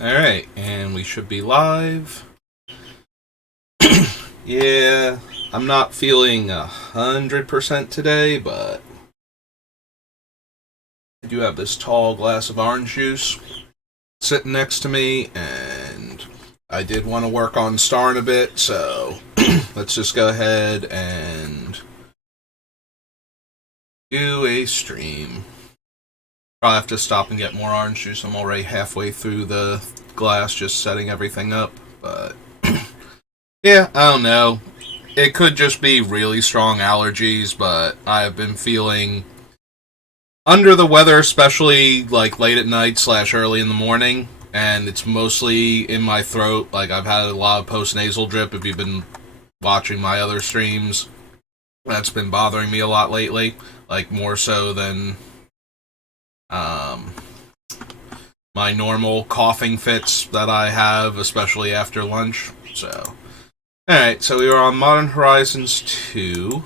Alright, and we should be live. Yeah, I'm not feeling 100% today, but I do have this tall glass of orange juice sitting next to me, and I did want to work on Starn a bit, so let's just go ahead and do a stream. Probably have to stop and get more orange juice. I'm already halfway through the glass, just setting everything up, but yeah, I don't know. It could just be really strong allergies, but I've been feeling under the weather, especially like late at night / early in the morning, and it's mostly in my throat. Like I've had a lot of post-nasal drip. If you've been watching my other streams, that's been bothering me a lot lately. Like more so than my normal coughing fits that I have, especially after lunch. So, alright, so we were on Modern Horizons 2.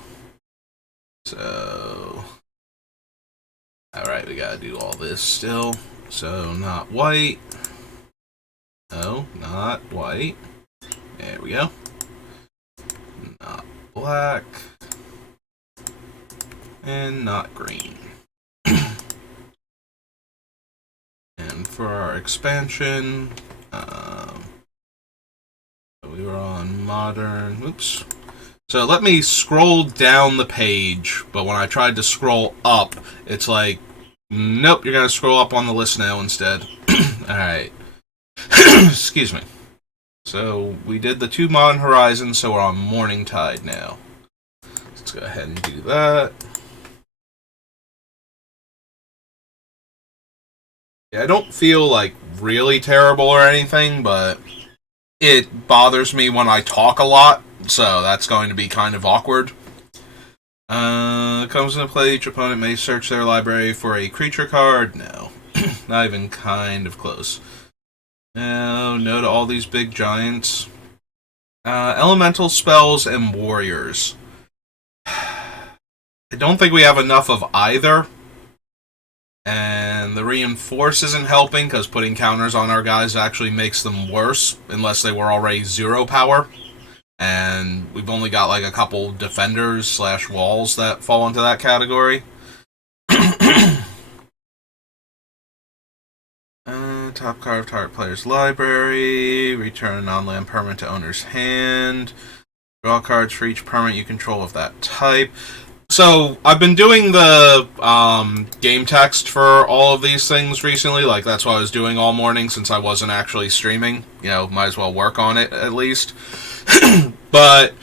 So, alright, we gotta do all this still. So, not white. No, not white. There we go. Not black. And not green. And for our expansion, we were on modern. Oops. So let me scroll down the page, but when I tried to scroll up, it's like, nope, you're going to scroll up on the list now instead. Alright. Excuse me. So we did the 2 Modern Horizons, so we're on Morning Tide now. Let's go ahead and do that. Yeah, I don't feel like really terrible or anything, but it bothers me when I talk a lot, so that's going to be kind of awkward. Comes into play, each opponent may search their library for a creature card. No. Not even kind of close. No to all these big giants. Elemental spells and warriors. I don't think we have enough of either. And the reinforce isn't helping because putting counters on our guys actually makes them worse unless they were already 0 power. And we've only got like a couple defenders / walls that fall into that category. Top card of target player's library. Return a non-land permanent to owner's hand. Draw cards for each permanent you control of that type. So, I've been doing the game text for all of these things recently. Like, that's what I was doing all morning since I wasn't actually streaming. You know, might as well work on it, at least. But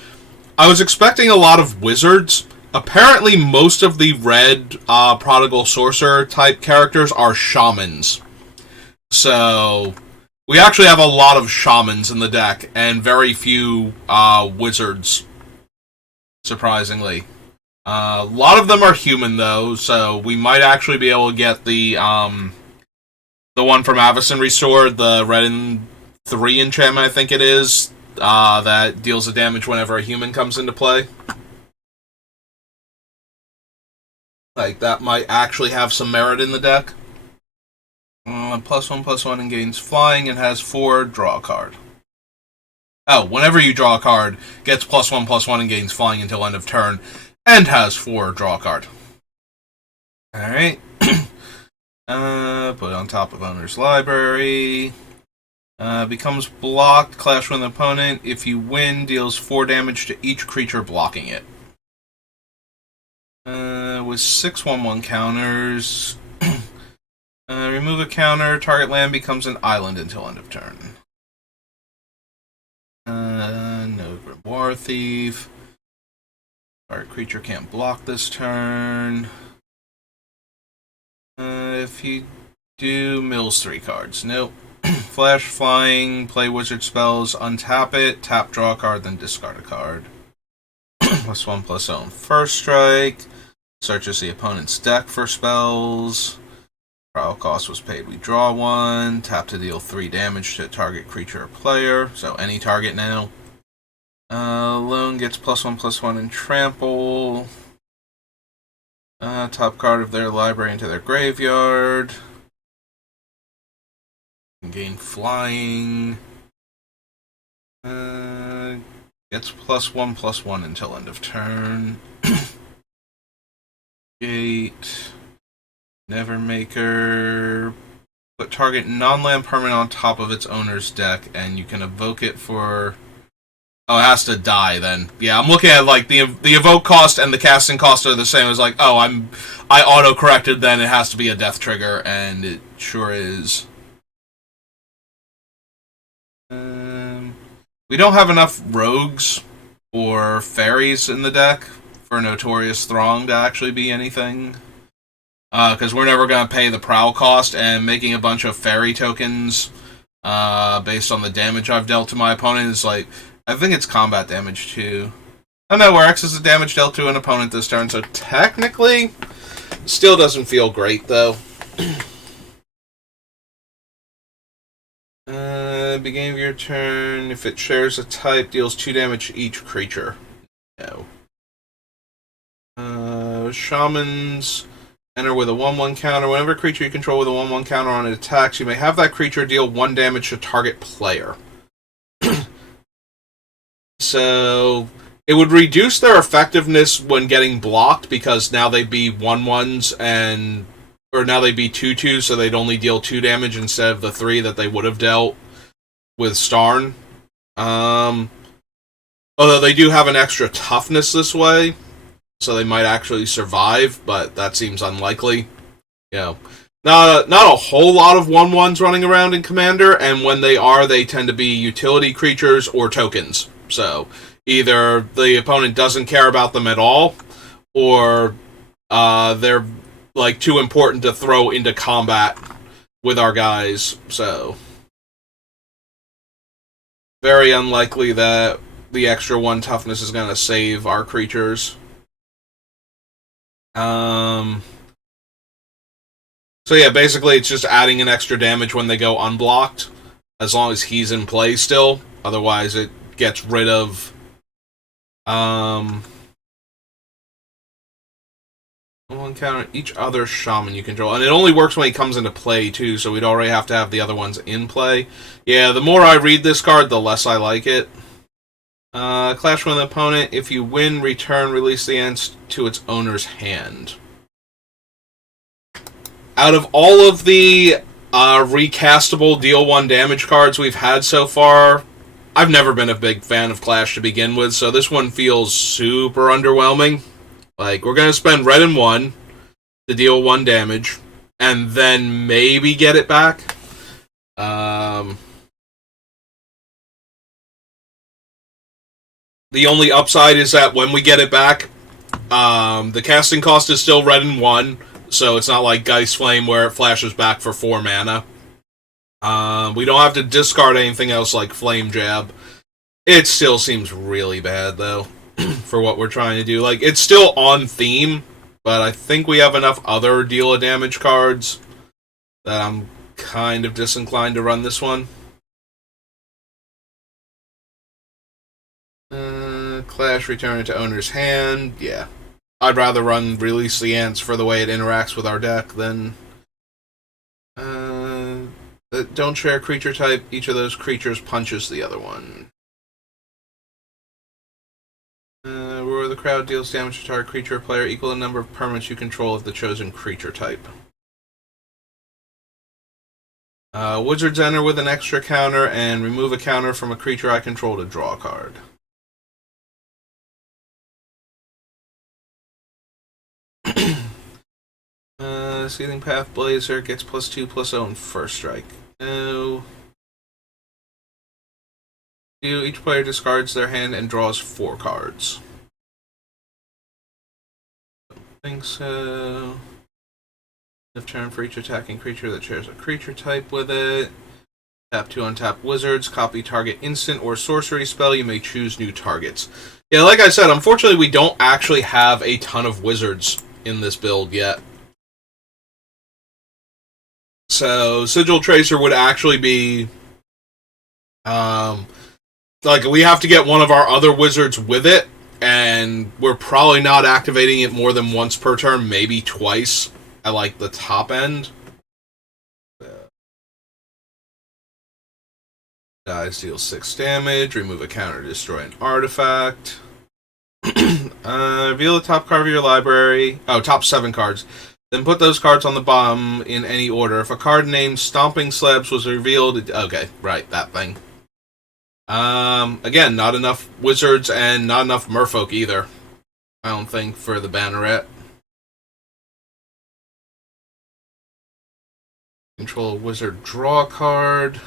I was expecting a lot of wizards. Apparently, most of the red Prodigal Sorcerer type characters are shamans. So, we actually have a lot of shamans in the deck, and very few wizards, surprisingly. A lot of them are human, though, so we might actually be able to get the one from Avacyn Restored, the red and 3 enchantment, I think it is, that deals the damage whenever a human comes into play. Like, that might actually have some merit in the deck. +1/+1 and gains flying and has 4, draw a card. Oh, whenever you draw a card, gets +1/+1 and gains flying until end of turn. And has 4, draw a card. Alright. Put it on top of owner's library. Becomes blocked, clash with an opponent. If you win, deals 4 damage to each creature blocking it. With 6 1/1 counters. Remove a counter, target land becomes an island until end of turn. No Grimoire Thief. Target creature can't block this turn. If you do, mills 3 cards. Nope. Flash, flying, play wizard spells, untap it, tap, draw a card, then discard a card. +1/+0 first strike. Searches the opponent's deck for spells. Trial cost was paid, we draw 1. Tap to deal 3 damage to target creature or player. So any target now. Lone gets +1/+1 in trample. Top card of their library into their graveyard. Gain flying. Gets +1/+1 until end of turn. Gate. Nevermaker. Put target non-land permanent on top of its owner's deck, and you can evoke it for... Oh, it has to die then. Yeah, I'm looking at like the evoke cost and the casting cost are the same. It's like, oh, I auto-corrected then it has to be a death trigger, and it sure is. We don't have enough rogues or fairies in the deck for Notorious Throng to actually be anything. Because we're never going to pay the prowl cost, and making a bunch of fairy tokens based on the damage I've dealt to my opponent is like... I think it's combat damage too. Oh no, where X is the damage dealt to an opponent this turn, so technically, still doesn't feel great though. Beginning of your turn, if it shares a type, deals 2 damage to each creature. No. Shamans enter with a 1/1 counter. Whenever a creature you control with a 1/1 counter on it attacks, you may have that creature deal 1 damage to target player. So it would reduce their effectiveness when getting blocked because now they'd be 1/1s or now they'd be 2/2s, so they'd only deal 2 damage instead of the 3 that they would have dealt with Starn. Although they do have an extra toughness this way, so they might actually survive, but that seems unlikely. You know, not a whole lot of 1/1s running around in Commander, and when they are, they tend to be utility creatures or tokens. So either the opponent doesn't care about them at all, or they're like too important to throw into combat with our guys. So very unlikely that the extra 1 toughness is going to save our creatures. So yeah, basically it's just adding an extra damage when they go unblocked, as long as he's in play still. Otherwise it gets rid of one counter each other shaman you control. And it only works when he comes into play too, so we'd already have to have the other ones in play. Yeah, the more I read this card, the less I like it. Clash with an opponent. If you win, return, release the ants to its owner's hand. Out of all of the recastable deal 1 damage cards we've had so far, I've never been a big fan of Clash to begin with, so this one feels super underwhelming. Like, we're going to spend red and 1 to deal 1 damage, and then maybe get it back. The only upside is that when we get it back, the casting cost is still red and 1, so it's not like Geist Flame where it flashes back for 4 mana. We don't have to discard anything else like Flame Jab. It still seems really bad, though, for what we're trying to do. Like, it's still on theme, but I think we have enough other deal of damage cards that I'm kind of disinclined to run this one. Clash, return it to owner's hand. Yeah. I'd rather run Release the Ants for the way it interacts with our deck than... don't share creature type. Each of those creatures punches the other one. Roar of the Crowd deals damage to target creature or player equal to the number of permanents you control of the chosen creature type. Wizards enter with an extra counter and remove a counter from a creature I control to draw a card. Seething Path Blazer gets +2/+0 in first strike. No. Each player discards their hand and draws 4 cards. Don't think so. End of turn for each attacking creature that shares a creature type with it. Tap 2 untap wizards. Copy target instant or sorcery spell. You may choose new targets. Yeah, like I said, unfortunately we don't actually have a ton of wizards in this build yet. So, Sigil Tracer would actually be... like, we have to get one of our other wizards with it, and we're probably not activating it more than once per turn, maybe twice at, like, the top end. Dies, deals 6 damage. Remove a counter to destroy an artifact. Reveal the top card of your library. Oh, top 7 cards. Then put those cards on the bottom in any order. If a card named Stomping Slabs was revealed... Okay, right, that thing. Again, not enough wizards and not enough merfolk either. I don't think, for the banneret. Control a wizard, draw a card.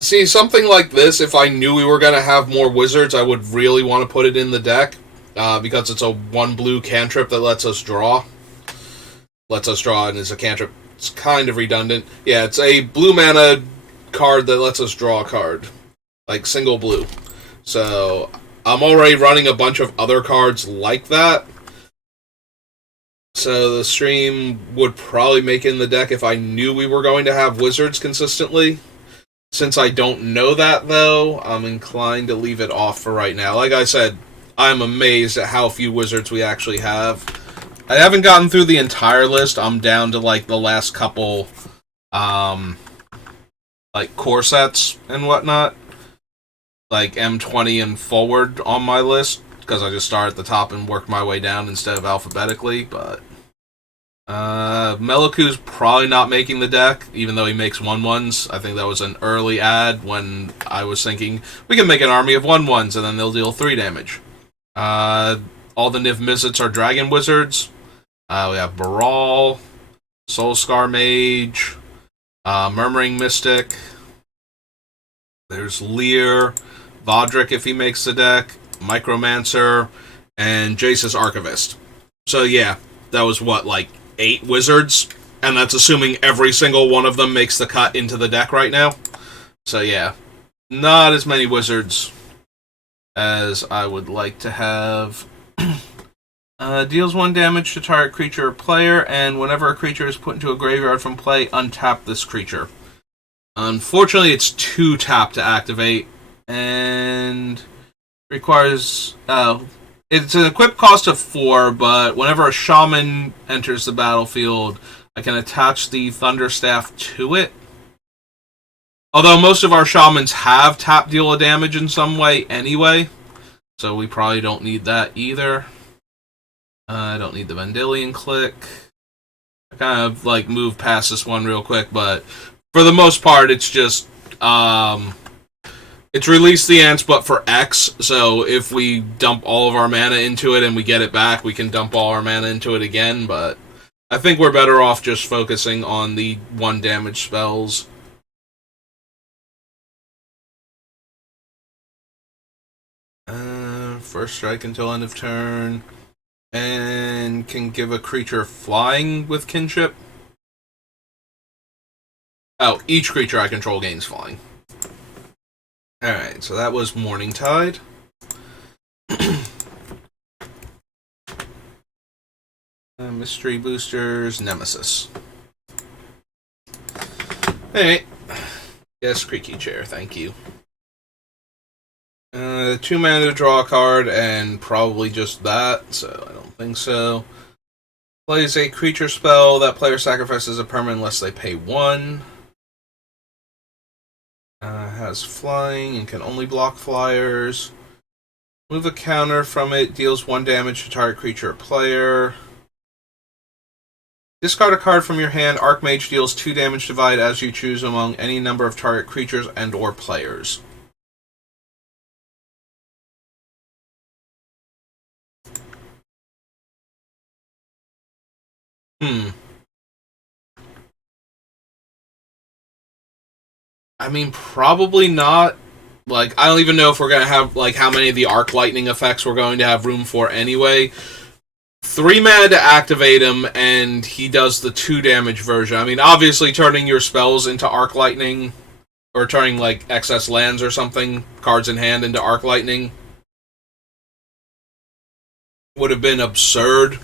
See, something like this, if I knew we were going to have more wizards, I would really want to put it in the deck. Because it's a 1 blue cantrip that lets us draw. And is a cantrip. It's kind of redundant. Yeah, it's a blue mana card that lets us draw a card. Like, single blue. So, I'm already running a bunch of other cards like that. So the stream would probably make it in the deck if I knew we were going to have wizards consistently. Since I don't know that, though, I'm inclined to leave it off for right now. Like I said, I'm amazed at how few wizards we actually have. I haven't gotten through the entire list. I'm down to, like, the last couple, like, core sets and whatnot. Like, M20 and forward on my list, because I just start at the top and work my way down instead of alphabetically, but... Meloku's probably not making the deck, even though he makes 1/1s. I think that was an early ad when I was thinking, we can make an army of 1/1s, and then they'll deal 3 damage. All the Niv Mizzets are Dragon Wizards. We have Baral, Soulscar Mage, Murmuring Mystic. There's Lear, Vodric if he makes the deck, Micromancer, and Jace's Archivist. So yeah, that was what, like 8 wizards? And that's assuming every single one of them makes the cut into the deck right now. So yeah, not as many wizards as I would like to have. Deals 1 damage to target creature or player, and whenever a creature is put into a graveyard from play, untap this creature. Unfortunately, it's 2 tap to activate, and requires... it's an equip cost of 4, but whenever a shaman enters the battlefield, I can attach the Thunderstaff to it. Although most of our shamans have tap deal a damage in some way anyway, so we probably don't need that either. I don't need the Vendilion Click. I kind of like move past this one real quick, but for the most part, it's just it's release the ants, but for X. So if we dump all of our mana into it and we get it back, we can dump all our mana into it again. But I think we're better off just focusing on the 1 damage spells. First strike until end of turn. And can give a creature flying with kinship. Oh, each creature I control gains flying. Alright, so that was Morningtide. Mystery Boosters, Nemesis. Alright. Yes, creaky chair, thank you. 2 mana to draw a card, and probably just that, so I don't think so. Plays a creature spell. That player sacrifices a permanent unless they pay 1. Has flying and can only block flyers. Move a counter from it. Deals 1 damage to target creature or player. Discard a card from your hand. Archmage deals 2 damage divided as you choose among any number of target creatures and or players. I mean, probably not. Like, I don't even know if we're going to have, like, how many of the arc lightning effects we're going to have room for anyway. 3 mana to activate him, and he does the 2 damage version. I mean, obviously turning your spells into arc lightning, or turning, like, excess lands or something, cards in hand, into arc lightning, would have been absurd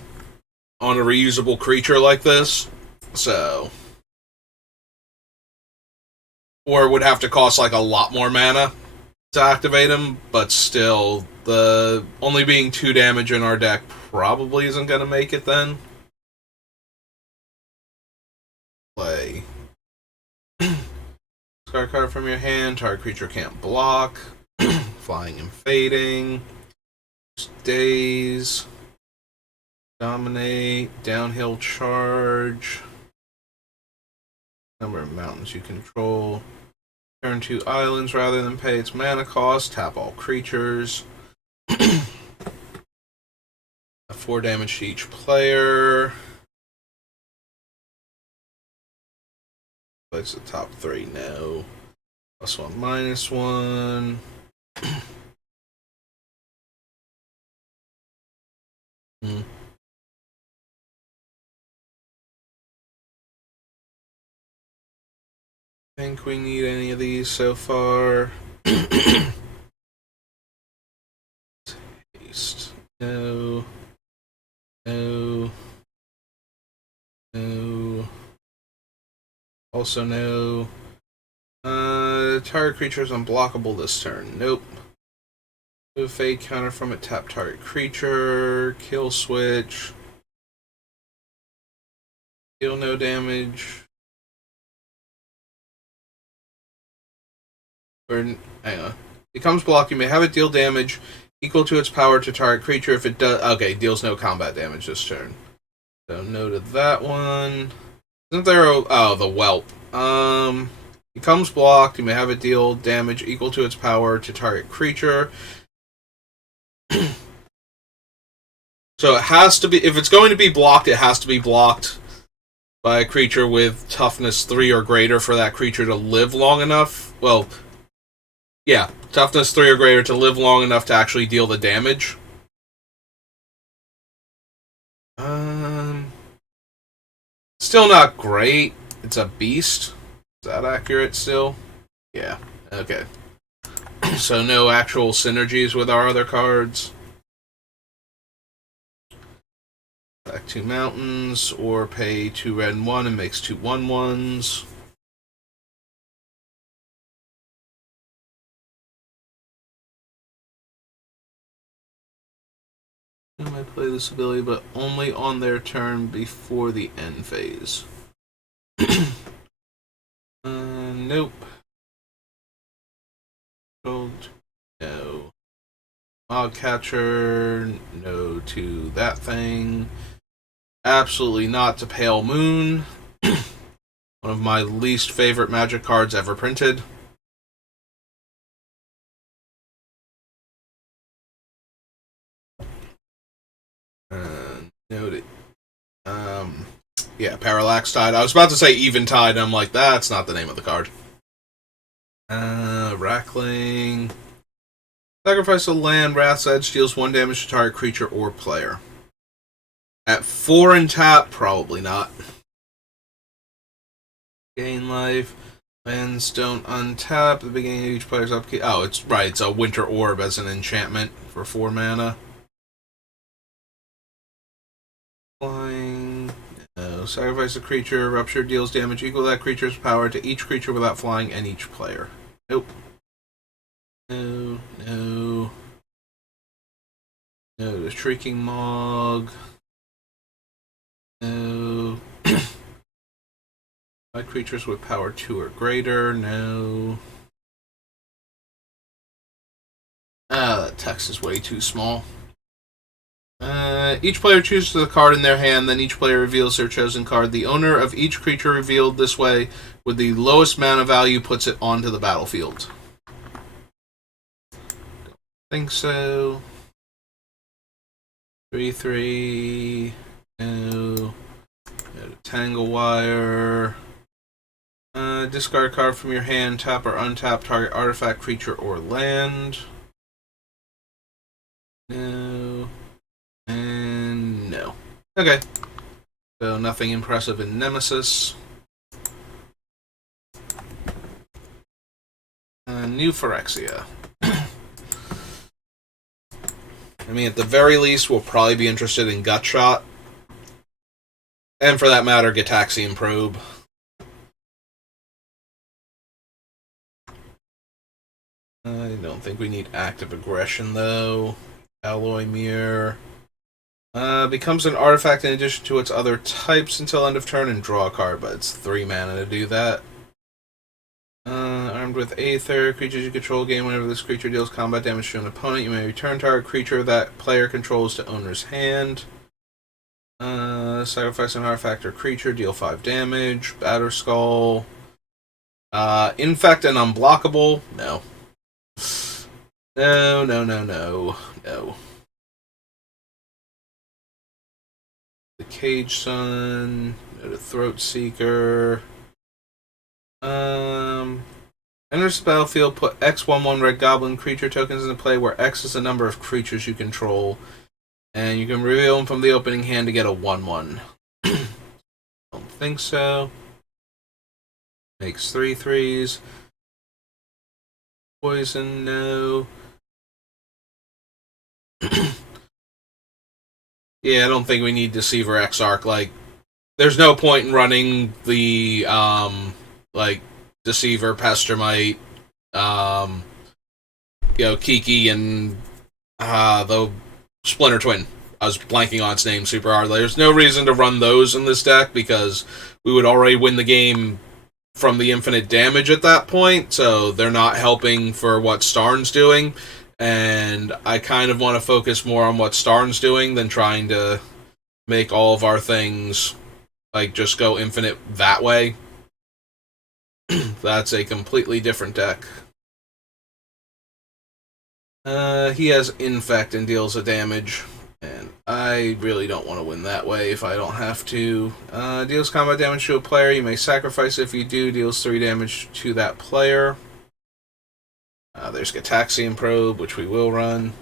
on a reusable creature like this. So... or it would have to cost, like, a lot more mana to activate him, but still, the only being 2 damage in our deck probably isn't going to make it then. Discard card from your hand. Target creature can't block. Flying and fading. Daze. Dominate. Downhill charge. Number of mountains you control. Turn 2 islands rather than pay its mana cost. Tap all creatures. 4 damage to each player. Place the top 3 now. +1, -1. Think we need any of these so far. Taste. No. No. No. Also no. Target creature is unblockable this turn. Nope. Move fade counter from it. Tap target creature. Kill switch. Deal no damage. Or, hang on. Becomes blocked. You may have it deal damage equal to its power to target creature. If it does, okay, deals no combat damage this turn. So no to that one. Isn't there a, the whelp? Becomes blocked. You may have it deal damage equal to its power to target creature. So it has to be, if it's going to be blocked, it has to be blocked by a creature with toughness 3 or greater for that creature to live long enough. Well, yeah, toughness 3 or greater to live long enough to actually deal the damage. Still not great. It's a beast. Is that accurate still? Yeah, okay. So no actual synergies with our other cards. Back 2 mountains, or pay 2 red and 1 and makes 2 1/1s. I might play this ability, but only on their turn before the end phase. Nope. Gold. No. Mogcatcher. No to that thing. Absolutely not to Pale Moon. One of my least favorite Magic cards ever printed. Noted. Yeah, Parallax Tide. I was about to say Eventide, and I'm like, that's not the name of the card. Rackling. Sacrifice a land. Wrath's Edge deals 1 damage to target creature or player. At 4 and tap, probably not. Gain life. Lands don't untap at the beginning of each player's upkeep. Oh, it's right. It's a Winter Orb as an enchantment for 4 mana. Flying. No. Sacrifice a creature. Rupture deals damage equal to that creature's power to each creature without flying and each player. Nope. No. No. No. The Shrieking Mog. No. By creatures with power 2 or greater. No. That text is way too small. Each player chooses a card in their hand, then each player reveals their chosen card. The owner of each creature revealed this way with the lowest mana value puts it onto the battlefield. Don't think so. 3/3. No. No to Tangle Wire. Discard a card from your hand, tap or untap target artifact, creature, or land. No. And no. Okay. So nothing impressive in Nemesis. New Phyrexia. I mean, at the very least, we'll probably be interested in Gutshot. And for that matter, Gitaxian Probe. I don't think we need active aggression, though. Alloy Mirror. Becomes an artifact in addition to its other types until end of turn and draw a card, but it's 3 mana to do that. armed with Aether. Creatures you control gain whenever this creature deals combat damage to an opponent. You may return target creature that player controls to owner's hand. Sacrifice an artifact or creature, deal 5 damage. Batter Skull. Infect and unblockable. No. No. The Cage Sun. No to Throat Seeker. Enter the battlefield, put X/1/1 red goblin creature tokens into play, where X is the number of creatures you control. And you can reveal them from the opening hand to get a 1/1. Don't think so. Makes 3/3s. Poison, no. Yeah, I don't think we need Deceiver Exarch. Like, there's no point in running the, Deceiver, Pestermite, Kiki, and, the Splinter Twin. I was blanking on its name super hard. There's no reason to run those in this deck, because we would already win the game from the infinite damage at that point, so they're not helping for what Starn's doing, and I kind of want to focus more on what Starn's doing than trying to make all of our things, just go infinite that way. That's a completely different deck. He has Infect and deals a damage, and I really don't want to win that way if I don't have to. Deals combat damage to a player. You may sacrifice if you do. Deals 3 damage to that player. There's Gataxian Probe, which we will run.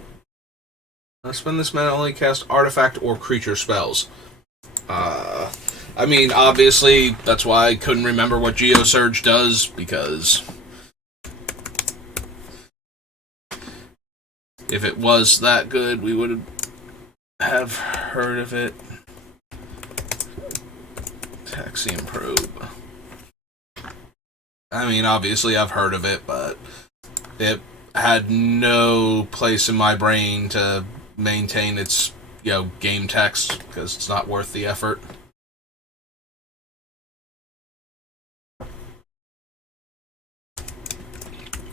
Spend this mana only cast artifact or creature spells. Obviously, that's why I couldn't remember what Geosurge does, because if it was that good, we would have heard of it. Gataxian Probe. Obviously I've heard of it, but it had no place in my brain to maintain its, game text, because it's not worth the effort.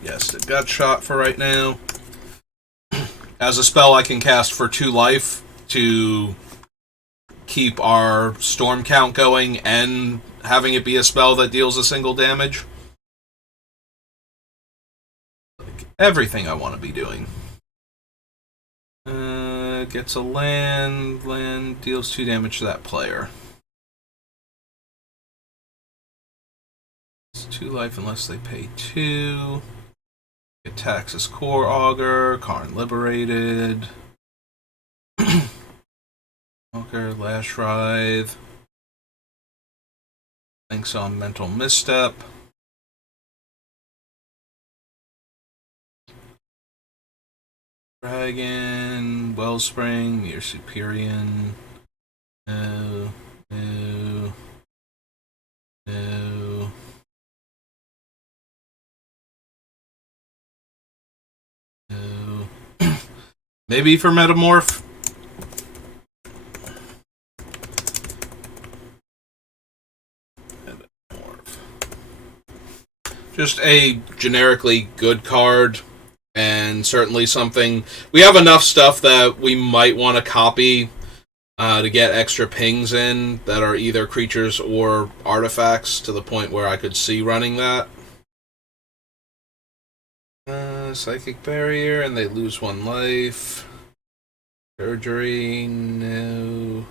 Yes, the Gut Shot for right now. As a spell I can cast for 2 life to keep our storm count going, and having it be a spell that deals a single damage. Everything I want to be doing. Gets a land. Land deals 2 damage to that player. It's 2 life unless they pay 2. Attacks as Core Augur. Karn Liberated. Augur, Lash Writhe. Thinks on Mental Misstep. Dragon, Wellspring, Mere Superior. No. Maybe for Metamorph. Just a generically good card. And certainly something... We have enough stuff that we might want to copy to get extra pings in that are either creatures or artifacts, to the point where I could see running that. Psychic Barrier, and they lose 1 life. Surgery, no.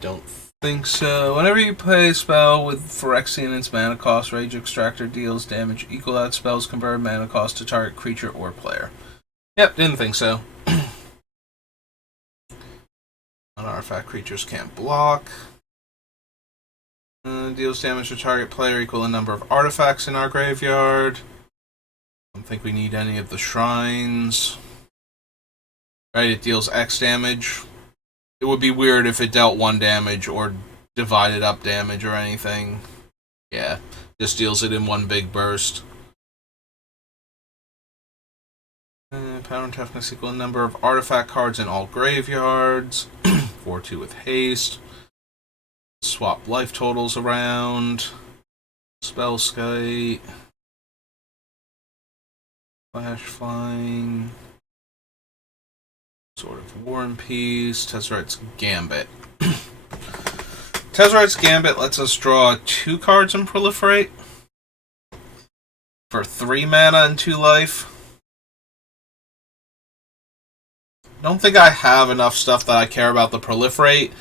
Don't think so. Whenever you play a spell with Phyrexian and its mana cost, Rage Extractor deals damage equal that spell's converted mana cost to target creature or player. Yep, didn't think so. Non-artifact creatures can't block. Deals damage to target player equal the number of artifacts in our graveyard. Don't think we need any of the shrines. Right, it deals X damage. It would be weird if it dealt 1 damage or divided up damage or anything. Yeah, just deals it in 1 big burst. Power and toughness equal the number of artifact cards in all graveyards. 4/2 with haste. Swap life totals around. Spellskite. Flash Flying. Sword of War and Peace. Tezzeret's Gambit. Tezzeret's Gambit lets us draw 2 cards and proliferate. For 3 mana and 2 life. I don't think I have enough stuff that I care about the proliferate.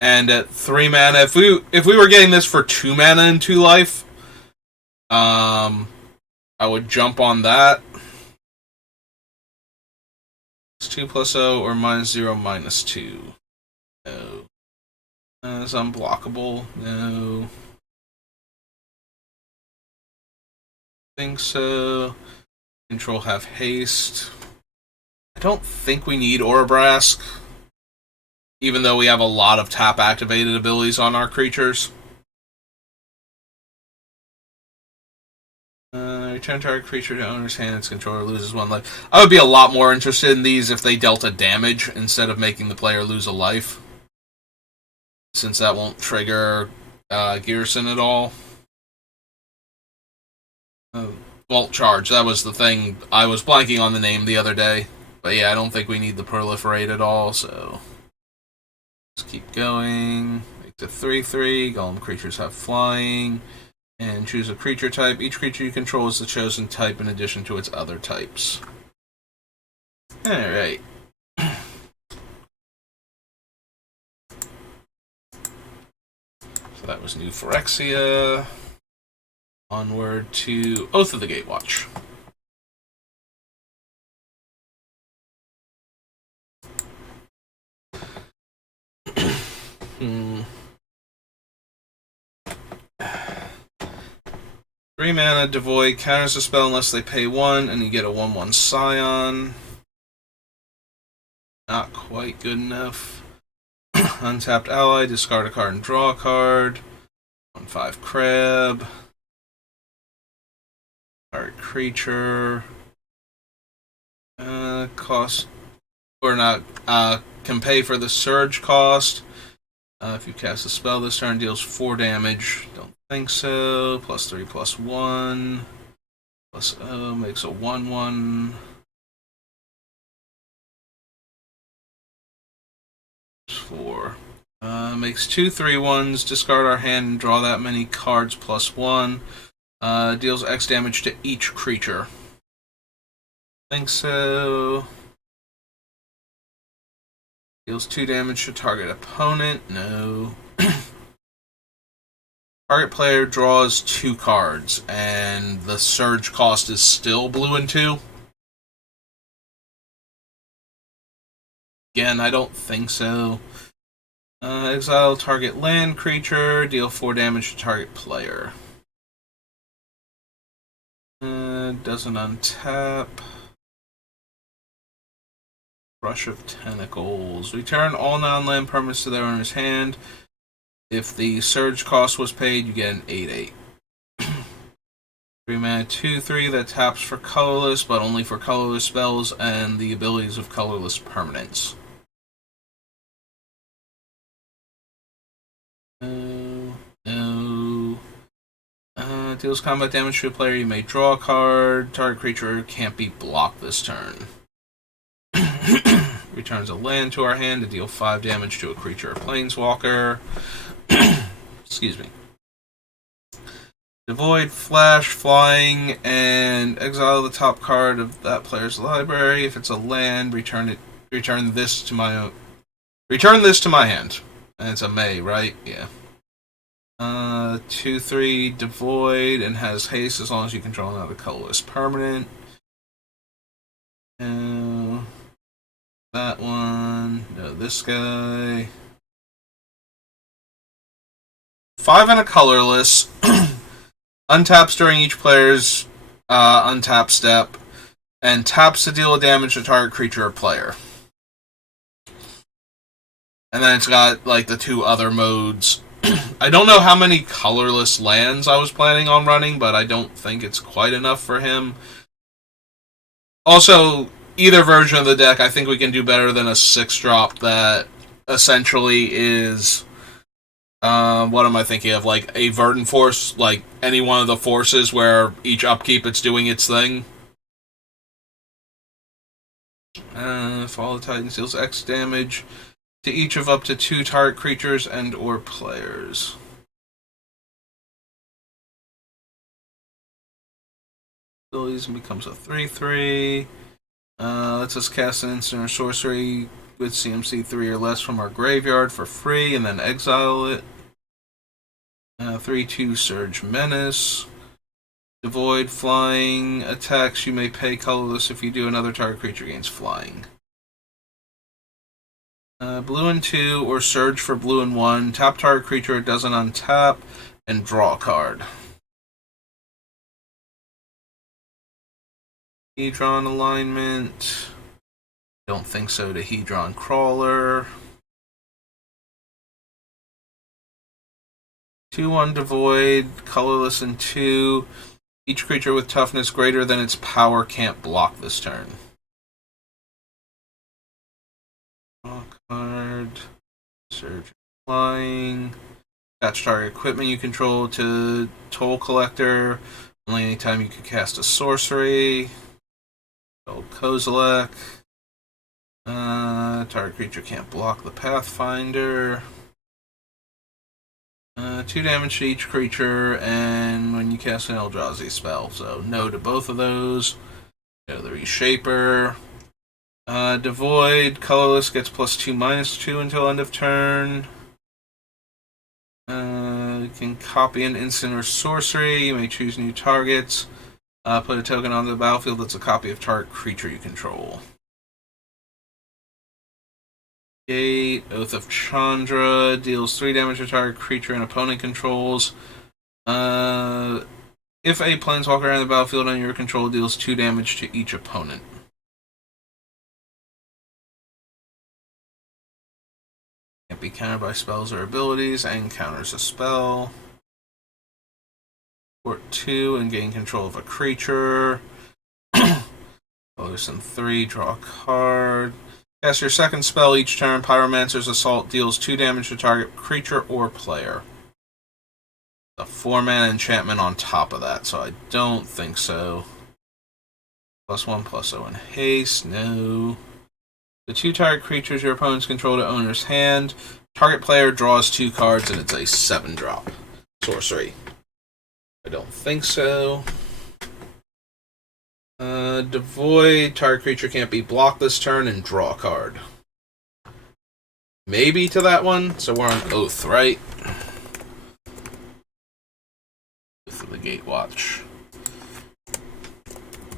And at 3 mana, if we were getting this for 2 mana and 2 life, I would jump on that. +2/+0 or -0 -2. No. It's unblockable. No. Think so. Control have haste. I don't think we need Aurabrask, even though we have a lot of tap activated abilities on our creatures. Return target creature to owner's hand. Its controller loses 1 life. I would be a lot more interested in these if they dealt a damage instead of making the player lose a life, since that won't trigger Ghyrson at all. Vault Charge, that was the thing. I was blanking on the name the other day. But yeah, I don't think we need the proliferate at all, so let's keep going. Makes it 3/3. Golem creatures have flying. And choose a creature type. Each creature you control is the chosen type in addition to its other types. Alright. So that was New Phyrexia. Onward to Oath of the Gatewatch. Three mana, Devoid, counters a spell unless they pay 1, and you get a 1/1 Scion. Not quite good enough. Untapped ally, discard a card and draw a card. 1/5 Crab. Target creature. Cost, or not, can pay for the surge cost. If you cast a spell this turn, deals 4 damage. Don't think so. +3/+1. +0 makes a 1/1. 4. Makes 2 3/1s. Discard our hand and draw that many cards +1. Deals X damage to each creature. Think so. Deals 2 damage to target opponent. No. Target player draws 2 cards, and the surge cost is still blue and 2. Again, I don't think so. Exile target land creature, deal 4 damage to target player. Doesn't untap. Rush of Tentacles. Return all non-land permanents to their owner's hand. If the surge cost was paid, you get an 8/8. 3 mana 2/3 that taps for colorless, but only for colorless spells and the abilities of colorless permanents. No. Deals combat damage to a player. You may draw a card. Target creature can't be blocked this turn. Returns a land to our hand to deal 5 damage to a creature or planeswalker. Excuse me. Devoid, flash, flying, and exile the top card of that player's library. If it's a land, return this to my hand. And it's a May, right? Yeah. 2/3 Devoid and has haste as long as you control another colorless permanent. No. That one. No, this guy. 5 and a colorless. Untaps during each player's untap step. And taps to deal damage to target creature or player. And then it's got like the 2 other modes. I don't know how many colorless lands I was planning on running, but I don't think it's quite enough for him. Also, either version of the deck, I think we can do better than a 6-drop that essentially is What am I thinking of? Like a Verdant Force, like any one of the forces where each upkeep it's doing its thing. Fall of Titans deals X damage to each of up to 2 target creatures and or players. Abilities and becomes a 3/3. Lets us cast an instant or sorcery with CMC 3 or less from our graveyard for free and then exile it. 3/2 Surge Menace. Devoid flying attacks. You may pay colorless if you do. Another target creature gains flying. Blue and 2 or Surge for blue and 1. Top target creature doesn't untap and draw a card. Hedron alignment. Don't think so to Hedron Crawler. 2/1 Devoid, colorless and 2. Each creature with toughness greater than its power can't block this turn. Draw card. Surge flying. Attach target equipment you control to Toll Collector. Only anytime you can cast a sorcery. Kozilek. Target creature can't block the Pathfinder. 2 damage to each creature, and when you cast an Eldrazi spell. So no to both of those. Go the Reshaper. Devoid, colorless gets +2/-2 until end of turn. You can copy an instant or sorcery. You may choose new targets. Put a token on the battlefield that's a copy of target creature you control. Gate, Oath of Chandra, deals 3 damage to target creature and opponent controls. If a planeswalker on the battlefield on your control, deals 2 damage to each opponent. Can't be countered by spells or abilities, and counters a spell. Port 2 and gain control of a creature. Ghyrson 3, draw a card. Cast your second spell each turn. Pyromancer's Assault deals 2 damage to target creature or player. A 4-mana enchantment on top of that, so I don't think so. +1/+0 in haste, no. The 2 target creatures your opponents control to owner's hand. Target player draws 2 cards, and it's a 7-drop sorcery. I don't think so. Devoid, target creature can't be blocked this turn, and draw a card. Maybe to that one, so we're on Oath, right? Oath of the Gatewatch.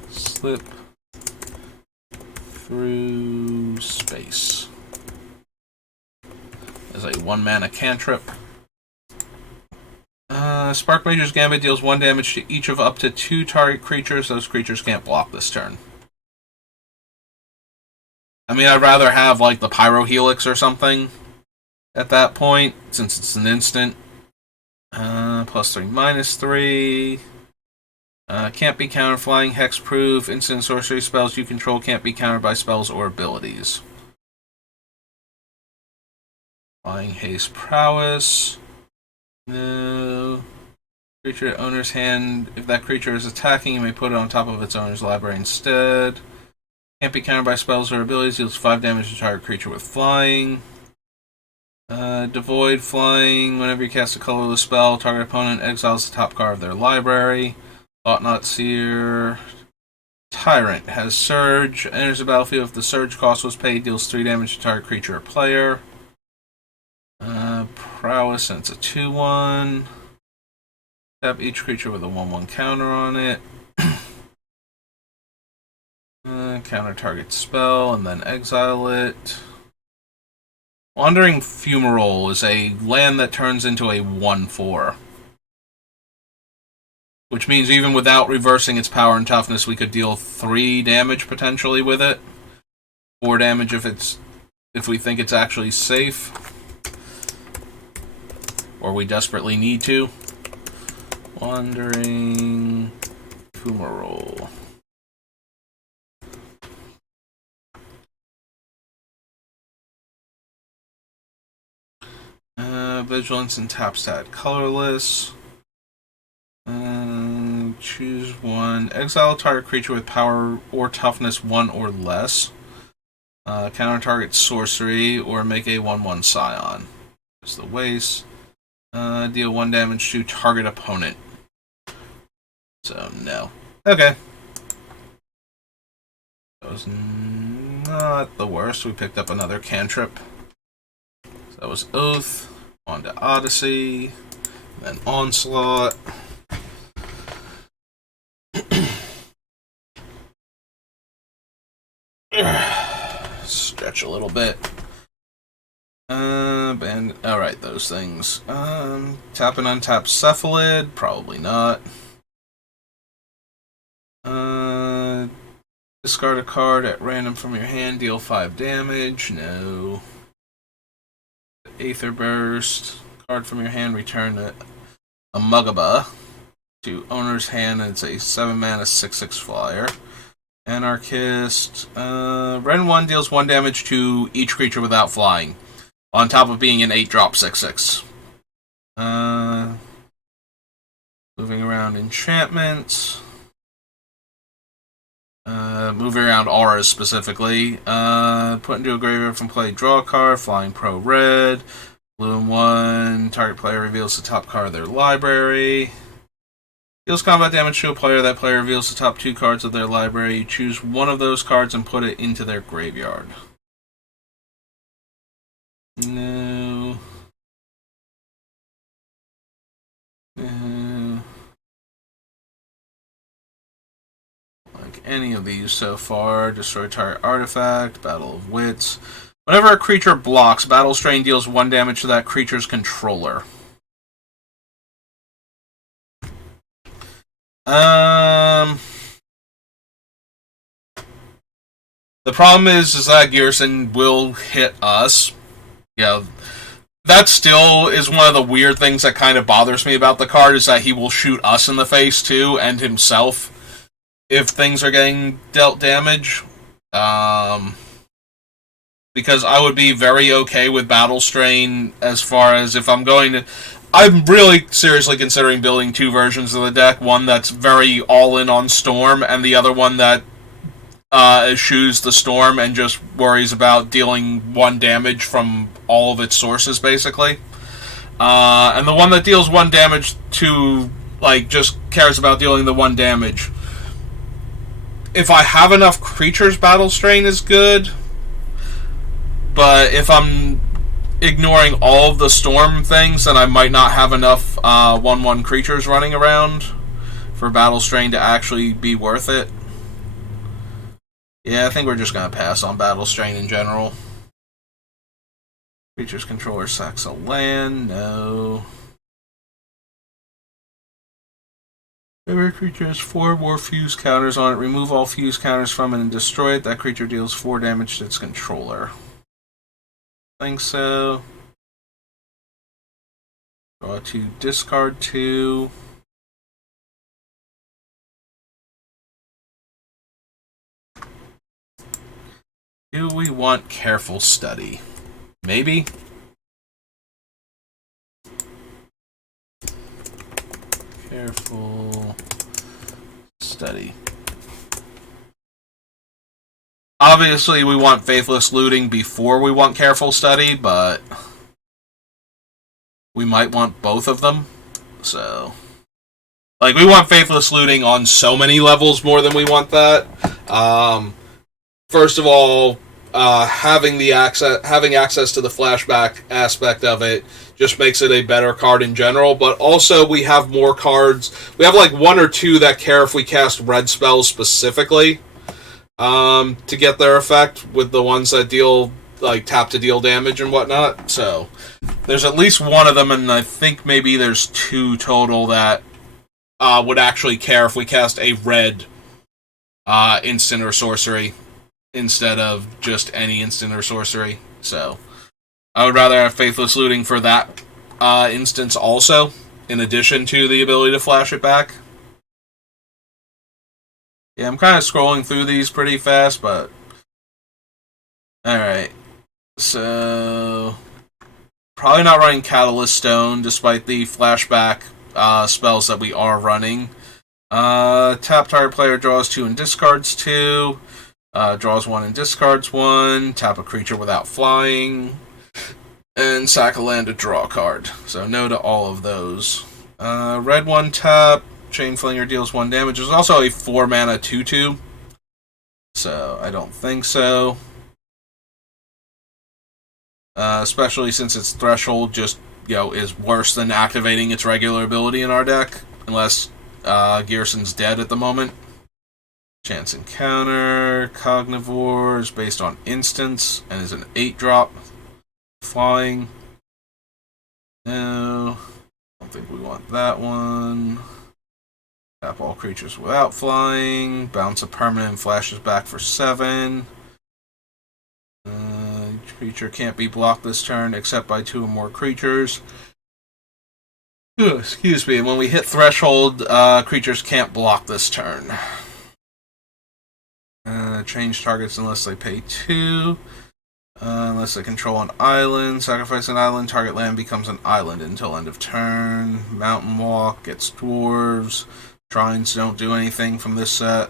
Slip through space. As a 1-mana cantrip. Spark Mage's Gambit deals 1 damage to each of up to 2 target creatures. Those creatures can't block this turn. I mean, I'd rather have, like, the Pyro Helix or something at that point, since it's an instant. +3/-3. Can't be countered flying, hexproof. Instant sorcery spells you control can't be countered by spells or abilities. Flying, haste, prowess. No. Creature owner's hand. If that creature is attacking, you may put it on top of its owner's library instead. Can't be countered by spells or abilities. Deals 5 damage to target creature with flying. Devoid flying. Whenever you cast a colorless spell, target opponent exiles the top card of their library. Thought-Knot Seer. Tyrant has Surge. Enters the battlefield if the Surge cost was paid. Deals 3 damage to target creature or player. Prowess, and it's a 2/1. Tap each creature with a 1/1 counter on it. Counter target spell, and then exile it. Wandering Fumarole is a land that turns into a 1/4. Which means even without reversing its power and toughness, we could deal 3 damage potentially with it. 4 damage if we think it's actually safe. Or we desperately need to. Wandering Fumarole. Vigilance and tap stat colorless. Choose one. Exile target creature with power or toughness 1 or less. Counter target sorcery or make a 1/1 scion. It's the waste. Deal 1 damage to target opponent. So, no. Okay. That was not the worst. We picked up another cantrip. So that was Oath. On to Odyssey. Then Onslaught. Stretch a little bit. And alright, those things. Tap and untap Cephalid, probably not. Discard a card at random from your hand, deal 5 damage. No. Aether Burst. Card from your hand, return a Mugaba to owner's hand, and it's a 7 mana 6/6 flyer. Anarchist. Ren 1 deals 1 damage to each creature without flying, on top of being an 8-drop 6/6. Moving around enchantments. Moving around auras specifically. Put into a graveyard from play, draw a card. Flying Pro Red. Blue and 1. Target player reveals the top card of their library. Deals combat damage to a player. That player reveals the top 2 cards of their library. You choose one of those cards and put it into their graveyard. No. Like any of these so far. Destroy target artifact. Battle of Wits. Whenever a creature blocks, Battle Strain deals 1 damage to that creature's controller. The problem is that Ghyrson will hit us. Yeah, that still is one of the weird things that kind of bothers me about the card, is that he will shoot us in the face too, and himself, if things are getting dealt damage. Because I would be very okay with Battle Strain as far as if I'm going to... I'm really seriously considering building 2 versions of the deck. One that's very all-in on Storm, and the other one that eschews the Storm and just worries about dealing 1 damage from all of its sources, basically. And the one that deals 1 damage to, like, just cares about dealing the 1 damage. If I have enough creatures, Battle Strain is good. But if I'm ignoring all of the Storm things, then I might not have enough 1/1 creatures running around for Battle Strain to actually be worth it. Yeah, I think we're just going to pass on Battle Strain in general. Creature's controller sacks a land. No. Every creature has 4 more fuse counters on it. Remove all fuse counters from it and destroy it. That creature deals 4 damage to its controller. I think so. Draw 2, discard 2. Do we want Careful Study? Maybe? Careful Study. Obviously, we want Faithless Looting before we want Careful Study, but we might want both of them. So, like, we want Faithless Looting on so many levels more than we want that. First of all, having access to the flashback aspect of it just makes it a better card in general. But also, we have more cards. We have like 1 or 2 that care if we cast red spells specifically to get their effect, with the ones that deal like tap to deal damage and whatnot. So there's at least 1 of them, and I think maybe there's 2 total that would actually care if we cast a red instant or sorcery instead of just any instant or sorcery. So I would rather have Faithless Looting for that instance also, in addition to the ability to flash it back. Yeah, I'm kind of scrolling through these pretty fast, but... Alright. So... Probably not running Catalyst Stone, despite the flashback spells that we are running. Tap target player draws 2 and discards 2. Draws 1 and discards 1. Tap a creature without flying. And sack a land to draw a card. So no to all of those. Red 1 tap. Chain Flinger deals 1 damage. There's also a 4 mana 2/2. So I don't think so. Especially since its threshold just, is worse than activating its regular ability in our deck. Unless Ghyrson's dead at the moment. Chance Encounter. Cognivore is based on instance and is an 8-drop. Flying. No. Don't think we want that one. Tap all creatures without flying. Bounce a permanent, flashes back for 7. Each creature can't be blocked this turn except by 2 or more creatures. Excuse me. When we hit threshold, creatures can't block this turn. Change targets unless they pay 2. Unless they control an island. Sacrifice an island. Target land becomes an island until end of turn. Mountain Walk gets dwarves. Shrines don't do anything from this set.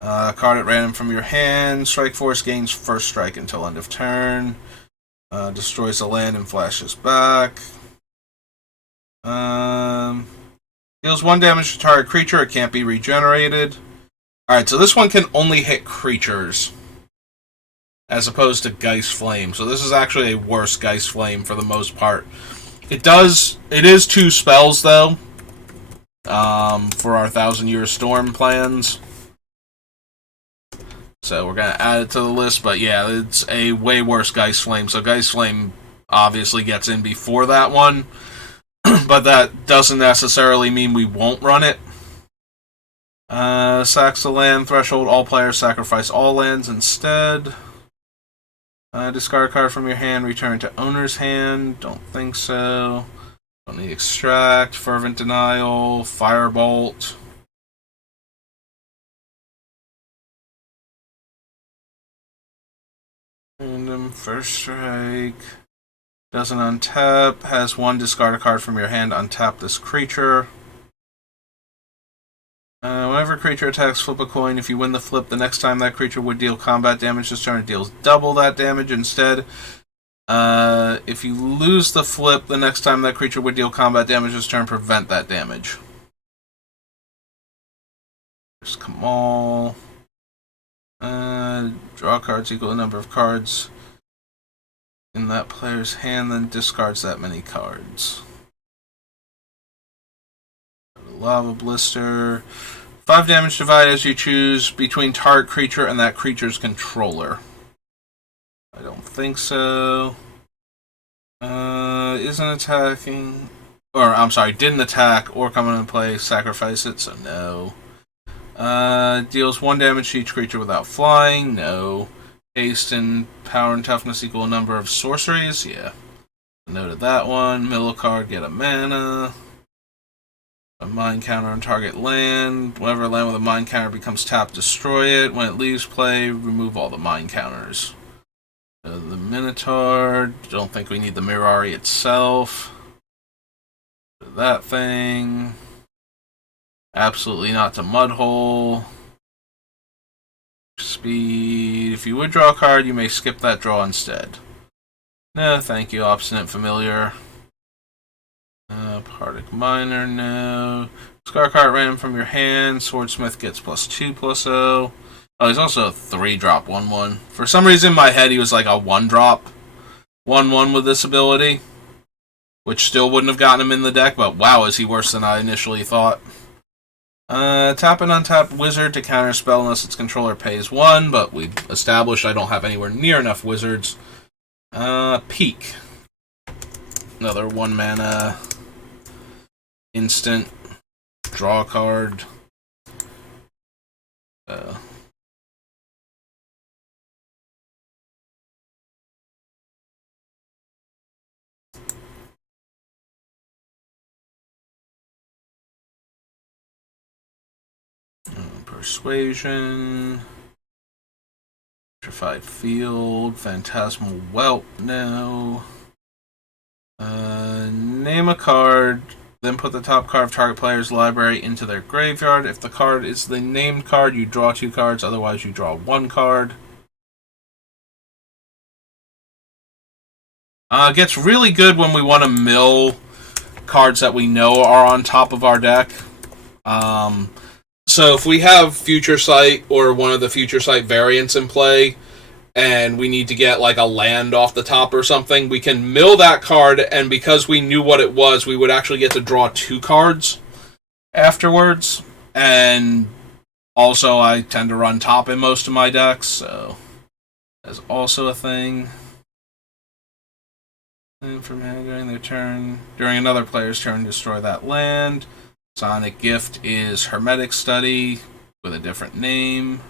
Card at random from your hand. Strike Force gains first strike until end of turn. Destroys a land and flashes back. Deals 1 damage to target creature. It can't be regenerated. Alright, so this one can only hit creatures. As opposed to Geist Flame. So this is actually a worse Geist Flame for the most part. It is 2 spells though. For our 1,000-Year Storm plans. So we're going to add it to the list, but yeah, it's a way worse Geist Flame. So Geist Flame obviously gets in before that one. But that doesn't necessarily mean we won't run it. Sacks the land, threshold, all players sacrifice all lands instead. Discard a card from your hand, return to owner's hand. Don't think so. Don't need Extract, Fervent Denial, Firebolt. Random First Strike. Doesn't untap. Has 1 discard a card from your hand. Untap this creature. Whenever a creature attacks, flip a coin. If you win the flip, the next time that creature would deal combat damage this turn, it deals double that damage instead. If you lose the flip, the next time that creature would deal combat damage this turn, prevent that damage. There's Kamal. Draw cards equal the number of cards in that player's hand, then discards that many cards. Lava Blister. 5 damage divide as you choose between target creature and that creature's controller. I don't think so. Isn't attacking... Or, I'm sorry, didn't attack or come into play, sacrifice it, so no. Deals 1 damage to each creature without flying, no. Haste and power and toughness equal a number of sorceries, yeah. Noted that one. Mill a card, get a mana. A mind counter on target land. Whenever a land with a mind counter becomes tapped, destroy it. When it leaves play, remove all the mind counters. The Minotaur. Don't think we need the Mirari itself. That thing. Absolutely not to Mudhole. Speed. If you would draw a card, you may skip that draw instead. No, thank you, Obstinate Familiar. Partic Miner, no. Scar card random from your hand. Swordsmith gets +2/+0. Oh, he's also a 3-drop 1/1. For some reason in my head he was like a 1-drop 1/1 with this ability. Which still wouldn't have gotten him in the deck, but wow, is he worse than I initially thought. Tap and untap Wizard to counter spell unless its controller pays 1, but we established I don't have anywhere near enough Wizards. Peak. Another 1 mana instant. Draw a card. Persuasion. Petrified Field. Phantasmal Whelp. No. name a card, then put the top card of target player's library into their graveyard. If the card is the named card, you draw 2 cards, otherwise you draw 1 card. It gets really good when we want to mill cards that we know are on top of our deck. So if we have Future Sight or one of the Future Sight variants in play, and we need to get like a land off the top or something, we can mill that card, and because we knew what it was, we would actually get to draw 2 cards afterwards. And also, I tend to run top in most of my decks, so that's also a thing. And from during their turn, during another player's turn, destroy that land. Sonic Gift is Hermetic Study with a different name.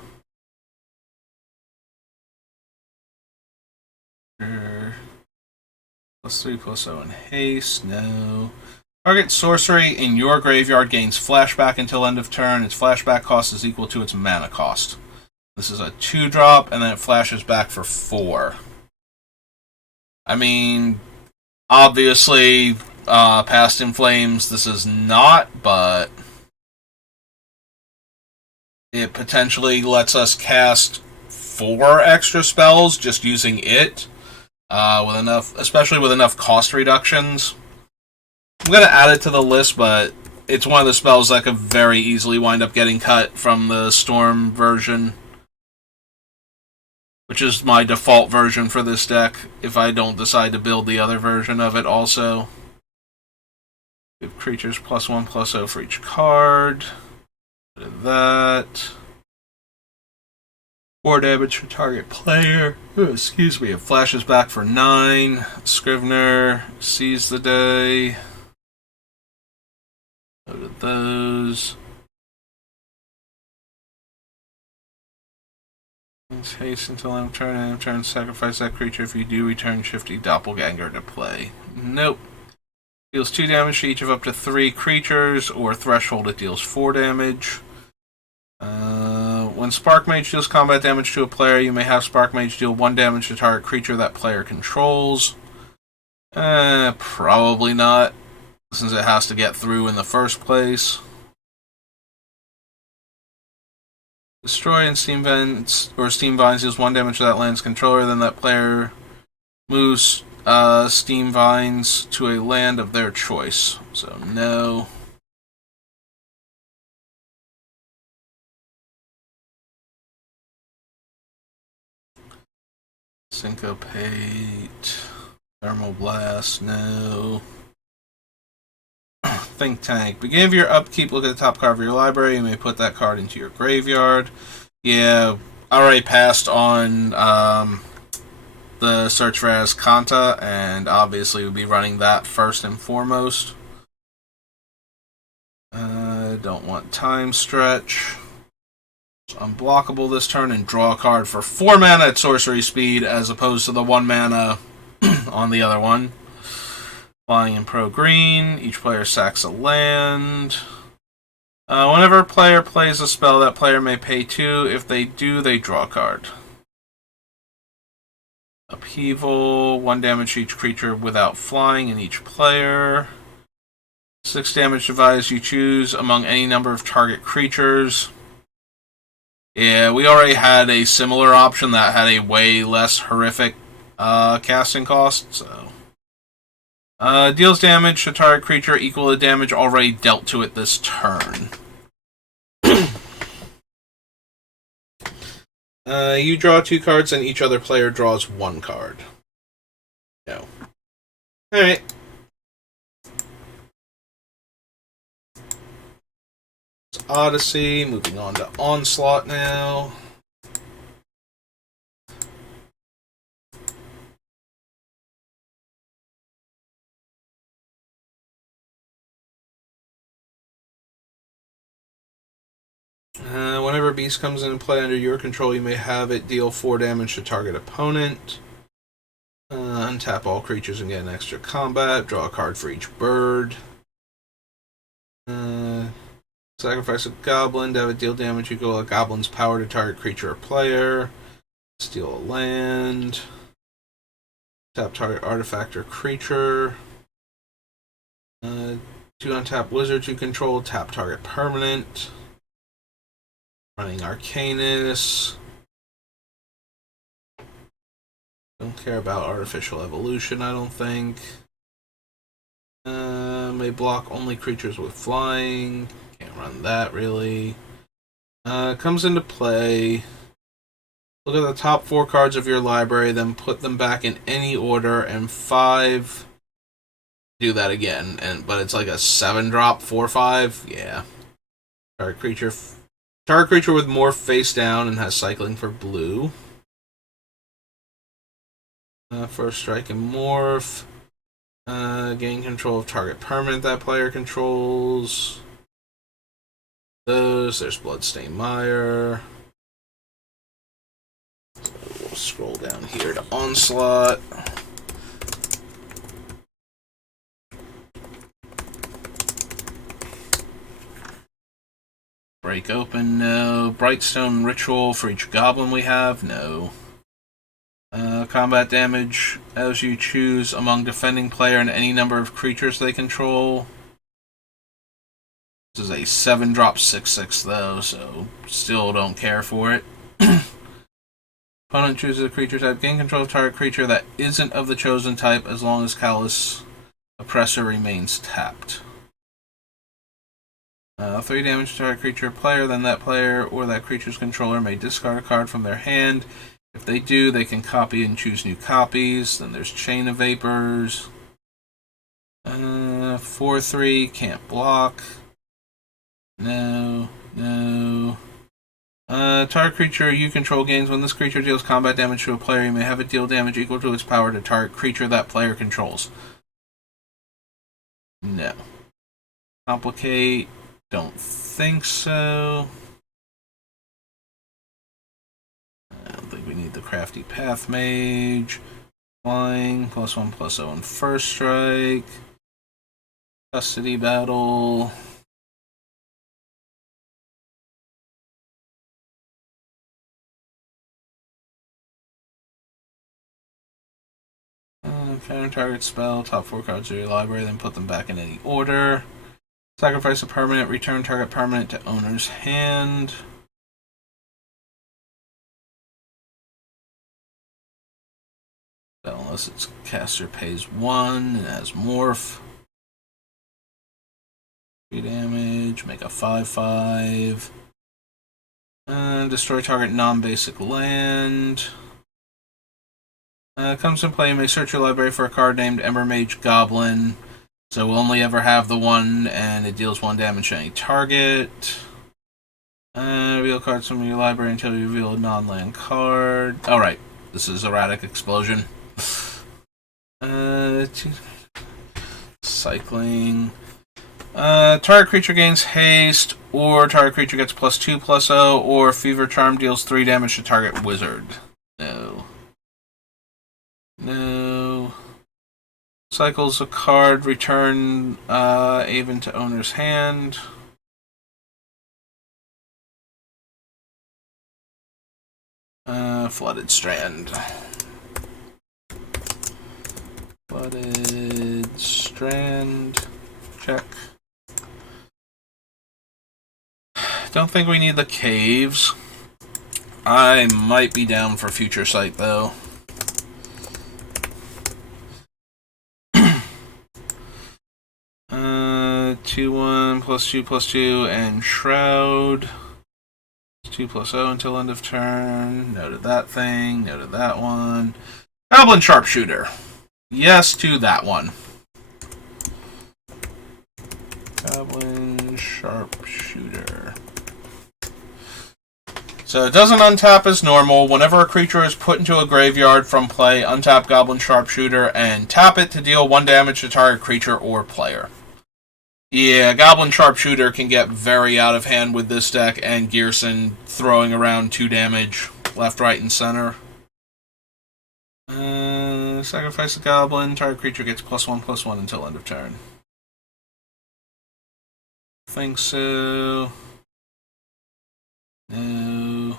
+3/+0 in haste, no. Target sorcery in your graveyard gains flashback until end of turn. Its flashback cost is equal to its mana cost. This is a 2-drop, and then it flashes back for 4. I mean, obviously, Past in Flames, this is not, but it potentially lets us cast 4 extra spells just using it, with enough, especially with enough cost reductions. I'm gonna add it to the list, but it's one of the spells that could very easily wind up getting cut from the Storm version, which is my default version for this deck if I don't decide to build the other version of it also. Give creatures +1/+0 for each card. Put that. 4 damage for target player. Excuse me. It flashes back for 9. Scrivener. Seize the day. Load at those. Haste until end of turn. Sacrifice that creature. If you do, return Shifty Doppelganger to play. Nope. Deals 2 damage to each of up to 3 creatures, or threshold it deals 4 damage. When Spark Mage deals combat damage to a player, you may have Spark Mage deal 1 damage to target creature that player controls. Probably not, since it has to get through in the first place. Destroy and Steam Vines, or Steam Vines deals 1 damage to that land's controller, then that player moves Steam Vines to a land of their choice. So, no. Syncopate. Thermal Blast, no. Think Tank. Beginning of your upkeep, look at the top card of your library. You may put that card into your graveyard. Yeah, I already passed on the search for Azcanta, and obviously we'll be running that first and foremost. Don't want Time Stretch. It's unblockable this turn and draw a card for 4 mana at sorcery speed as opposed to the 1 mana on the other one. Flying in pro green, each player sacks a land. Whenever a player plays a spell, that player may pay 2. If they do, they draw a card. Upheaval, 1 damage to each creature without flying in each player. 6 damage device you choose among any number of target creatures. Yeah, we already had a similar option that had a way less horrific casting cost, so. Deals damage to target creature equal to damage already dealt to it this turn. You draw 2 cards and each other player draws 1 card. No. Alright. It's Odyssey. Moving on to Onslaught now. Whenever Beast comes into play under your control, you may have it deal 4 damage to target opponent. Untap all creatures and get an extra combat. Draw a card for each bird. Sacrifice a goblin to have it deal damage equal to a goblin's power to target creature or player. Steal a land. Tap target artifact or creature. 2 untap wizards you control, tap target permanent. Running Arcanus. Don't care about artificial evolution, I don't think. May block only creatures with flying. Can't run that really. Comes into play. Look at the top 4 cards of your library, then put them back in any order, and 5. Do that again, but it's like a 7-drop 4/5. Yeah. Target creature with morph face down and has cycling for blue. First strike and morph. Gain control of target permanent that player controls. There's Bloodstained Mire. We'll scroll down here to Onslaught. Break open, no. Brightstone Ritual for each goblin we have, no. Combat damage as you choose among defending player and any number of creatures they control. This is a 7-drop 6/6 though, so still don't care for it. Opponent chooses a creature type. Gain control of target creature that isn't of the chosen type as long as Callous Oppressor remains tapped. 3 damage to target creature player, then that player or that creature's controller may discard a card from their hand. If they do, they can copy and choose new copies. Then there's Chain of Vapors. 4/3, can't block. No. Target creature you control gains. When this creature deals combat damage to a player, you may have it deal damage equal to its power to target creature that player controls. No. Complicate. Don't think so. I don't think we need the Crafty Path Mage. Flying, +1/+0 on first strike. Custody battle. Counter target spell, top 4 cards of your library, then put them back in any order. Sacrifice a permanent, return target permanent to owner's hand. Unless its caster pays 1 and has morph. 3 damage, make a 5/5. Destroy target non-basic land. Comes in play, you may search your library for a card named Ember Mage Goblin. So we'll only ever have the one, and it deals 1 damage to any target. Reveal cards from your library until you reveal a non-land card. Alright, this is Erratic Explosion. Cycling. Target creature gains haste, or target creature gets +2/+0, or Fever Charm deals 3 damage to target wizard. No. Cycles a card, return Aven to owner's hand. Flooded Strand. Flooded Strand. Check. Don't think we need the caves. I might be down for Future Sight though. 2/1 +2/2 and Shroud. 2/0 until end of turn. Noted that thing. Noted that one. Goblin Sharpshooter. Yes to that one. Goblin Sharpshooter. So it doesn't untap as normal. Whenever a creature is put into a graveyard from play, untap Goblin Sharpshooter and tap it to deal 1 damage to target creature or player. Yeah, Goblin Sharpshooter can get very out of hand with this deck, and Ghyrson throwing around 2 damage left, right, and center. Sacrifice a Goblin. Target creature gets +1/+1 until end of turn. Think so. No.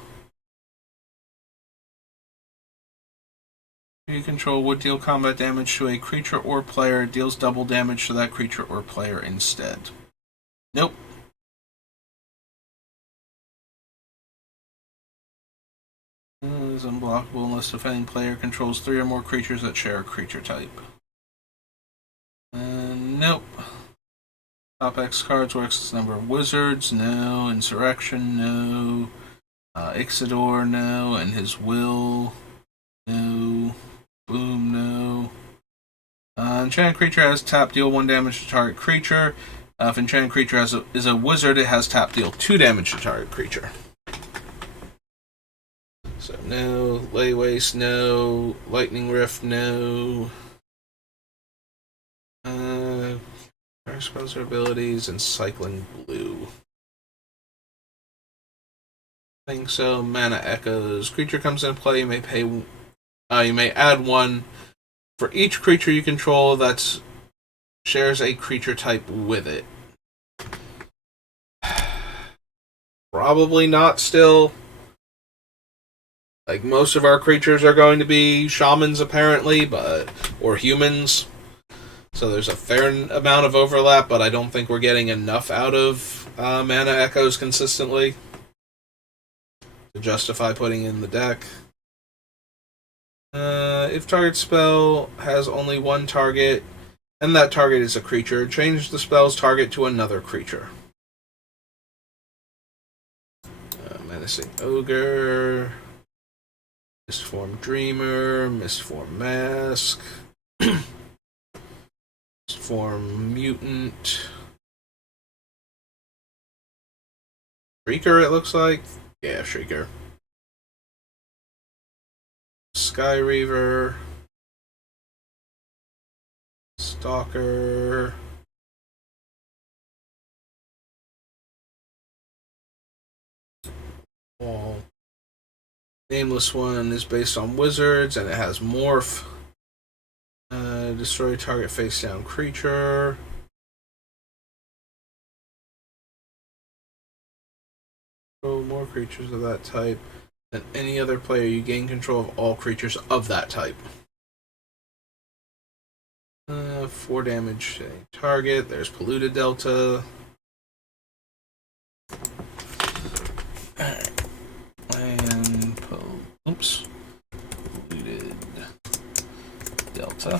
You control would deal combat damage to a creature or player, deals double damage to that creature or player instead. Nope. Is unblockable unless the defending player controls 3 or more creatures that share a creature type. Nope. Top X cards works as a number of wizards, no. Insurrection, no. Ixidor, no. And his will, no. Boom, no. Enchanted creature has tap, deal 1 damage to target creature. If enchanted creature is a wizard, it has tap, deal 2 damage to target creature. So no. Lay Waste, no. Lightning Rift, no. Our spells or abilities and Cycling Blue. I think so. Mana Echoes. Creature comes in play, you may pay. You may add 1 for each creature you control that shares a creature type with it. Probably not still. Like, most of our creatures are going to be shamans, apparently, or humans. So there's a fair amount of overlap, but I don't think we're getting enough out of Mana Echoes consistently to justify putting in the deck. If target spell has only 1 target, and that target is a creature, change the spell's target to another creature. Menacing Ogre, Mistform Dreamer, Mistform Mask, Mistform Mutant, Shrieker, it looks like. Yeah, Shrieker. Sky Reaver, Stalker, Nameless one is based on wizards and it has Morph. Destroy target face down creature. Control more creatures of that type than any other player. You gain control of all creatures of that type. 4 damage to a target. There's Polluted Delta. Alright. And Polluted Delta.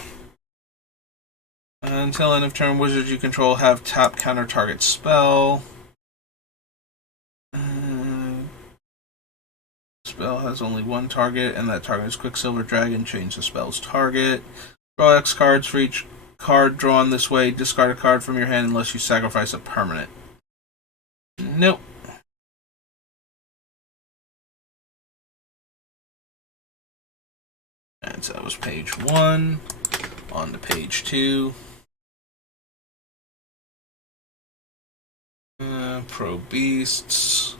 Until end of turn, wizards you control have tap counter target spell. Spell has only 1 target, and that target is Quicksilver Dragon. Change the spell's target. Draw X cards for each card drawn this way. Discard a card from your hand unless you sacrifice a permanent. Nope. And so that was page 1. On to page 2. Pro Beasts.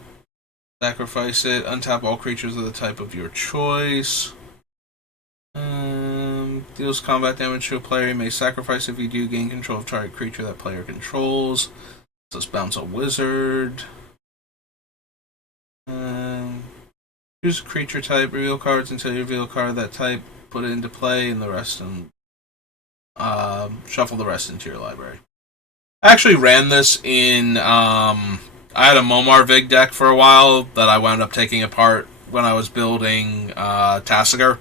Sacrifice it. Untap all creatures of the type of your choice. Deals combat damage to a player. You may sacrifice if you do. Gain control of target creature that player controls. So let's bounce a wizard. Choose a creature type. Reveal cards until you reveal a card of that type. Put it into play, and the rest shuffle the rest into your library. I actually ran this in. I had a Momar Vig deck for a while that I wound up taking apart when I was building Tasigur.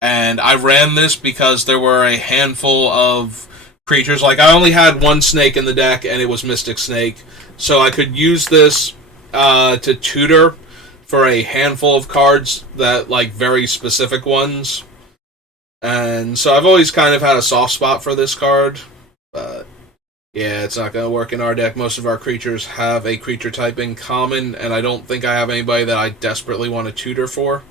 And I ran this because there were a handful of creatures. Like, I only had 1 snake in the deck, and it was Mystic Snake. So I could use this to tutor for a handful of cards that, like, very specific ones. And so I've always kind of had a soft spot for this card. But yeah, it's not going to work in our deck. Most of our creatures have a creature type in common, and I don't think I have anybody that I desperately want to tutor for.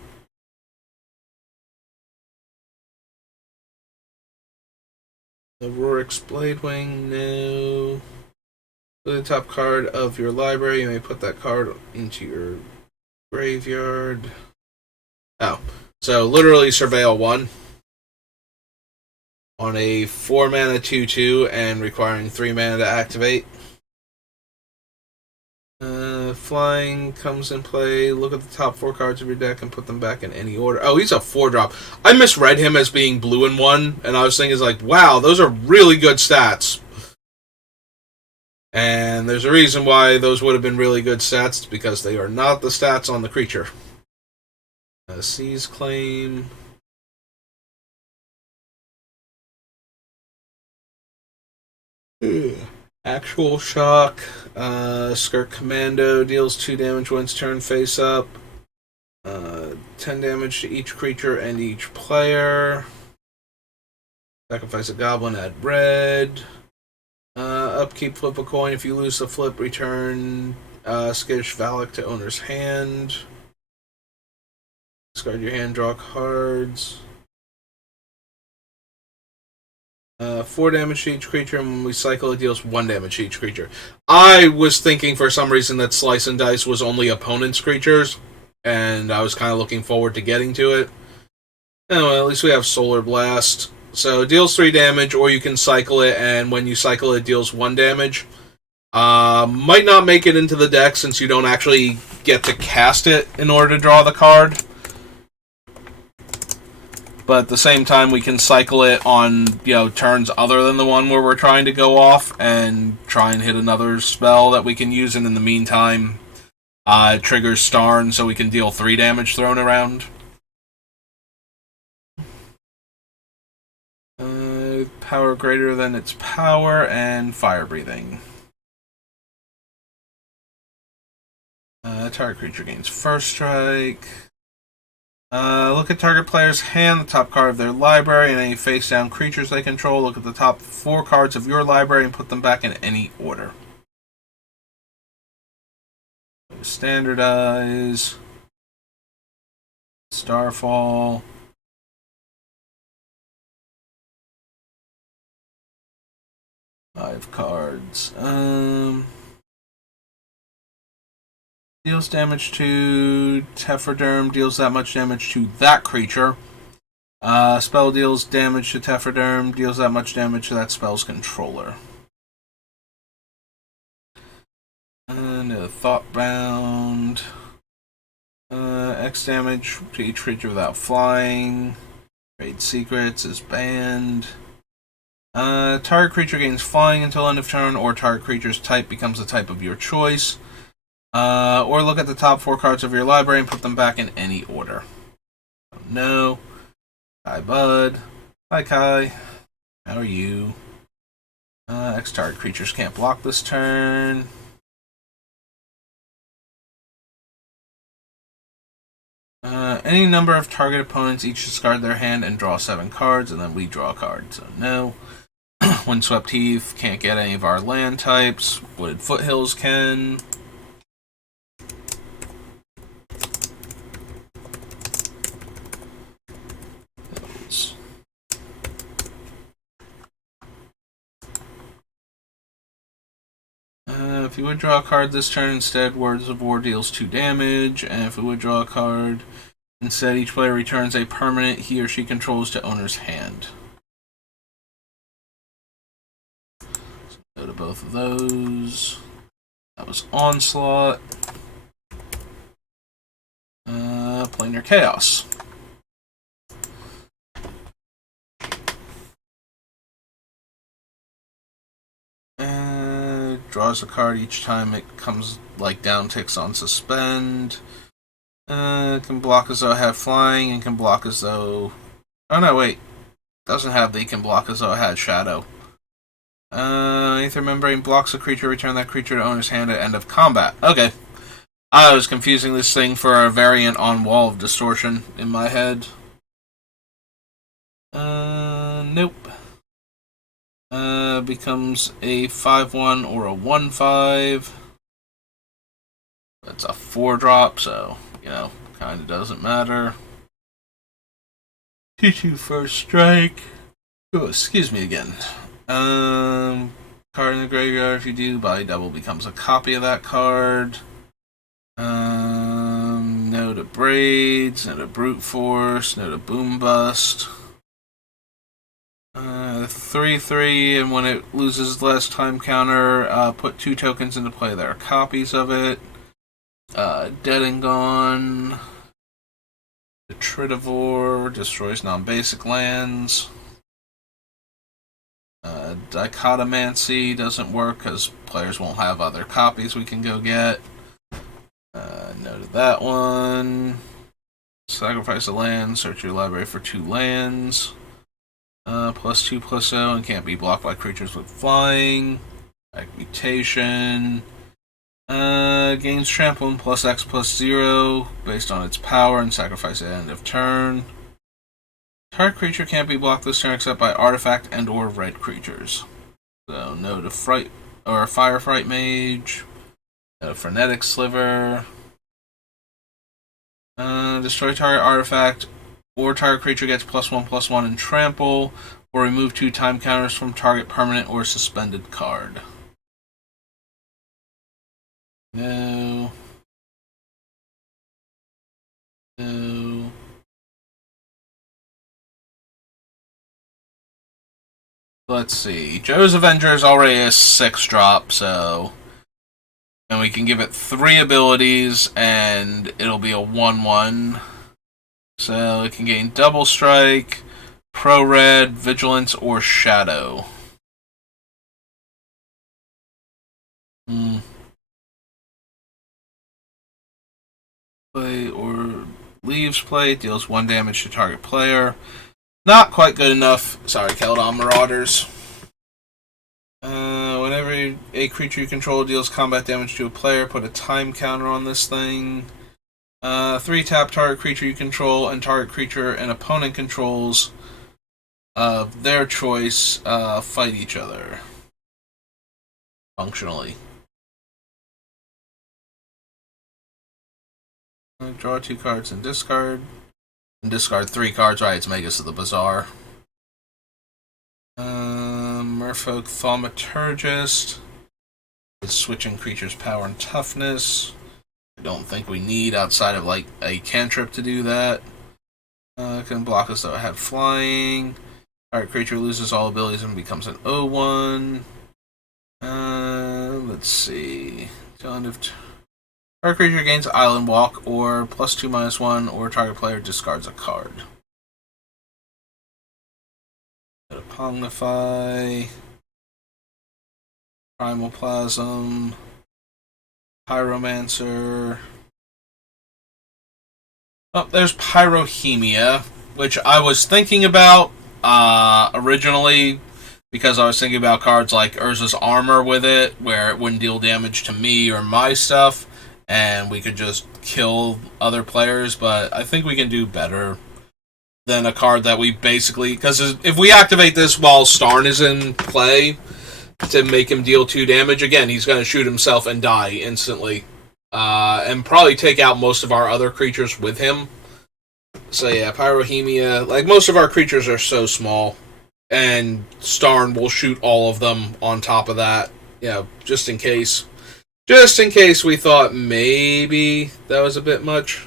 The Rorik's Bladewing, no. The top card of your library, you may put that card into your graveyard. Oh, so literally Surveil 1. On a 4 mana 2/2 and requiring 3 mana to activate. Flying comes in play. Look at the top 4 cards of your deck and put them back in any order. Oh, he's a 4-drop. I misread him as being blue and 1, and I was thinking, like, wow, those are really good stats. And there's a reason why those would have been really good stats. It's because they are not the stats on the creature. Seize Claim. Actual Shock. Skirt Commando deals 2 damage once turn face up. 10 damage to each creature and each player. Sacrifice a goblin, add red. Upkeep, flip a coin. If you lose the flip, return Skittish Valak to owner's hand. Discard your hand, draw cards. 4 damage to each creature, and when we cycle, it deals 1 damage to each creature. I was thinking for some reason that Slice and Dice was only opponents' creatures, and I was kind of looking forward to getting to it. Anyway, at least we have Solar Blast. So it deals 3 damage, or you can cycle it, and when you cycle it, deals 1 damage. Might not make it into the deck since you don't actually get to cast it in order to draw the card. But at the same time, we can cycle it on, turns other than the one where we're trying to go off and try and hit another spell that we can use. And in the meantime, it triggers Starn so we can deal 3 damage thrown around. Power greater than its power and fire breathing. Target creature gains first strike. Look at target player's hand, the top card of their library, and any face-down creatures they control. Look at the top 4 cards of your library and put them back in any order. Standardize. Starfall. Five cards. Deals damage to Tefferderm, deals that much damage to that creature. Spell deals damage to Tefferderm, deals that much damage to that spell's controller. Thoughtbound. X damage to each creature without flying. Trade Secrets is banned. Target creature gains flying until end of turn, or target creature's type becomes the type of your choice. Or look at the top 4 cards of your library and put them back in any order. No. Hi, bud. Hi, Kai. How are you? X target creatures can't block this turn. Any number of target opponents each discard their hand and draw 7 cards, and then we draw a card. So no. Windswept Heath can't get any of our land types. Wooded Foothills can. If you would draw a card this turn instead, Words of War deals 2 damage, and if we would draw a card instead, each player returns a permanent he or she controls to owner's hand. So go to both of those. That was Onslaught. Planar Chaos. Draws a card each time it comes, down ticks on Suspend. Can block as though it had flying, and can block as though... Oh no, wait. Doesn't have the can block as though it had Shadow. Aether Membrane blocks a creature, return that creature to owner's hand at end of combat. Okay. I was confusing this thing for a variant on Wall of Distortion in my head. Nope. Becomes a 5/1 or a 1/5. That's a 4-drop, so, kind of doesn't matter. 2/2 first strike. Oh, excuse me again. Card in the graveyard, if you do, buy double becomes a copy of that card. No to Braids, no to Brute Force, no to Boom Bust. 3/3, and when it loses last time counter, put 2 tokens into play that are copies of it. Dead and Gone. Detritivore destroys non-basic lands. Dichotomancy doesn't work because players won't have other copies we can go get. No to that one. Sacrifice a land, search your library for 2 lands. +2/+0 and can't be blocked by creatures with flying. Mutation. Gains trample +X/+0 based on its power and sacrifice at end of turn. Target creature can't be blocked this turn except by artifact and or red creatures. So no to Fright or Firefright Mage. No Frenetic Sliver. Destroy target artifact or target creature gets +1/+1 in trample, or remove 2 time counters from target permanent or suspended card. No. No. Let's see. Joe's Avenger is already a 6-drop, so. And we can give it 3 abilities, and it'll be a 1/1. So it can gain Double Strike, Pro Red, Vigilance, or Shadow. Play or leaves play, deals 1 damage to target player. Not quite good enough. Sorry, Keldon Marauders. Whenever a creature you control deals combat damage to a player, put a time counter on this thing. 3-tap target creature you control and target creature and opponent controls of their choice fight each other. Functionally. Draw 2 cards and discard. And discard 3 cards. Right, it's Magus of the Bazaar. Merfolk Thaumaturgist. It's switching creatures' power and toughness. I don't think we need outside of like a cantrip to do that. Can block us though it had flying. Target creature loses all abilities and becomes an 0/1. Let's see. Target creature gains Island Walk or +2/-1, or target player discards a card. Pognify. Primal Plasm. Pyromancer. Oh, there's Pyrohemia, which I was thinking about originally because I was thinking about cards like Urza's Armor with it, where it wouldn't deal damage to me or my stuff, and we could just kill other players, but I think we can do better than a card that we basically... Because if we activate this while Starn is in play to make him deal 2 damage, again, he's going to shoot himself and die instantly. And probably take out most of our other creatures with him. So yeah, Pyrohemia... Like, most of our creatures are so small, and Starn will shoot all of them on top of that, you know, just in case. Just in case we thought maybe that was a bit much.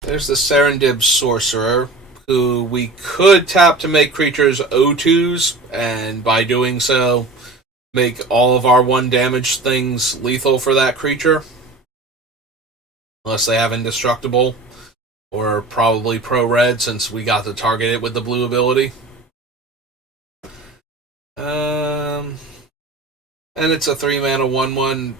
There's the Serendib Sorcerer, who we could tap to make creatures O2s, and by doing so, make all of our 1 damage things lethal for that creature. Unless they have Indestructible, or probably Pro Red, since we got to target it with the blue ability. And it's a 3-mana 1/1.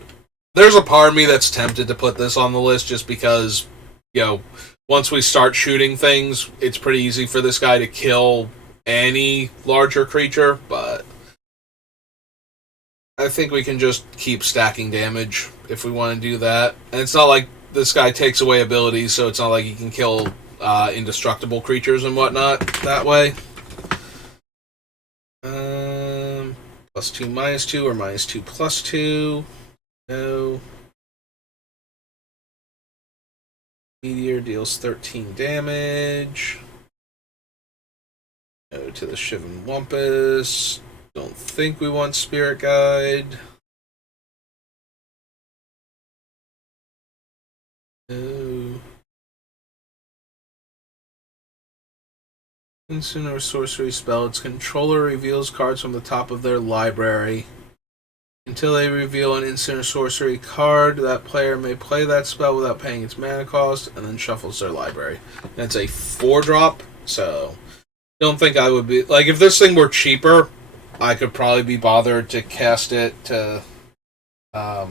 There's a part of me that's tempted to put this on the list just because, you know, once we start shooting things, it's pretty easy for this guy to kill any larger creature, but I think we can just keep stacking damage if we want to do that. And it's not like this guy takes away abilities, so it's not like he can kill indestructible creatures and whatnot that way. +2/-2 or -2/+2. No. Meteor deals 13 damage. No to the Shivan Wumpus. Don't think we want Spirit Guide. No. Instant or sorcery spell. Its controller reveals cards from the top of their library. Until they reveal an instant or sorcery card, that player may play that spell without paying its mana cost, and then shuffles their library. That's a 4-drop, so don't think I would be... Like, if this thing were cheaper, I could probably be bothered to cast it to... to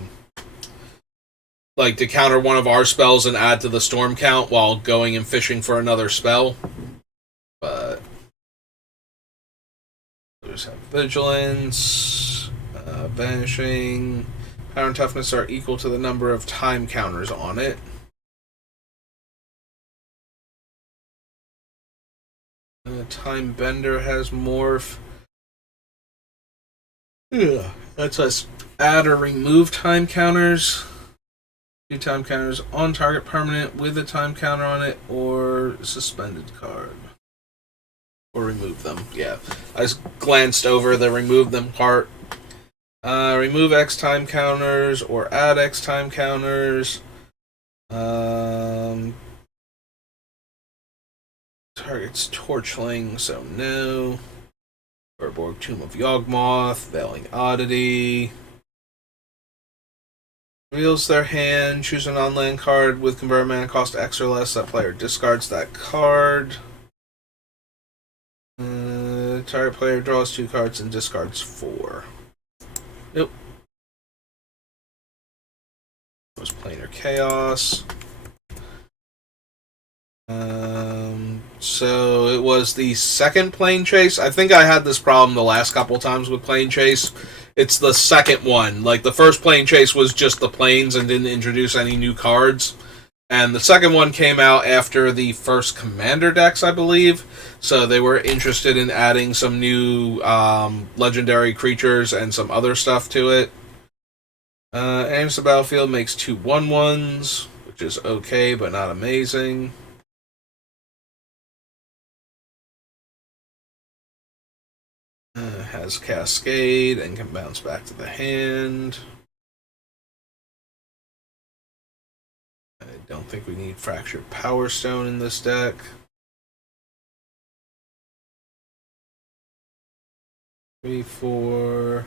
counter one of our spells and add to the storm count while going and fishing for another spell. But... Others have vigilance... vanishing. Power and toughness are equal to the number of time counters on it. Time Bender has morph. Yeah, that's us. Add or remove time counters. 2 time counters on target permanent with a time counter on it, or suspended card. Or remove them. Yeah, I just glanced over the remove them part. Remove X time counters or add X time counters. Targets Torchling, so no. Urborg Tomb of Yawgmoth, Veiling Oddity. Reveals their hand, choose an on-land card with convert mana cost X or less. That player discards that card. Target player draws 2 cards and discards 4. Nope. It was Planar Chaos. So it was the second Plane Chase. I think I had this problem the last couple times with Plane Chase. It's the second one. Like, the first Plane Chase was just the planes and didn't introduce any new cards. And the second one came out after the first Commander decks, I believe. So they were interested in adding some new legendary creatures and some other stuff to it. Enters the battlefield, makes 2 1/1s, which is okay, but not amazing. Has Cascade and can bounce back to the hand. I don't think we need Fractured Power Stone in this deck. Three, 4.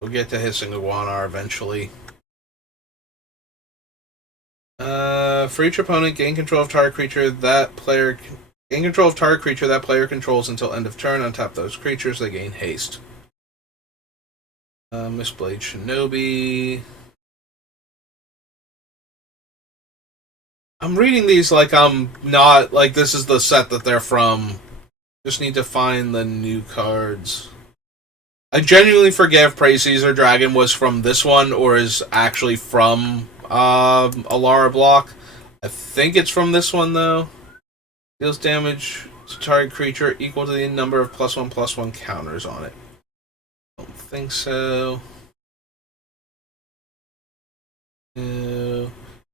We'll get to Hissing Iguanar eventually. For each opponent, gain control of target creature that player controls until end of turn. Untap those creatures, they gain haste. Mistblade Shinobi. I'm reading these like I'm not, like this is the set that they're from. Just need to find the new cards. I genuinely forget if Praise Caesar Dragon was from this one or is actually from Alara block. I think it's from this one though. Deals damage to target creature equal to the number of +1/+1 counters on it. Don't think so. No.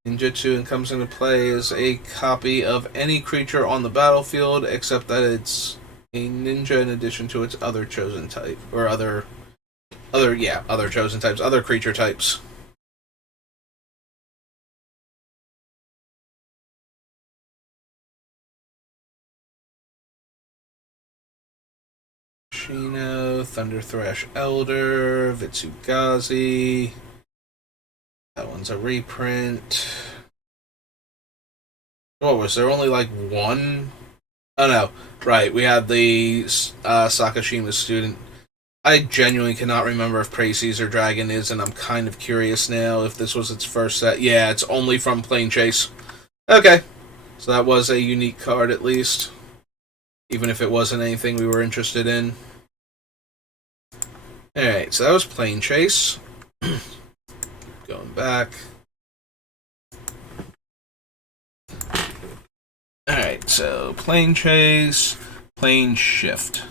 Ninjutsu and comes into play as a copy of any creature on the battlefield, except that it's a ninja in addition to its other chosen type, or other chosen types, other creature types. Shino, Thunder Thrash Elder, Vitsugazi. That one's a reprint. Oh, was there only like one? Oh no, right, we had the Sakashima student. I genuinely cannot remember if Praise Caesar Dragon is, and I'm kind of curious now if this was its first set. Yeah, it's only from Plane Chase. Okay, so that was a unique card at least, even if it wasn't anything we were interested in. Alright, so that was Plane Chase. Going back. Alright, so Plane Chase, Plane Shift.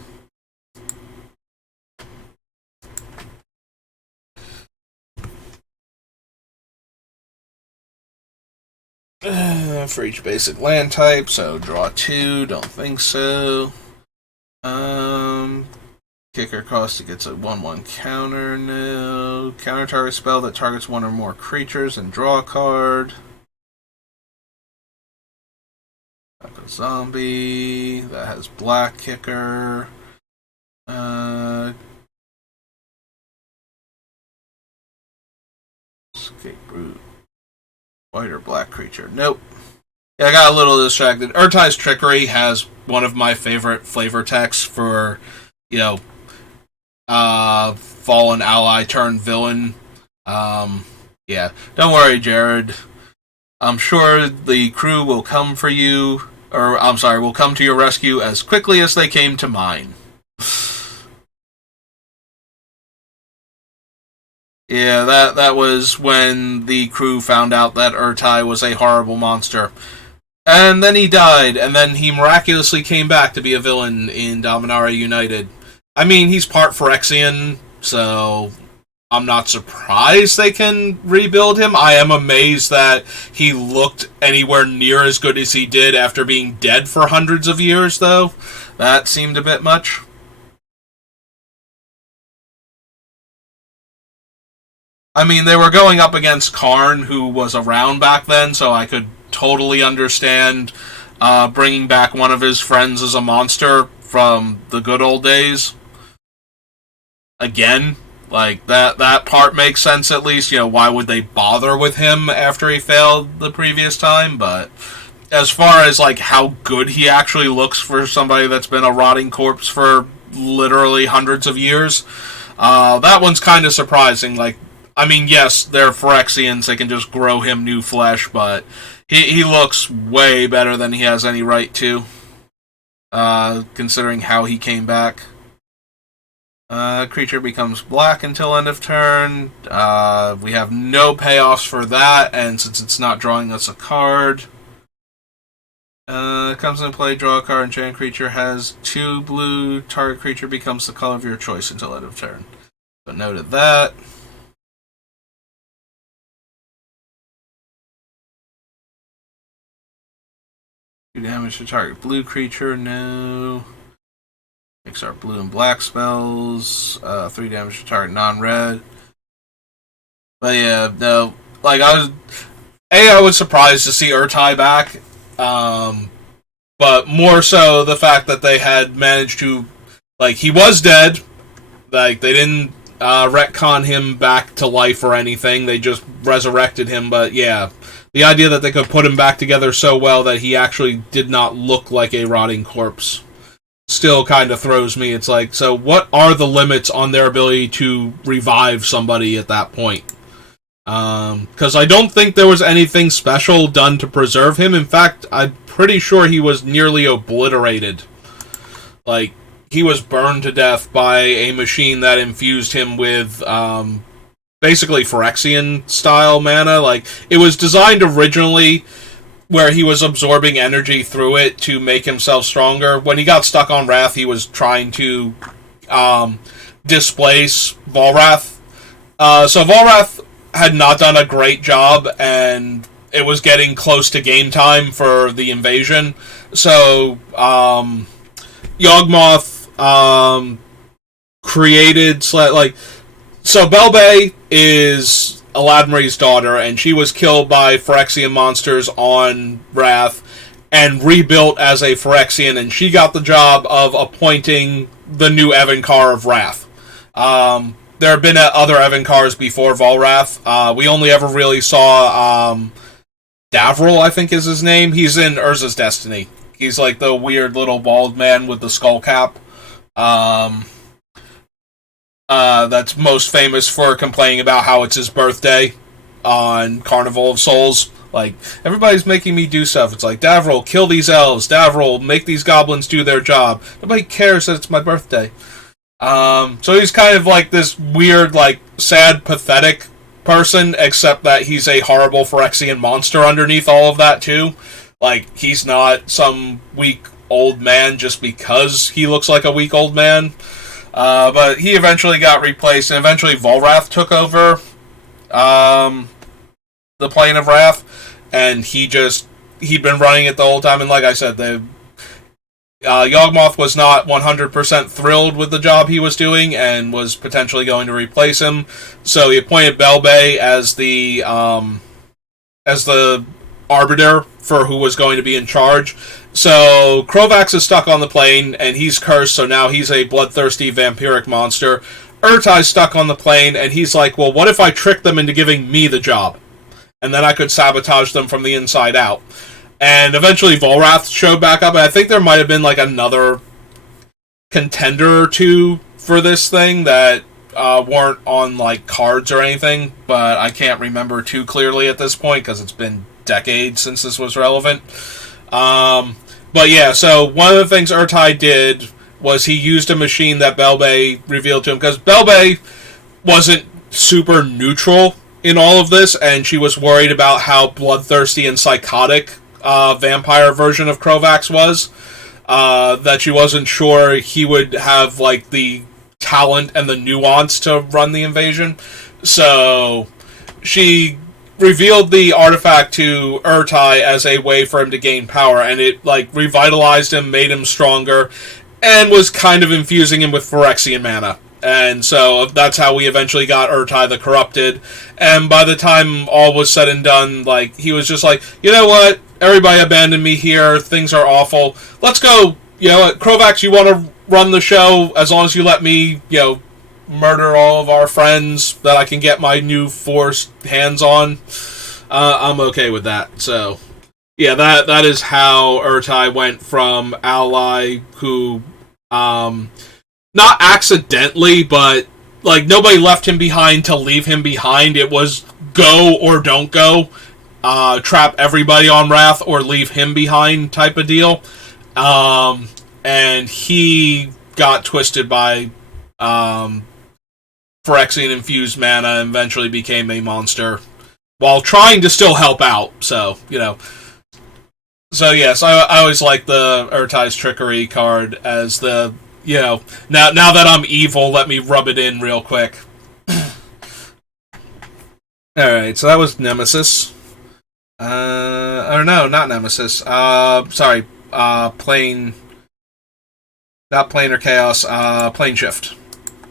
For each basic land type, so draw 2, don't think so. Kicker cost, it gets a 1/1 counter, no. Counter target spell that targets one or more creatures and draw a card. Like a zombie that has black kicker. Escape route. White or black creature? Nope. Yeah, I got a little distracted. Urtai's Trickery has one of my favorite flavor texts for, you know, fallen ally turned villain. Yeah. Don't worry, Jared. I'm sure the crew will come for you, or I'm sorry, will come to your rescue as quickly as they came to mine. Yeah, that was when the crew found out that Urtai was a horrible monster. And then he died, and then he miraculously came back to be a villain in Dominaria United. I mean, he's part Phyrexian, so I'm not surprised they can rebuild him. I am amazed that he looked anywhere near as good as he did after being dead for hundreds of years, though. That seemed a bit much. I mean, they were going up against Karn, who was around back then, so I could totally understand bringing back one of his friends as a monster from the good old days. Again, like, that part makes sense at least. You know, why would they bother with him after he failed the previous time? But as far as, like, how good he actually looks for somebody that's been a rotting corpse for literally hundreds of years, that one's kind of surprising. Like, I mean, yes, they're Phyrexians, they can just grow him new flesh, but he looks way better than he has any right to, considering how he came back. Creature becomes black until end of turn. We have no payoffs for that, and since it's not drawing us a card, comes into play, draw a card, enchant creature has 2 blue, target creature becomes the color of your choice until end of turn. So noted that. 2 damage to target blue creature, no. Makes our blue and black spells. 3 damage to target non-red. But yeah, no. Like, I was surprised to see Urtai back. But more so the fact that they had managed to, like, he was dead. Like, they didn't retcon him back to life or anything. They just resurrected him, but yeah. The idea that they could put him back together so well that he actually did not look like a rotting corpse still kind of throws me. It's like, so what are the limits on their ability to revive somebody at that point? Because I don't think there was anything special done to preserve him. In fact, I'm pretty sure he was nearly obliterated. Like, he was burned to death by a machine that infused him with, basically Phyrexian style mana. Like, it was designed originally where he was absorbing energy through it to make himself stronger. When he got stuck on Wrath, he was trying to displace Volrath. So Volrath had not done a great job, and it was getting close to game time for the invasion. So Yawgmoth created so Belbay is Eladmri's daughter, and she was killed by Phyrexian monsters on Wrath and rebuilt as a Phyrexian, and she got the job of appointing the new Evankar of Wrath. There have been other Evankars before Volrath. We only ever really saw Davril, I think is his name. He's in Urza's Destiny. He's like the weird little bald man with the skull cap. That's most famous for complaining about how it's his birthday on Carnival of Souls. Like, everybody's making me do stuff. It's like, Davril, kill these elves. Davril, make these goblins do their job. Nobody cares that it's my birthday. So he's kind of like this weird, like, sad, pathetic person, except that he's a horrible Phyrexian monster underneath all of that, too. Like, he's not some weak old man just because he looks like a weak old man. But he eventually got replaced, and eventually Volrath took over the Plane of Wrath, and he'd been running it the whole time, and like I said, Yawgmoth was not 100% thrilled with the job he was doing, and was potentially going to replace him, so he appointed Belbay as the arbiter for who was going to be in charge. So Krovax is stuck on the plane, and he's cursed, so now he's a bloodthirsty vampiric monster. Urtai's stuck on the plane, and he's like, well, what if I trick them into giving me the job? And then I could sabotage them from the inside out. And eventually Volrath showed back up, and I think there might have been like another contender or two for this thing that weren't on like cards or anything, but I can't remember too clearly at this point because it's been decades since this was relevant. But yeah, so one of the things Urtai did was he used a machine that Belbay revealed to him, because Belbay wasn't super neutral in all of this, and she was worried about how bloodthirsty and psychotic vampire version of Krovax was. That she wasn't sure he would have like the talent and the nuance to run the invasion. So she revealed the artifact to Urtai as a way for him to gain power, and it like revitalized him, made him stronger, and was kind of infusing him with Phyrexian mana. And so that's how we eventually got Urtai the Corrupted. And by the time all was said and done, like, he was just like, you know what? Everybody abandoned me here. Things are awful. Let's go. You know, Krovax, you want to run the show as long as you let me, you know, murder all of our friends that I can get my new force hands on. I'm okay with that. So, yeah, that is how Urtai went from ally who, not accidentally, but like nobody left him behind to leave him behind. It was go or don't go, trap everybody on Wrath or leave him behind type of deal. And he got twisted by Phyrexian infused mana and eventually became a monster while trying to still help out. So, you know. So yes, I always like the Urtai's Trickery card as the, you know, now that I'm evil, let me rub it in real quick. Alright, so that was Nemesis. Or no, not Nemesis. Sorry, Plane... Not Plane or Chaos, Plane Shift.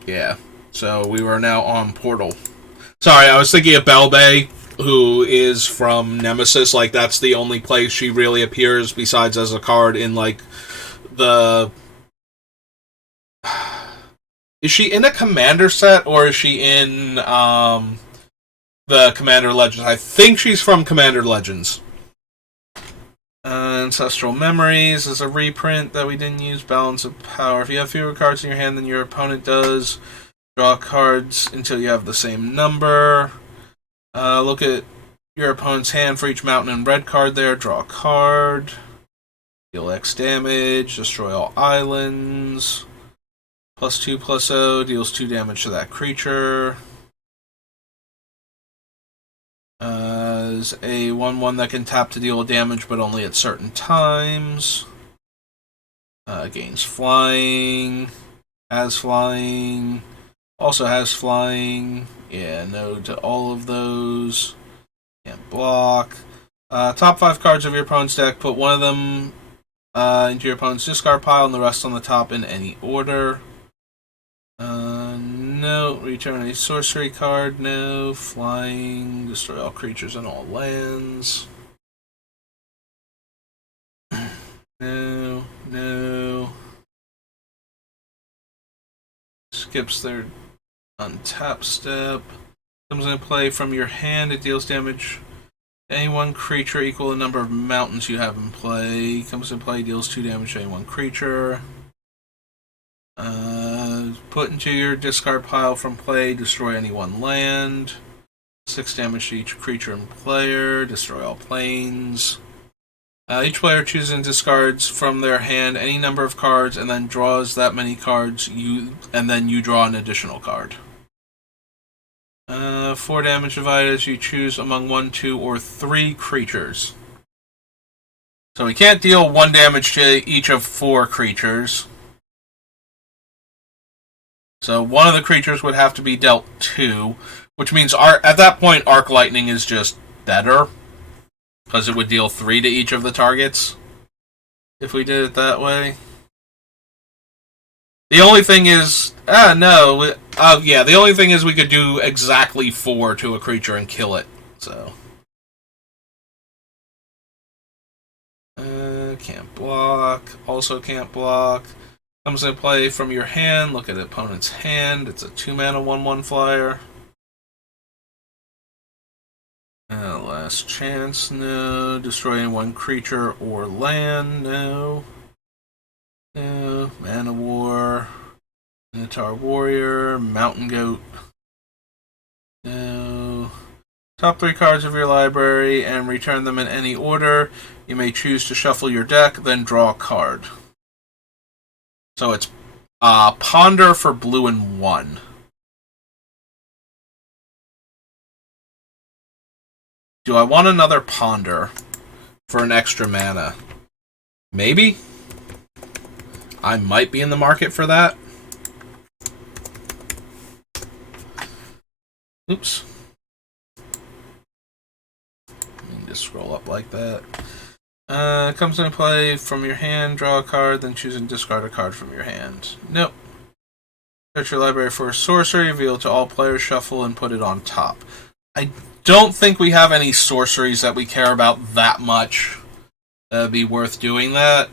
Yeah, so we were now on Portal. Sorry, I was thinking of Belbay, who is from Nemesis. Like, that's the only place she really appears, besides as a card in, like, the... Is she in a Commander set, or is she in the Commander Legends? I think she's from Commander Legends. Ancestral Memories is a reprint that we didn't use. Balance of Power. If you have fewer cards in your hand than your opponent does, draw cards until you have the same number. Look at your opponent's hand for each mountain and red card there. Draw a card. Deal X damage. Destroy all islands. +2/+0 deals 2 damage to that creature. Is a 1/1 that can tap to deal damage, but only at certain times. Gains flying. Has flying. Also has flying. Yeah, no to all of those. Can't block. Top 5 cards of your opponent's deck. Put one of them into your opponent's discard pile and the rest on the top in any order. No. Return a sorcery card. No. Flying. Destroy all creatures and all lands. No. No. Skips their untap step. Comes into play from your hand. It deals damage to any one creature equal to the number of mountains you have in play. Comes into play. Deals 2 damage to any one creature. Put into your discard pile from play, destroy any one land. 6 damage to each creature and player, destroy all planes. Each player chooses and discards from their hand any number of cards and then draws that many cards, and then you draw an additional card. 4 damage divided as you choose among 1, 2, or 3 creatures. So we can't deal 1 damage to each of 4 creatures. So one of the creatures would have to be dealt 2, which means at that point Arc Lightning is just better, because it would deal 3 to each of the targets if we did it that way. The only thing is, the only thing is we could do exactly 4 to a creature and kill it. So Can't block. Also can't block. Comes into play from your hand. Look at the opponent's hand. It's a 2-mana 1/1 flyer. Last chance, no. Destroying one creature or land, no. No. Mana War. Minotaur Warrior. Mountain Goat. No. Top 3 cards of your library and return them in any order. You may choose to shuffle your deck, then draw a card. So it's Ponder for blue and 1. Do I want another Ponder for an extra mana? Maybe? I might be in the market for that. Oops. Just scroll up like that. Comes into play from your hand, draw a card, then choose and discard a card from your hand. Nope. Search your library for a sorcery, reveal to all players, shuffle, and put it on top. I don't think we have any sorceries that we care about that much. That'd be worth doing that.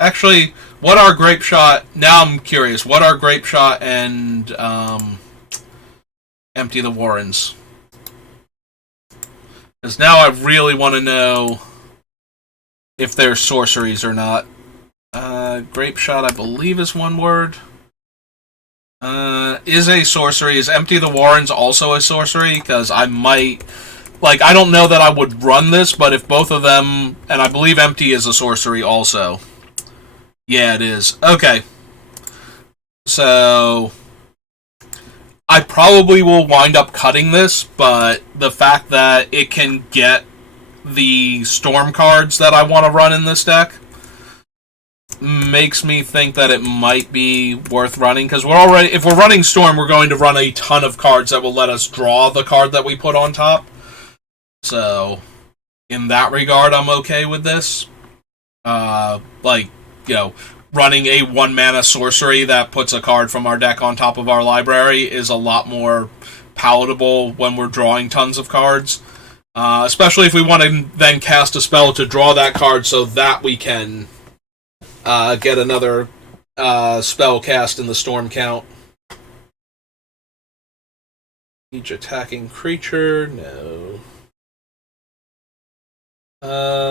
Actually, what are Grape Shot? Now I'm curious. What are Grape Shot and Empty the Warrens? Because now I really want to know if they're sorceries or not. Grape Shot, I believe, is one word. Is a sorcery. Is Empty the Warrens also a sorcery? Because I might... Like, I don't know that I would run this, but if both of them... And I believe Empty is a sorcery also. Yeah, it is. Okay. So... I probably will wind up cutting this, but the fact that it can get the Storm cards that I want to run in this deck makes me think that it might be worth running, because if we're running Storm, we're going to run a ton of cards that will let us draw the card that we put on top. So, in that regard, I'm okay with this. Running a 1-mana sorcery that puts a card from our deck on top of our library is a lot more palatable when we're drawing tons of cards. Especially if we want to then cast a spell to draw that card so that we can get another spell cast in the Storm count. Each attacking creature, no.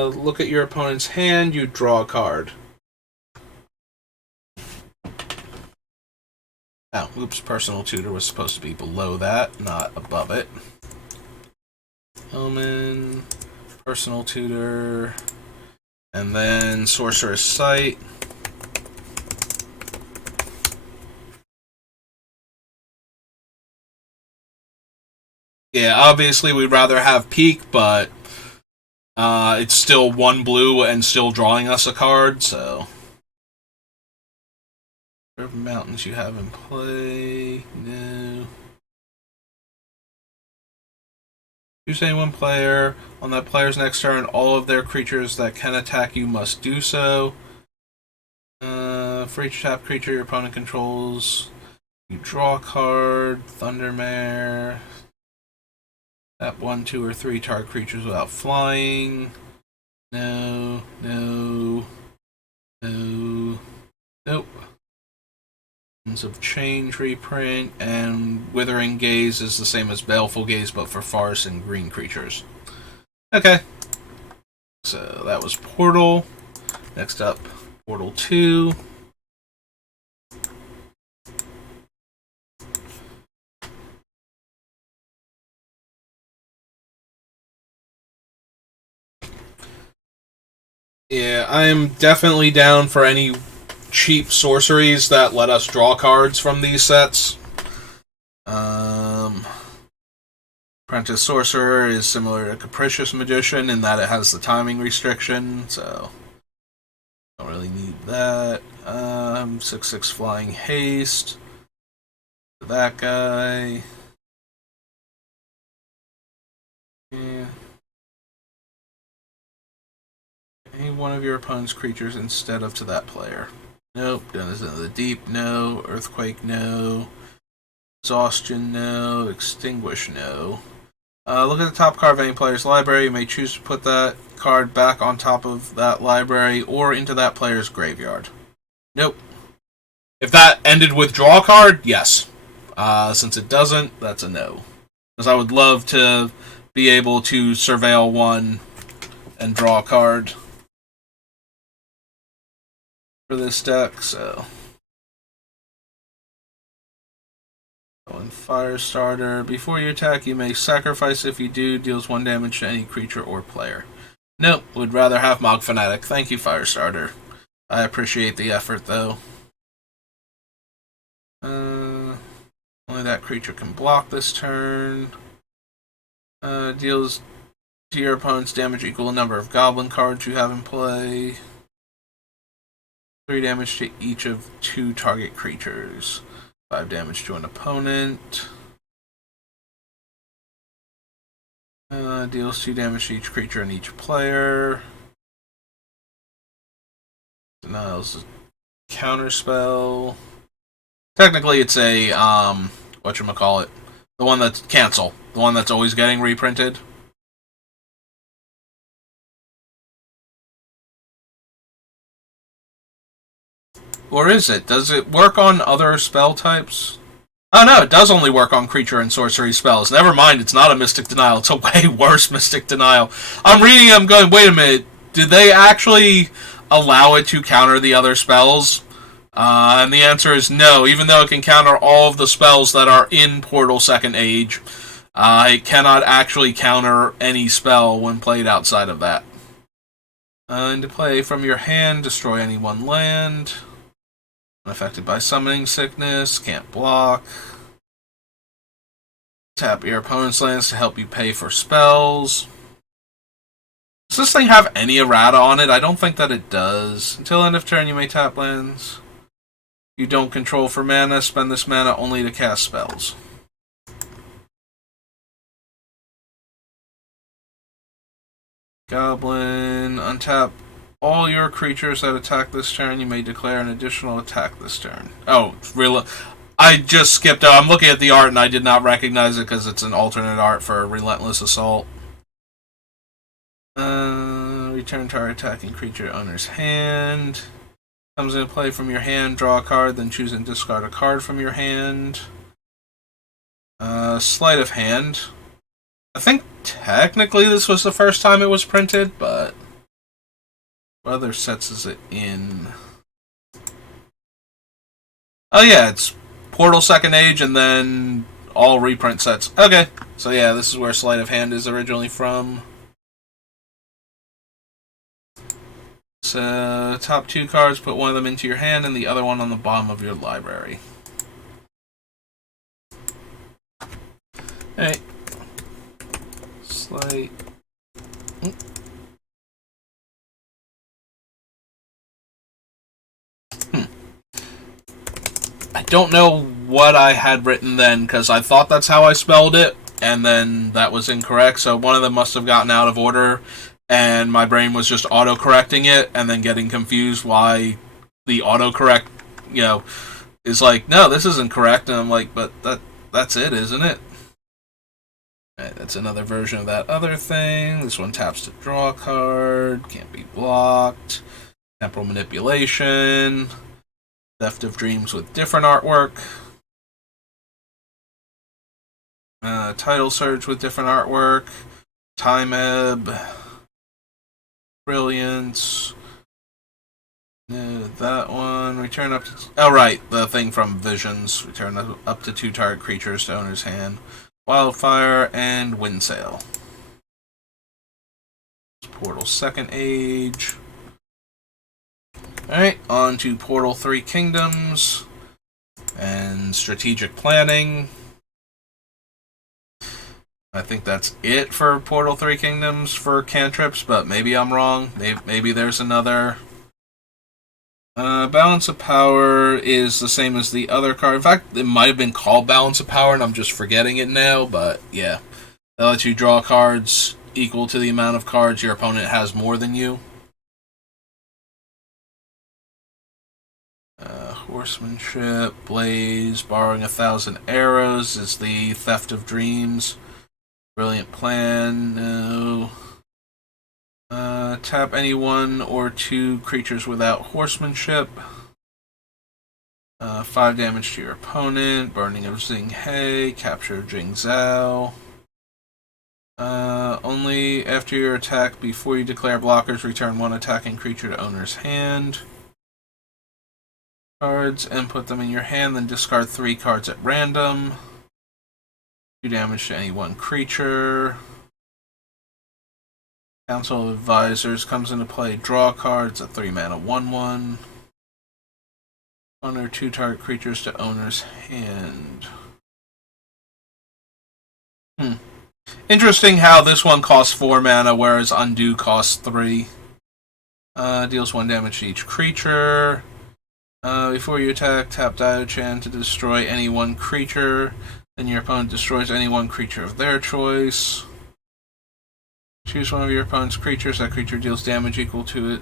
Look at your opponent's hand, you draw a card. Oh, oops, Personal Tutor was supposed to be below that, not above it. Omen, Personal Tutor, and then Sorcerer's Sight. Yeah, obviously we'd rather have Peak, but it's still 1 blue and still drawing us a card, so... Mountains you have in play, no. Choose any one player. On that player's next turn, all of their creatures that can attack you must do so. For each tap creature your opponent controls, you draw a card. Thundermare. Tap 1, 2, or 3 target creatures without flying. No, no, no, nope. Of Change reprint, and Withering Gaze is the same as Baleful Gaze, but for forest and green creatures. Okay. So that was Portal. Next up, Portal 2. Yeah, I'm definitely down for any cheap sorceries that let us draw cards from these sets. Apprentice Sorcerer is similar to Capricious Magician in that it has the timing restriction, so don't really need that. 6/6 Flying Haste. That guy. Yeah. Any one of your opponent's creatures instead of to that player. Nope. Denizens of the Deep, no. Earthquake, no. Exhaustion, no. Extinguish, no. Look at the top card of any player's library. You may choose to put that card back on top of that library or into that player's graveyard. Nope. If that ended with draw a card, yes. Since it doesn't, that's a no. Because I would love to be able to surveil one and draw a card for this deck, so. On Firestarter, before you attack, you may sacrifice. If you do, deals 1 damage to any creature or player. Nope, would rather have Mog Fanatic. Thank you, Firestarter. I appreciate the effort, though. Only that creature can block this turn. Deals to your opponent's damage equal the number of goblin cards you have in play. 3 damage to each of 2 target creatures. 5 damage to an opponent. Deals 2 damage to each creature and each player. Denials a counterspell. Technically, it's a, whatchamacallit. The one that's cancel. The one that's always getting reprinted. Or is it? Does it work on other spell types? Oh no, it does only work on creature and sorcery spells. Never mind, it's not a Mystic Denial. It's a way worse Mystic Denial. I'm reading it, I'm going, wait a minute. Did they actually allow it to counter the other spells? And the answer is no. Even though it can counter all of the spells that are in Portal Second Age, it cannot actually counter any spell when played outside of that. And to play from your hand, destroy any one land. Unaffected by summoning sickness, can't block. Tap your opponent's lands to help you pay for spells. Does this thing have any errata on it? I don't think that it does. Until end of turn, you may tap lands you don't control for mana. Spend this mana only to cast spells. Goblin, untap all your creatures that attack this turn. You may declare an additional attack this turn. Oh, really? I just skipped out. I'm looking at the art and I did not recognize it because it's an alternate art for Relentless Assault. Return target attacking creature owner's hand. Comes into play from your hand, draw a card, then choose and discard a card from your hand. Sleight of hand. I think technically this was the first time it was printed, but what other sets is it in? Oh yeah, it's Portal Second Age and then all reprint sets. Okay, so yeah, this is where Sleight of Hand is originally from. So, top 2 cards, put one of them into your hand and the other one on the bottom of your library. Hey. Slight. I don't know what I had written then, because I thought that's how I spelled it, and then that was incorrect, so one of them must have gotten out of order, and my brain was just auto-correcting it, and then getting confused why the autocorrect, is like, no, this isn't correct, and I'm like, but that's it, isn't it? Alright, that's another version of that other thing. This one taps to draw a card, can't be blocked. Temporal Manipulation. Theft of Dreams with different artwork. Tidal Surge with different artwork. Time Ebb. Brilliance. No, that one. Return up to... Oh, right. The thing from Visions. Return up to 2 target creatures to owner's hand. Wildfire and Windsail. Portal Second Age. Alright, on to Portal 3 Kingdoms. And Strategic Planning. I think that's it for Portal 3 Kingdoms for cantrips, but maybe I'm wrong. Maybe there's another. Balance of Power is the same as the other card. In fact, it might have been called Balance of Power, and I'm just forgetting it now, but yeah. That lets you draw cards equal to the amount of cards your opponent has more than you. Horsemanship, Blaze, borrowing 1,000 arrows is the Theft of Dreams. Brilliant plan, no. Tap any one or two creatures without horsemanship. 5 damage to your opponent. Burning of Xing He. Capture of Jing Zhao. Only after your attack, before you declare blockers, return one attacking creature to owner's hand. Cards and put them in your hand, then discard 3 cards at random. 2 damage to any one creature. Council of Advisors comes into play. Draw cards at 3 mana 1/1. Honor 2 target creatures to owner's hand. Interesting how this one costs 4 mana, whereas Undo costs 3. Deals 1 damage to each creature. Before you attack, tap Diochan to destroy any one creature. Then your opponent destroys any one creature of their choice. Choose one of your opponent's creatures. That creature deals damage equal to it.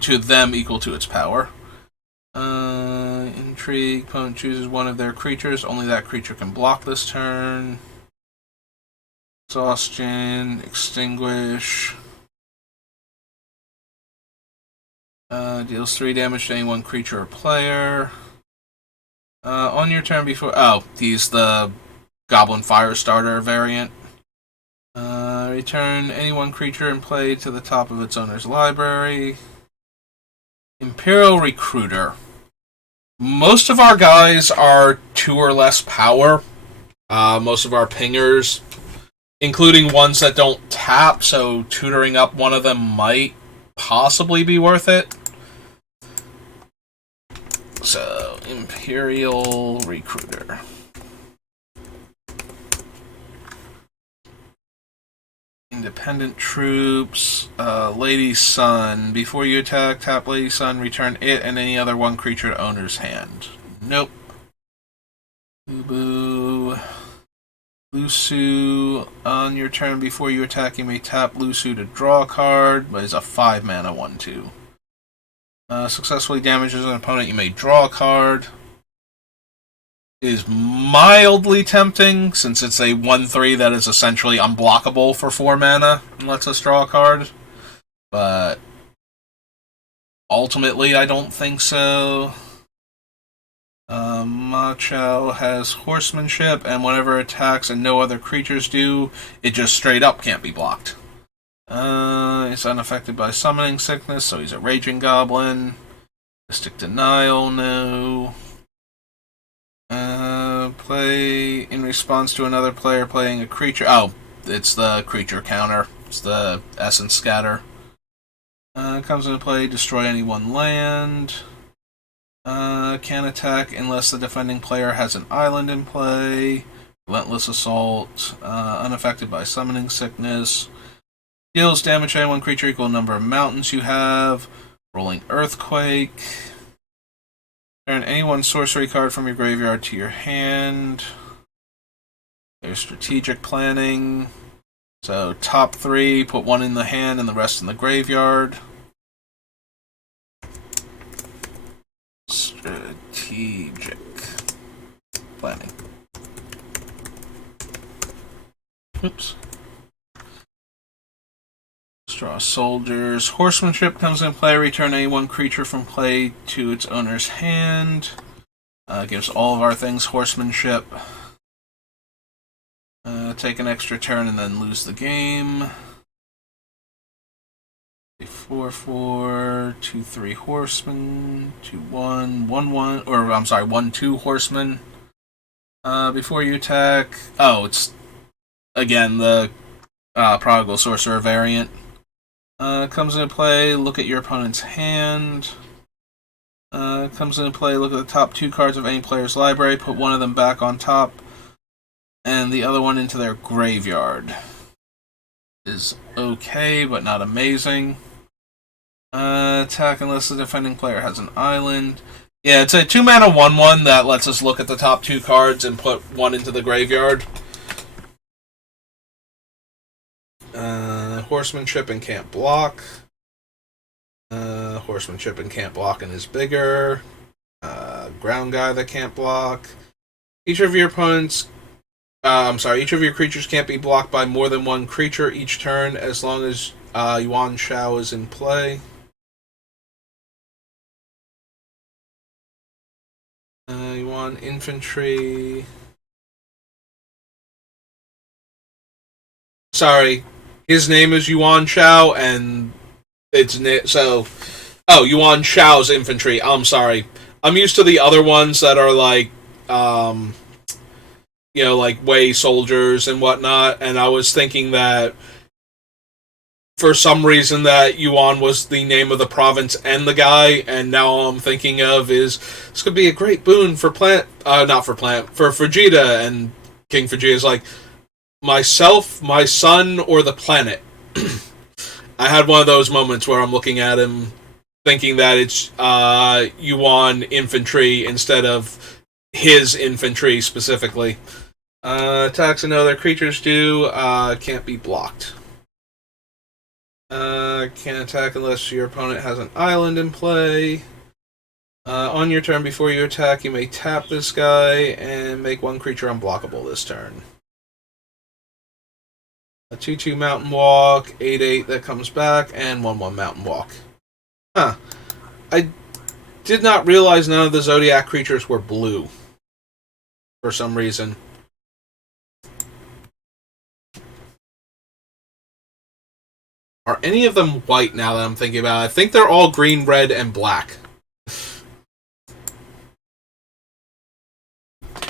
To them equal to its power. Intrigue. Opponent chooses one of their creatures. Only that creature can block this turn. Exhaustion. Extinguish. Deals 3 damage to any one creature or player. On your turn before... he's the Goblin Firestarter variant. Return any one creature in play to the top of its owner's library. Imperial Recruiter. Most of our guys are 2 or less power. Most of our pingers, including ones that don't tap, so tutoring up one of them might possibly be worth it. So, Imperial Recruiter. Independent Troops, Lady Sun. Before you attack, tap Lady Sun, return it and any other one creature to owner's hand. Nope. Boo. Lusu. On your turn before you attack, you may tap Lusu to draw a card, but it's a 5 mana 1/2. Successfully damages an opponent, you may draw a card. It is mildly tempting, since it's a 1/3 that is essentially unblockable for 4 mana and lets us draw a card. But ultimately, I don't think so. Machao has horsemanship, and whenever it attacks and no other creatures do, it just straight up can't be blocked. It's unaffected by summoning sickness, so he's a raging goblin. Mystic Denial, no. Play in response to another player playing a creature. It's the creature counter. It's the Essence Scatter. Comes into play, destroy any one land. Can attack unless the defending player has an island in play. Relentless Assault. Unaffected by summoning sickness. Deals damage to any one creature equal to the number of mountains you have. Rolling Earthquake. Turn any one sorcery card from your graveyard to your hand. There's Strategic Planning. So, top 3, put 1 in the hand and the rest in the graveyard. Strategic Planning. Oops. Draw soldiers. Horsemanship comes in play. Return any one creature from play to its owner's hand. Gives all of our things horsemanship. Take an extra turn and then lose the game. 4/4, 2/3 horsemen, 2/1, 1/1, or I'm sorry, 1/2 horsemen. Before you attack, it's again the Prodigal Sorcerer variant. Comes into play, look at your opponent's hand. Comes into play, look at the top 2 cards of any player's library, put one of them back on top, and the other one into their graveyard. Is okay, but not amazing. Attack unless the defending player has an island. Yeah, it's a 2 mana 1/1 that lets us look at the top 2 cards and put 1 into the graveyard. Horsemanship and can't block. Horsemanship and can't block and is bigger. ground guy that can't block. Each of your each of your creatures can't be blocked by more than one creature each turn as long as Yuan Shao is in play. Yuan Infantry. Sorry, his name is Yuan Shao, and Yuan Shao's Infantry. I'm sorry. I'm used to the other ones that are like, like Wei soldiers and whatnot, and I was thinking that for some reason that Yuan was the name of the province and the guy, and now all I'm thinking of is this could be a great boon for for Vegeta, and King Vegeta's like, myself, my son, or the planet. I had one of those moments where I'm looking at him thinking that it's Yuan infantry instead of his infantry specifically. Attacks and other creatures do can't be blocked. Can't attack unless your opponent has an island in play. On your turn, before you attack, you may tap this guy and make one creature unblockable this turn. A 2/2 Mountain Walk, 8/8 that comes back, and 1/1 Mountain Walk. Huh. I did not realize none of the Zodiac creatures were blue. For some reason. Are any of them white now that I'm thinking about it? I think they're all green, red, and black.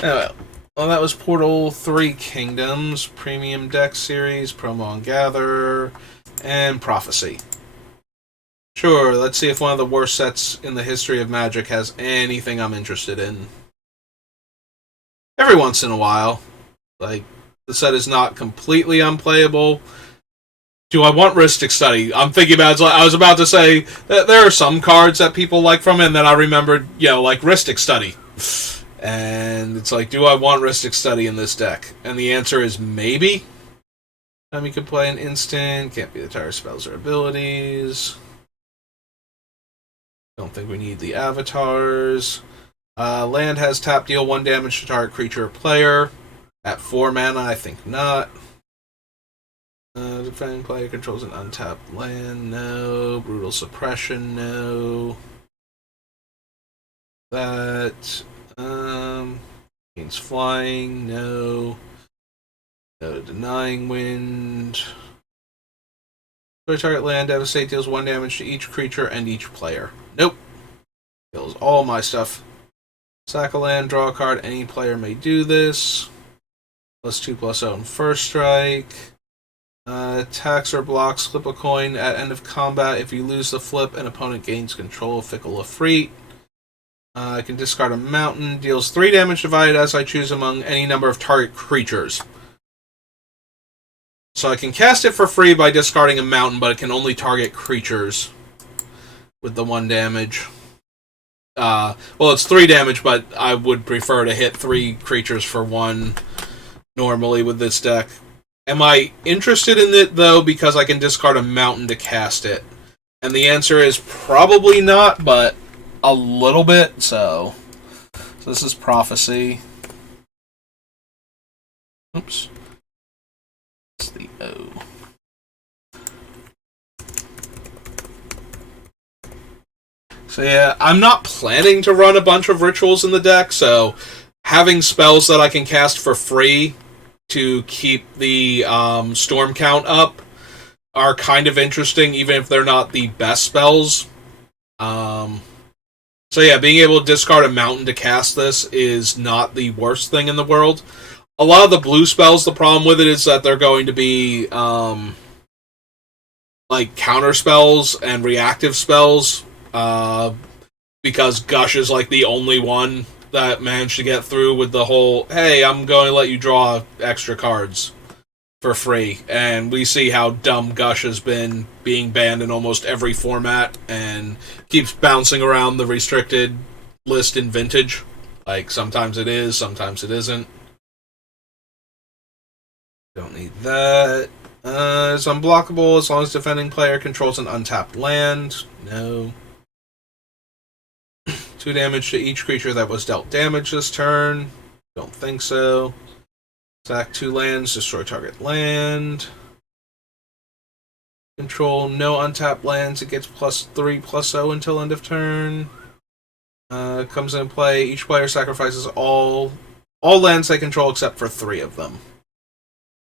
Well, that was Portal 3 Kingdoms, Premium Deck Series, Promo on Gather, and Prophecy. Sure, let's see if one of the worst sets in the history of Magic has anything I'm interested in. Every once in a while. Like, the set is not completely unplayable. Do I want Rhystic Study? I'm thinking about it. I was about to say that there are some cards that people like from it, and then I remembered, like Rhystic Study. And it's like, do I want Rhystic Study in this deck? And the answer is maybe. You can play an instant, can't be the entire spells or abilities. Don't think we need the avatars. Land has tap, deal 1 damage to target creature or player. At 4 mana, I think not. Defending player controls an untapped land, no. Brutal Suppression, no. That, means flying, no. No Denying Wind. Target land, devastate, deals 1 damage to each creature and each player. Nope. Kills all my stuff. Sack a land, draw a card, any player may do this. +2/+0 in first strike. Attacks or blocks, flip a coin at end of combat. If you lose the flip, an opponent gains control of Fickle Efreet. I can discard a mountain, deals 3 damage divided as I choose among any number of target creatures. So I can cast it for free by discarding a mountain, but it can only target creatures with the 1 damage. It's 3 damage, but I would prefer to hit 3 creatures for 1 normally with this deck. Am I interested in it, though, because I can discard a mountain to cast it? And the answer is probably not, but a little bit, so this is Prophecy. Oops. It's the O. So yeah, I'm not planning to run a bunch of rituals in the deck, so having spells that I can cast for free to keep the storm count up are kind of interesting, even if they're not the best spells. So yeah, being able to discard a mountain to cast this is not the worst thing in the world. A lot of the blue spells, the problem with it is that they're going to be like counter spells and reactive spells, because Gush is like the only one that managed to get through with the whole, hey, I'm going to let you draw extra cards for free. And we see how dumb Gush has been being banned in almost every format and keeps bouncing around the restricted list in Vintage. Like, sometimes it is, sometimes it isn't. Don't need that. It's unblockable as long as defending player controls an untapped land. No. 2 damage to each creature that was dealt damage this turn. Don't think so. Sack 2 lands, destroy target land. Control no untapped lands. It gets +3/+0 until end of turn. Comes into play. Each player sacrifices all lands they control except for 3 of them.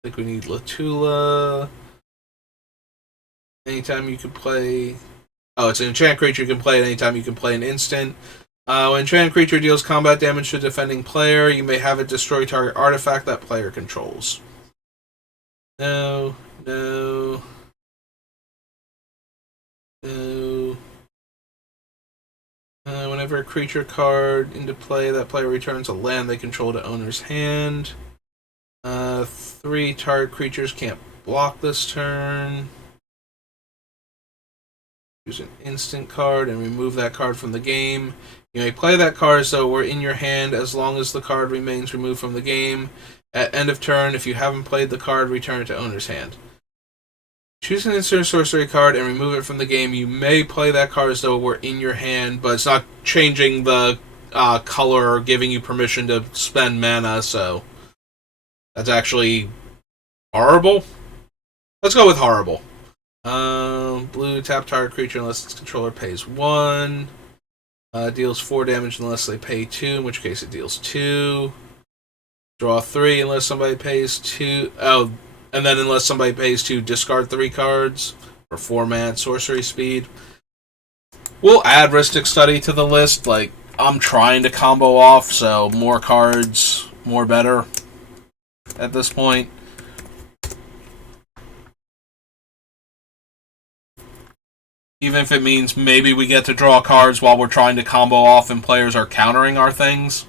I think we need Latula. Anytime you can play... Oh, it's an enchant creature you can play at any time you can play an instant. When enchant creature deals combat damage to a defending player, you may have it destroy target artifact that player controls. No. Whenever a creature card into play, that player returns a land they control to owner's hand. 3 target creatures can't block this turn. Use an instant card and remove that card from the game. You may play that card as though it were in your hand as long as the card remains removed from the game. At end of turn, if you haven't played the card, return it to owner's hand. Choose an instant sorcery card and remove it from the game. You may play that card as though it were in your hand, but it's not changing the color or giving you permission to spend mana, so that's actually horrible. Let's go with horrible. Blue, tap target creature unless its controller pays 1. Deals 4 damage unless they pay 2, in which case it deals 2. Draw 3 unless somebody pays 2. Oh, and then unless somebody pays 2, discard 3 cards for 4-mana sorcery speed. We'll add Rhystic Study to the list. Like, I'm trying to combo off, so more cards, more better at this point. Even if it means maybe we get to draw cards while we're trying to combo off and players are countering our things.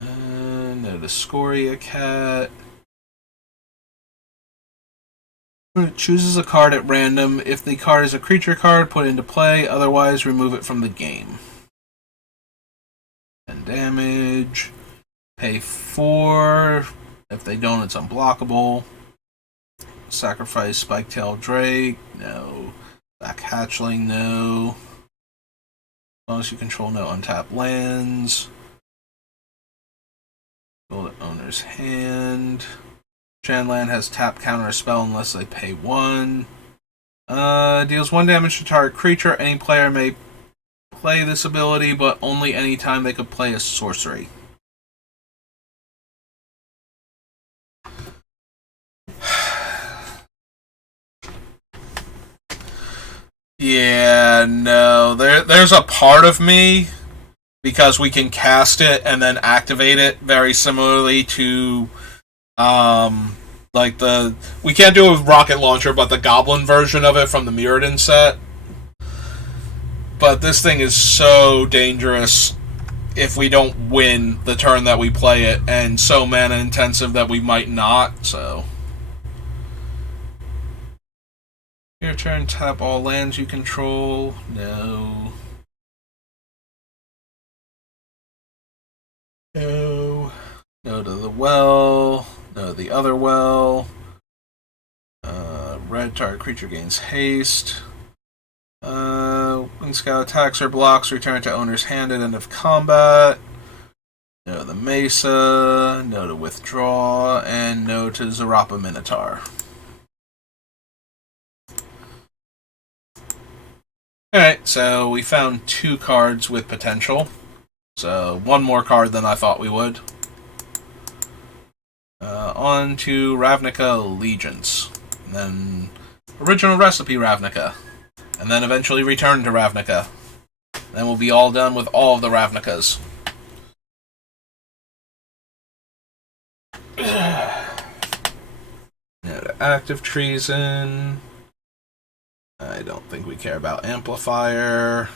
No, the Scoria Cat. It chooses a card at random. If the card is a creature card, put it into play. Otherwise, remove it from the game. 10 damage. Pay 4. If they don't, it's unblockable. Sacrifice Spiketail Drake. No. Black Hatchling. No. As long as you control no untapped lands. Build an owner's hand. Shanland has tap counter a spell unless they pay 1. Deals 1 damage to target creature. Any player may play this ability, but only any time they could play a sorcery. Yeah, no. There's a part of me, because we can cast it and then activate it very similarly to, like we can't do it with Rocket Launcher, but the Goblin version of it from the Mirrodin set. But this thing is so dangerous if we don't win the turn that we play it, and so mana intensive that we might not, so... Your turn, tap all lands you control. No. No. No to the well. No to the other well. Red target creature gains haste. When scout attacks or blocks, return to owner's hand at end of combat. No to the Mesa. No to withdraw. And no to Zarapa Minotaur. Alright, so we found 2 cards with potential. So, 1 more card than I thought we would. On to Ravnica Allegiance. And then Original Recipe Ravnica. And then eventually Return to Ravnica. Then we'll be all done with all of the Ravnicas. Now to Active Treason. I don't think we care about Amplifier.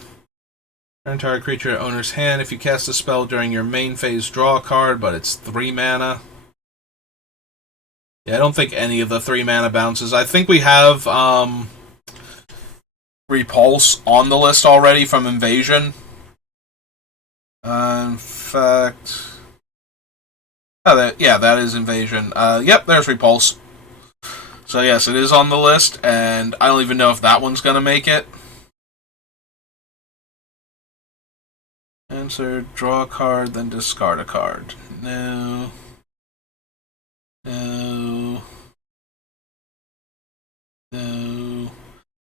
Turn target creature to owner's hand. If you cast a spell during your main phase, draw a card, but it's 3 mana. Yeah, I don't think any of the 3 mana bounces. I think we have Repulse on the list already from Invasion. In fact... Oh, that is Invasion. Yep, there's Repulse. So yes, it is on the list, and I don't even know if that one's gonna make it. Answer, draw a card, then discard a card. No. No. No.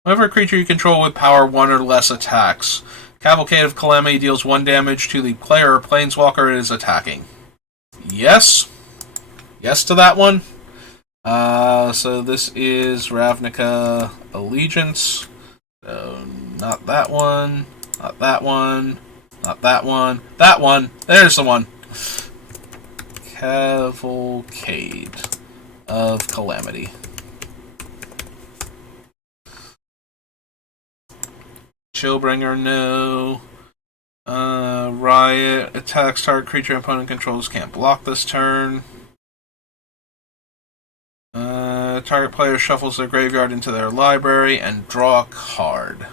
Whenever a creature you control with power 1 or less attacks, Cavalcade of Calamity deals 1 damage to the player or planeswalker it is attacking. Yes. Yes to that one. So this is Ravnica Allegiance. So not that one. Not that one. Not that one. That one. There's the one. Cavalcade of Calamity. Chillbringer, no. Riot. Attacks target creature opponent controls can't block this turn. Target player shuffles their graveyard into their library and draw a card.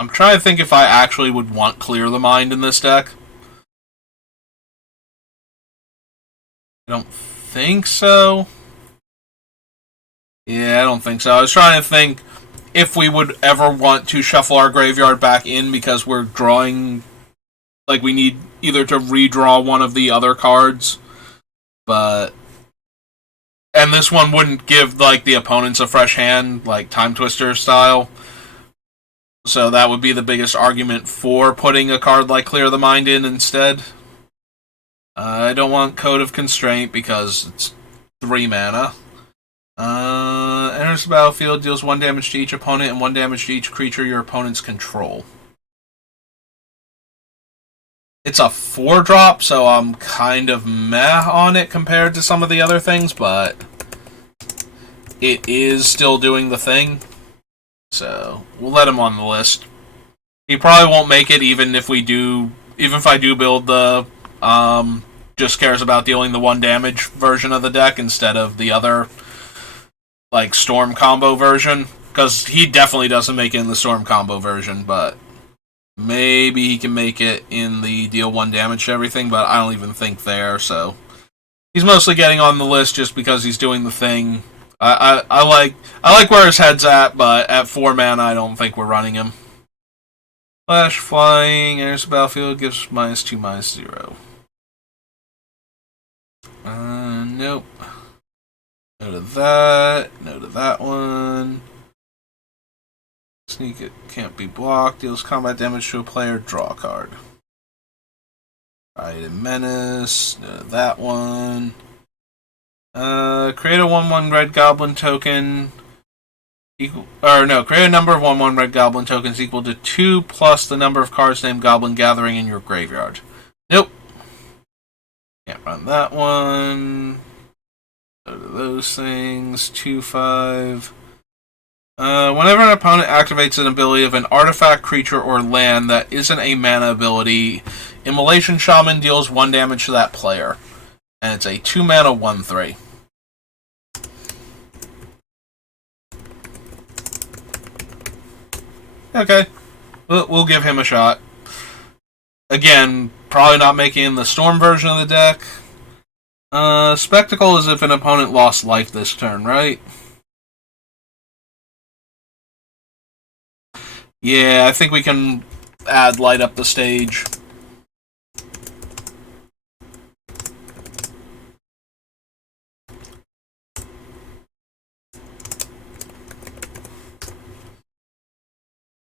I'm trying to think if I actually would want Clear the Mind in this deck. I don't think so. Yeah, I don't think so. I was trying to think if we would ever want to shuffle our graveyard back in because we're drawing, like we need either to redraw one of the other cards, but and this one wouldn't give like the opponents a fresh hand, like Time Twister style. So that would be the biggest argument for putting a card like Clear the Mind in instead. I don't want Code of Constraint because it's 3 mana. Enters the battlefield, deals 1 damage to each opponent and 1 damage to each creature your opponents control. It's a 4-drop, so I'm kind of meh on it compared to some of the other things, but it is still doing the thing. So we'll let him on the list. He probably won't make it even if I do build the just cares about dealing the 1 damage version of the deck instead of the other like Storm combo version, because he definitely doesn't make it in the Storm combo version, but maybe he can make it in the deal 1 damage to everything, but I don't even think there, so he's mostly getting on the list just because he's doing the thing. I like where his head's at, but at 4 mana I don't think we're running him. Flash, flying, enters the battlefield, gives -2/-0. Nope. No to that. No to that one. Sneak it can't be blocked. Deals combat damage to a player. Draw a card. Riot and Menace. No to that one. Create a 1/1 red goblin token. Create a number of 1/1 red goblin tokens equal to 2 plus the number of cards named Goblin Gathering in your graveyard. Nope. Can't run that one. Go to those things. 2/5. Whenever an opponent activates an ability of an artifact, creature, or land that isn't a mana ability, Immolation Shaman deals 1 damage to that player. And it's a 2 mana 1/3. Okay. We'll give him a shot. Again, probably not making the Storm version of the deck. Spectacle is if an opponent lost life this turn, right? Yeah, I think we can add Light Up the Stage.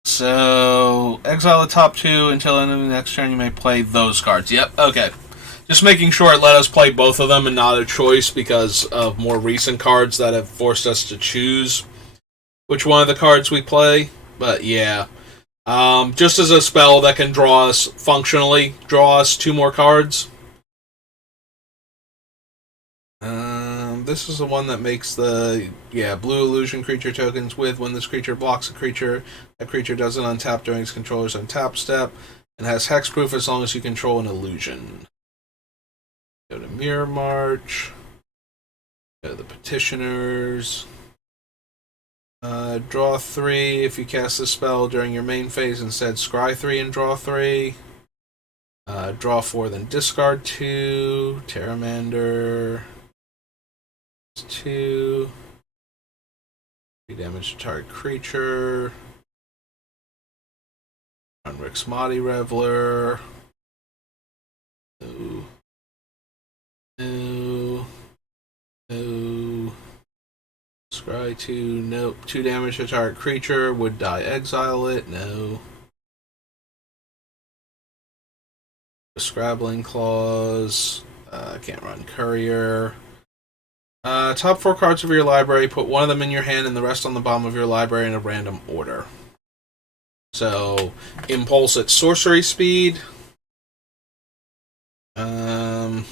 So, exile the top 2 until the end of the next turn. You may play those cards. Yep, okay. Just making sure it let us play both of them and not a choice because of more recent cards that have forced us to choose which one of the cards we play. But yeah. Just as a spell that can draw us, functionally, draw us 2 more cards. This is the one that makes the blue illusion creature tokens with when this creature blocks a creature, that creature doesn't untap during its controller's untap step, and has hexproof as long as you control an illusion. Go to Mirror March. Go to the Petitioners. Draw 3 if you cast a spell during your main phase. Instead, scry 3 and draw 3. Draw 4, then discard 2. Terramander. 2. 3 damage to target creature. Rick's Modi Reveler. No. No. No. Scry 2. Nope. 2 damage to target creature. Would die exile it. No. Scrabbling Claws. Can't run Courier. Top 4 cards of your library, put one of them in your hand and the rest on the bottom of your library in a random order. So, Impulse at sorcery speed. I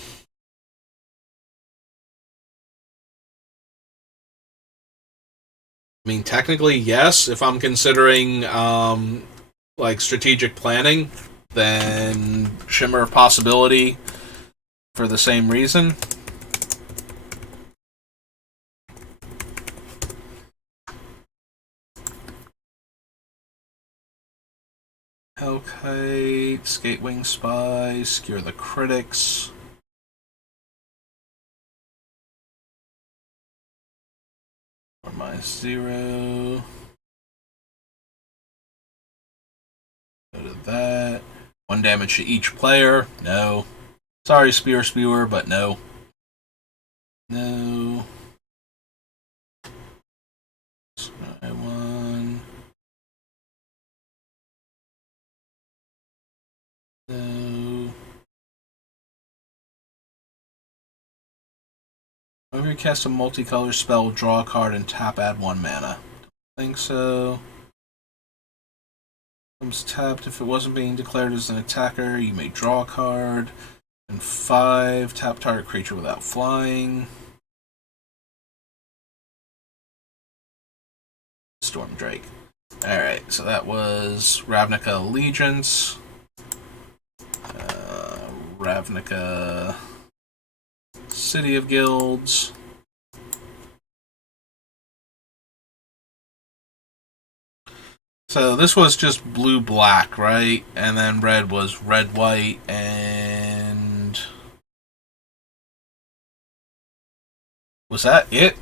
mean, technically, yes. If I'm considering like strategic planning, then Shimmer of Possibility for the same reason. Hellkite, Skatewing Spy, Skewer the Critics. Or -0. Go to that. 1 damage to each player. No. Sorry, Spewer, but no. No. Scry 1. No. Whenever you cast a multicolor spell, draw a card and tap, add 1 mana. Don't think so. Comes tapped. If it wasn't being declared as an attacker, you may draw a card. And 5, tap target creature without flying. Storm Drake. Alright, so that was Ravnica Allegiance. Ravnica City of Guilds. So this was just blue-black, right? And then red was red-white, and... was that it?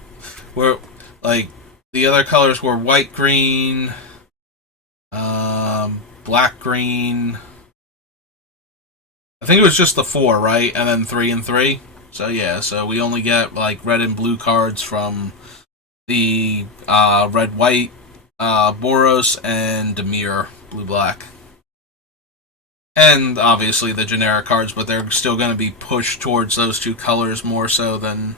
Where, like, the other colors were white-green, black-green... I think it was just the 4, right? And then 3 and 3. So yeah, so we only get like red and blue cards from the red-white Boros and Dimir blue-black. And obviously the generic cards, but they're still going to be pushed towards those 2 colors more so than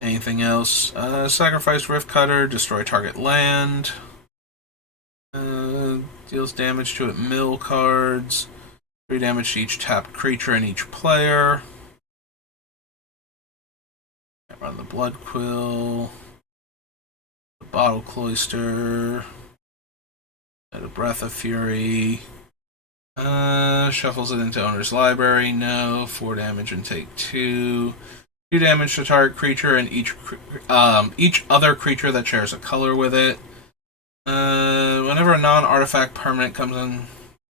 anything else. Sacrifice Rift Cutter, destroy target land. Deals damage to it, mill cards. 3 damage to each tapped creature and each player. Run the Blood Quill. The Bottle Cloister. A Breath of Fury. Shuffles it into owner's library. No. 4 damage and take 2. 2 damage to target creature and each other creature that shares a color with it. Whenever a non-artifact permanent comes in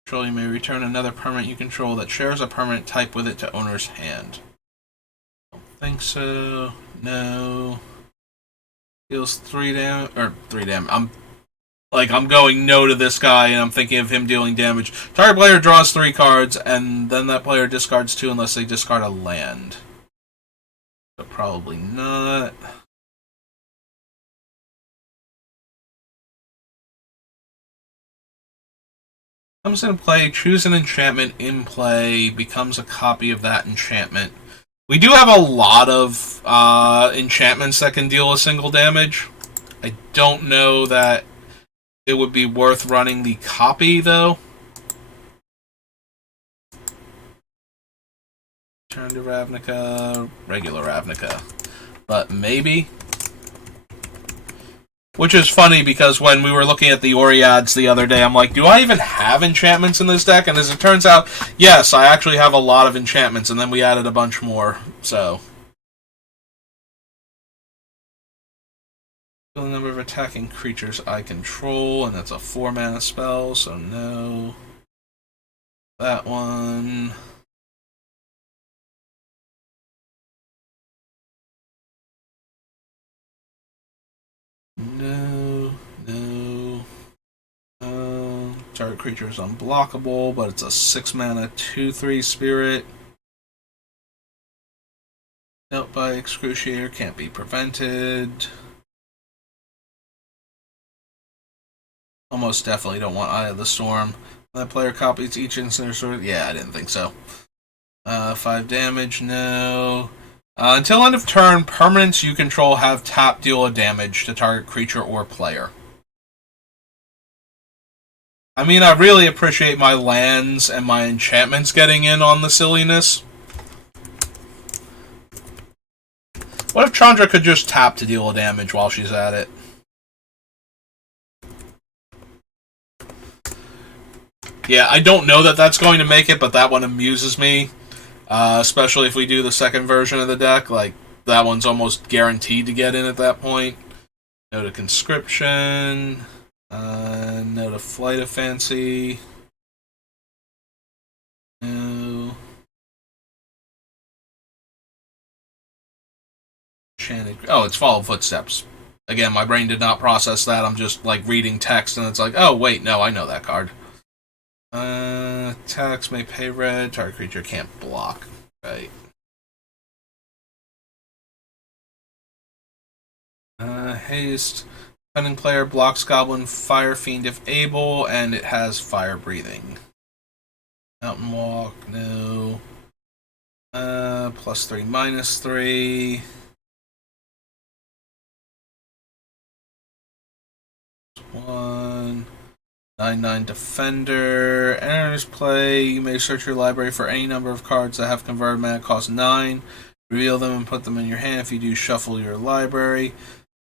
control, you may return another permanent you control that shares a permanent type with it to owner's hand. Don't think so. No. Deals 3 damage. Or 3 damage. I'm going no to this guy, and I'm thinking of him dealing damage. Target player draws 3 cards, and then that player discards 2 unless they discard a land. So probably not. Comes into play, choose an enchantment in play, becomes a copy of that enchantment. We do have a lot of enchantments that can deal a single damage. I don't know that it would be worth running the copy, though. Turn to Ravnica, regular Ravnica. But maybe. Which is funny because when we were looking at the Oreads the other day, I'm like, do I even have enchantments in this deck? And as it turns out, yes, I actually have a lot of enchantments, and then we added a bunch more, so. The number of attacking creatures I control, and that's a 4-mana spell, so no. That one. No. Target creature is unblockable, but it's a 6-mana 2/3 spirit. Dealt by Excruciator, can't be prevented. Almost definitely don't want Eye of the Storm. That player copies each instant or sword. Yeah, I didn't think so. 5 damage, no. Until end of turn, permanents you control have tap deal a damage to target creature or player. I mean, I really appreciate my lands and my enchantments getting in on the silliness. What if Chandra could just tap to deal a damage while she's at it? Yeah, I don't know that that's going to make it, but that one amuses me. Especially if we do the second version of the deck. Like, that one's almost guaranteed to get in at that point. No to Conscription. No to Flight of Fancy. No. Enchanted. Oh, it's Follow Footsteps. Again, my brain did not process that. I'm just, like, reading text, and it's like, oh, wait, no, I know that card. Attacks may pay red. Target creature can't block. Right. Haste. Defending player blocks Goblin Fire Fiend if able, and it has Fire Breathing. Mountain Walk, no. +3, -3. 1. 9/9 Defender. Enters play. You may search your library for any number of cards that have converted mana cost 9. Reveal them and put them in your hand. If you do, shuffle your library.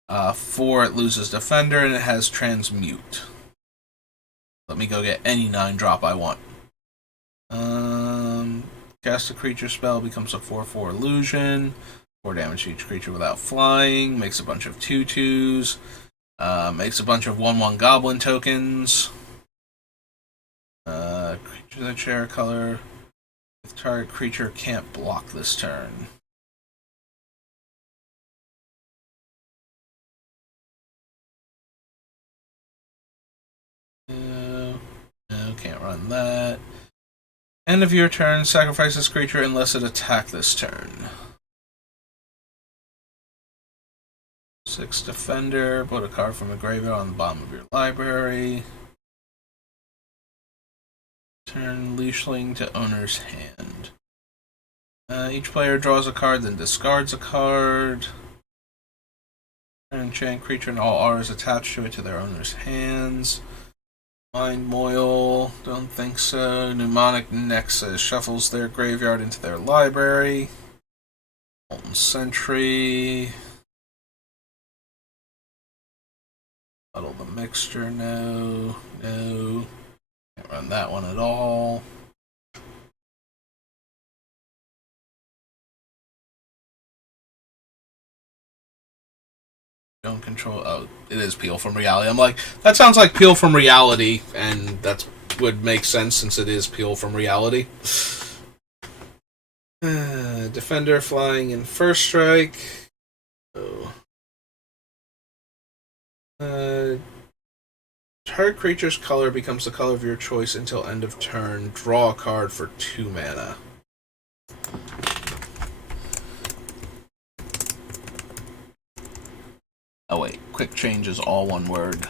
4, it loses Defender, and it has Transmute. Let me go get any 9-drop I want. Cast a creature spell, becomes a 4/4 illusion. 4 damage to each creature without flying. Makes a bunch of 2/2s. Makes a bunch of 1/1 goblin tokens. Creature that share a color. If target creature can't block this turn. No, can't run that. End of your turn, sacrifice this creature unless it attack this turn. 6 Defender, put a card from the graveyard on the bottom of your library. Turn Leashling to owner's hand. Each player draws a card, then discards a card. Enchant creature and all R's attached to it to their owner's hands. Mind Moil, don't think so. Mnemonic Nexus shuffles their graveyard into their library. Molten Sentry. Muddle the Mixture, no. Can't run that one at all. Don't control. Oh, it is Peel from Reality. I'm like, that sounds like Peel from Reality, and that would make sense since it is Peel from Reality. Defender flying in first strike. Oh. Target creature's color becomes the color of your choice until end of turn. Draw a card for 2 mana. Oh wait, quick change is all one word.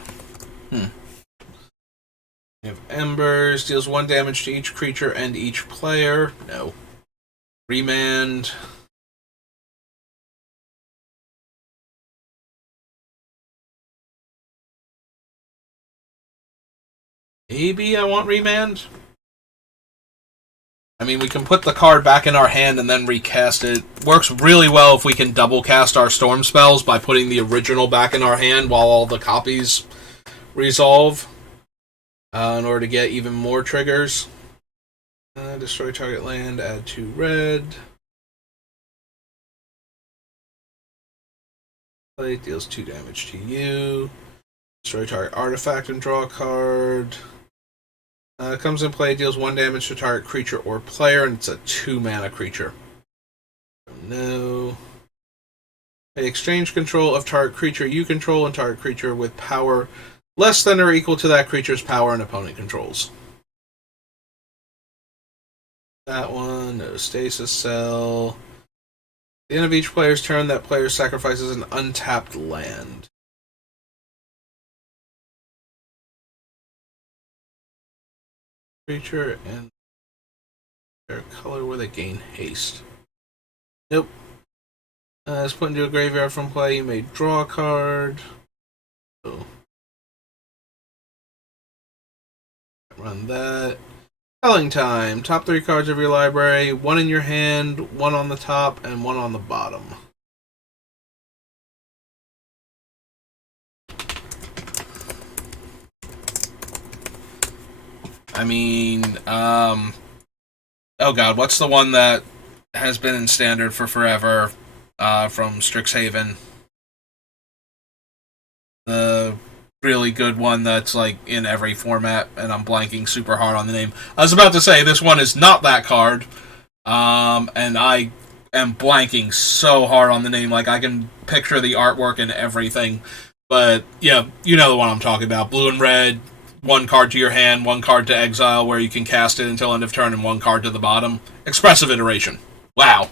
You have Embers, deals 1 damage to each creature and each player. No. Remand. Maybe I want Remand? I mean, we can put the card back in our hand and then recast it. Works really well if we can double cast our storm spells by putting the original back in our hand while all the copies resolve. In order to get even more triggers. Destroy target land, add 2 red. Play deals 2 damage to you. Destroy target artifact and draw a card. Comes in play, deals 1 damage to target creature or player, and it's a 2 mana creature. No. Exchange control of target creature you control and target creature with power less than or equal to that creature's power and opponent controls. That one, no stasis cell. At the end of each player's turn, that player sacrifices an untapped land. Creature and their color where they gain haste. Nope. It's put into a graveyard from play. You may draw a card. Oh. Run that. Telling time. Top 3 cards of your library. 1 in your hand, 1 on the top, and 1 on the bottom. I mean, oh god, what's the one that has been in standard for forever from Strixhaven? The really good one that's like in every format, and I'm blanking super hard on the name. I was about to say this one is not that card, and I am blanking so hard on the name. Like I can picture the artwork and everything, but yeah, you know the one I'm talking about. Blue and red, 1 card to your hand, 1 card to exile, where you can cast it until end of turn, and 1 card to the bottom. Expressive iteration. Wow.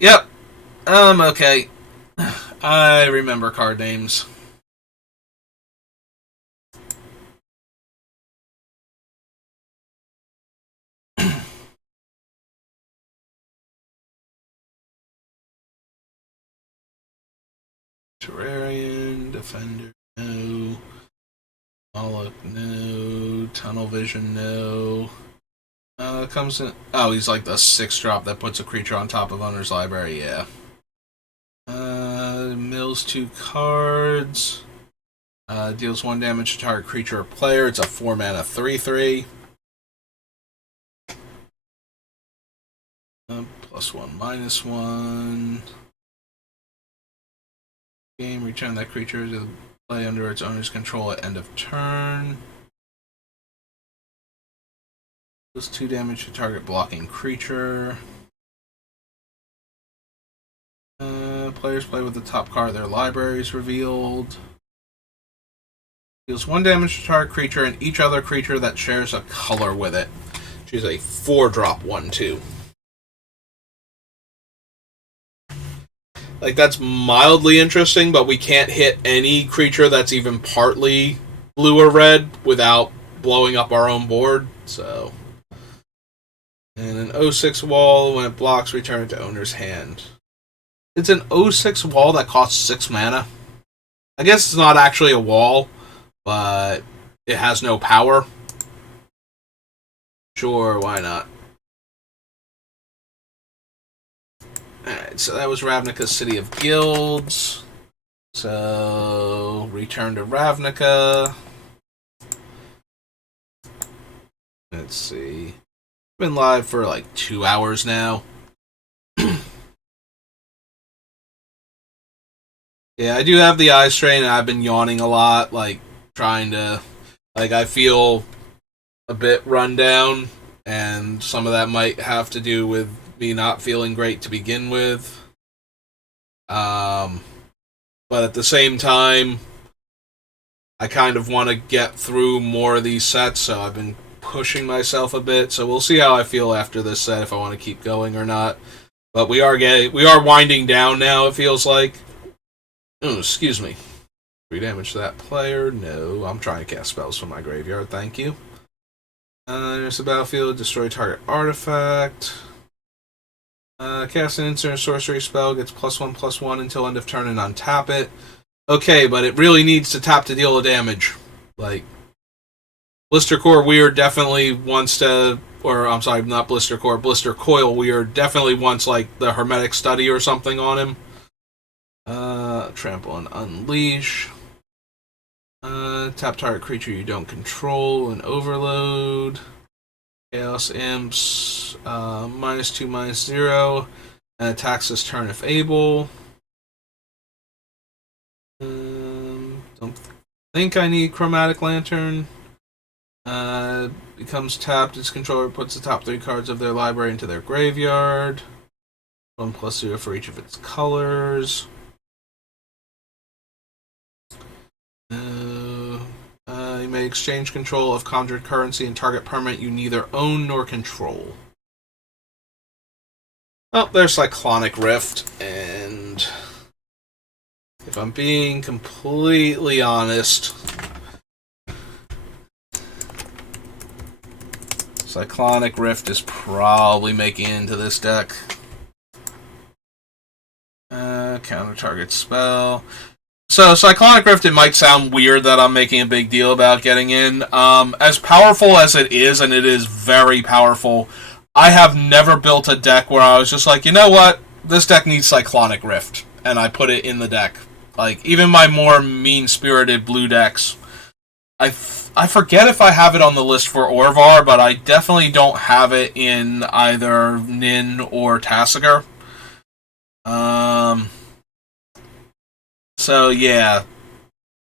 Yep. Okay. I remember card names. Terrarian, Defender, no. Moloch, no. Tunnel Vision, no. Comes in. Oh, he's like the 6-drop that puts a creature on top of owner's library, yeah. Mills 2 cards. Deals 1 damage to target creature or player. It's a 4 mana 3/3. +1/-1. Game, return that creature to play under its owner's control at end of turn. Does 2 damage to target blocking creature. Players play with the top card of their library is revealed. Deals 1 damage to target creature and each other creature that shares a color with it. She's a 4-drop 1/2. Like, that's mildly interesting, but we can't hit any creature that's even partly blue or red without blowing up our own board, so. And an 0/6 wall, when it blocks, return it to owner's hand. It's an 0/6 wall that costs 6 mana. I guess it's not actually a wall, but it has no power. Sure, why not? Alright, so that was Ravnica's City of Guilds. So, return to Ravnica. Let's see. Been live for like 2 hours now. Yeah, I do have the eye strain, and I've been yawning a lot, like, trying to... Like, I feel a bit run down, and some of that might have to do with me not feeling great to begin with. But at the same time, I kind of want to get through more of these sets, so I've been pushing myself a bit. So we'll see how I feel after this set, if I want to keep going or not. But we are winding down now, it feels like. Oh, excuse me. 3 damage to that player. No, I'm trying to cast spells from my graveyard, thank you. There's the battlefield, destroy target artifact. Cast an instant sorcery spell, gets +1/+1 until end of turn and untap it. Okay, but it really needs to tap to deal a damage. Like, Blister Core Weird definitely wants to, or I'm sorry, not Blister Core, Blister Coil Weird definitely wants like the Hermetic Study or something on him. Trample and Unleash. Tap target creature you don't control and overload. Chaos Imps, -2/-0, and attacks this turn if able. Don't think I need Chromatic Lantern. Becomes tapped. Its controller puts the top 3 cards of their library into their graveyard. 1+0 for each of its colors. You may exchange control of conjured currency and target permanent you neither own nor control. Oh, there's Cyclonic Rift, and if I'm being completely honest, Cyclonic Rift is probably making it into this deck. Counter target spell. So, Cyclonic Rift, it might sound weird that I'm making a big deal about getting in. As powerful as it is, and it is very powerful, I have never built a deck where I was just like, you know what? This deck needs Cyclonic Rift. And I put it in the deck. Like, even my more mean-spirited blue decks. I forget if I have it on the list for Orvar, but I definitely don't have it in either Nin or Tasigur. So, yeah.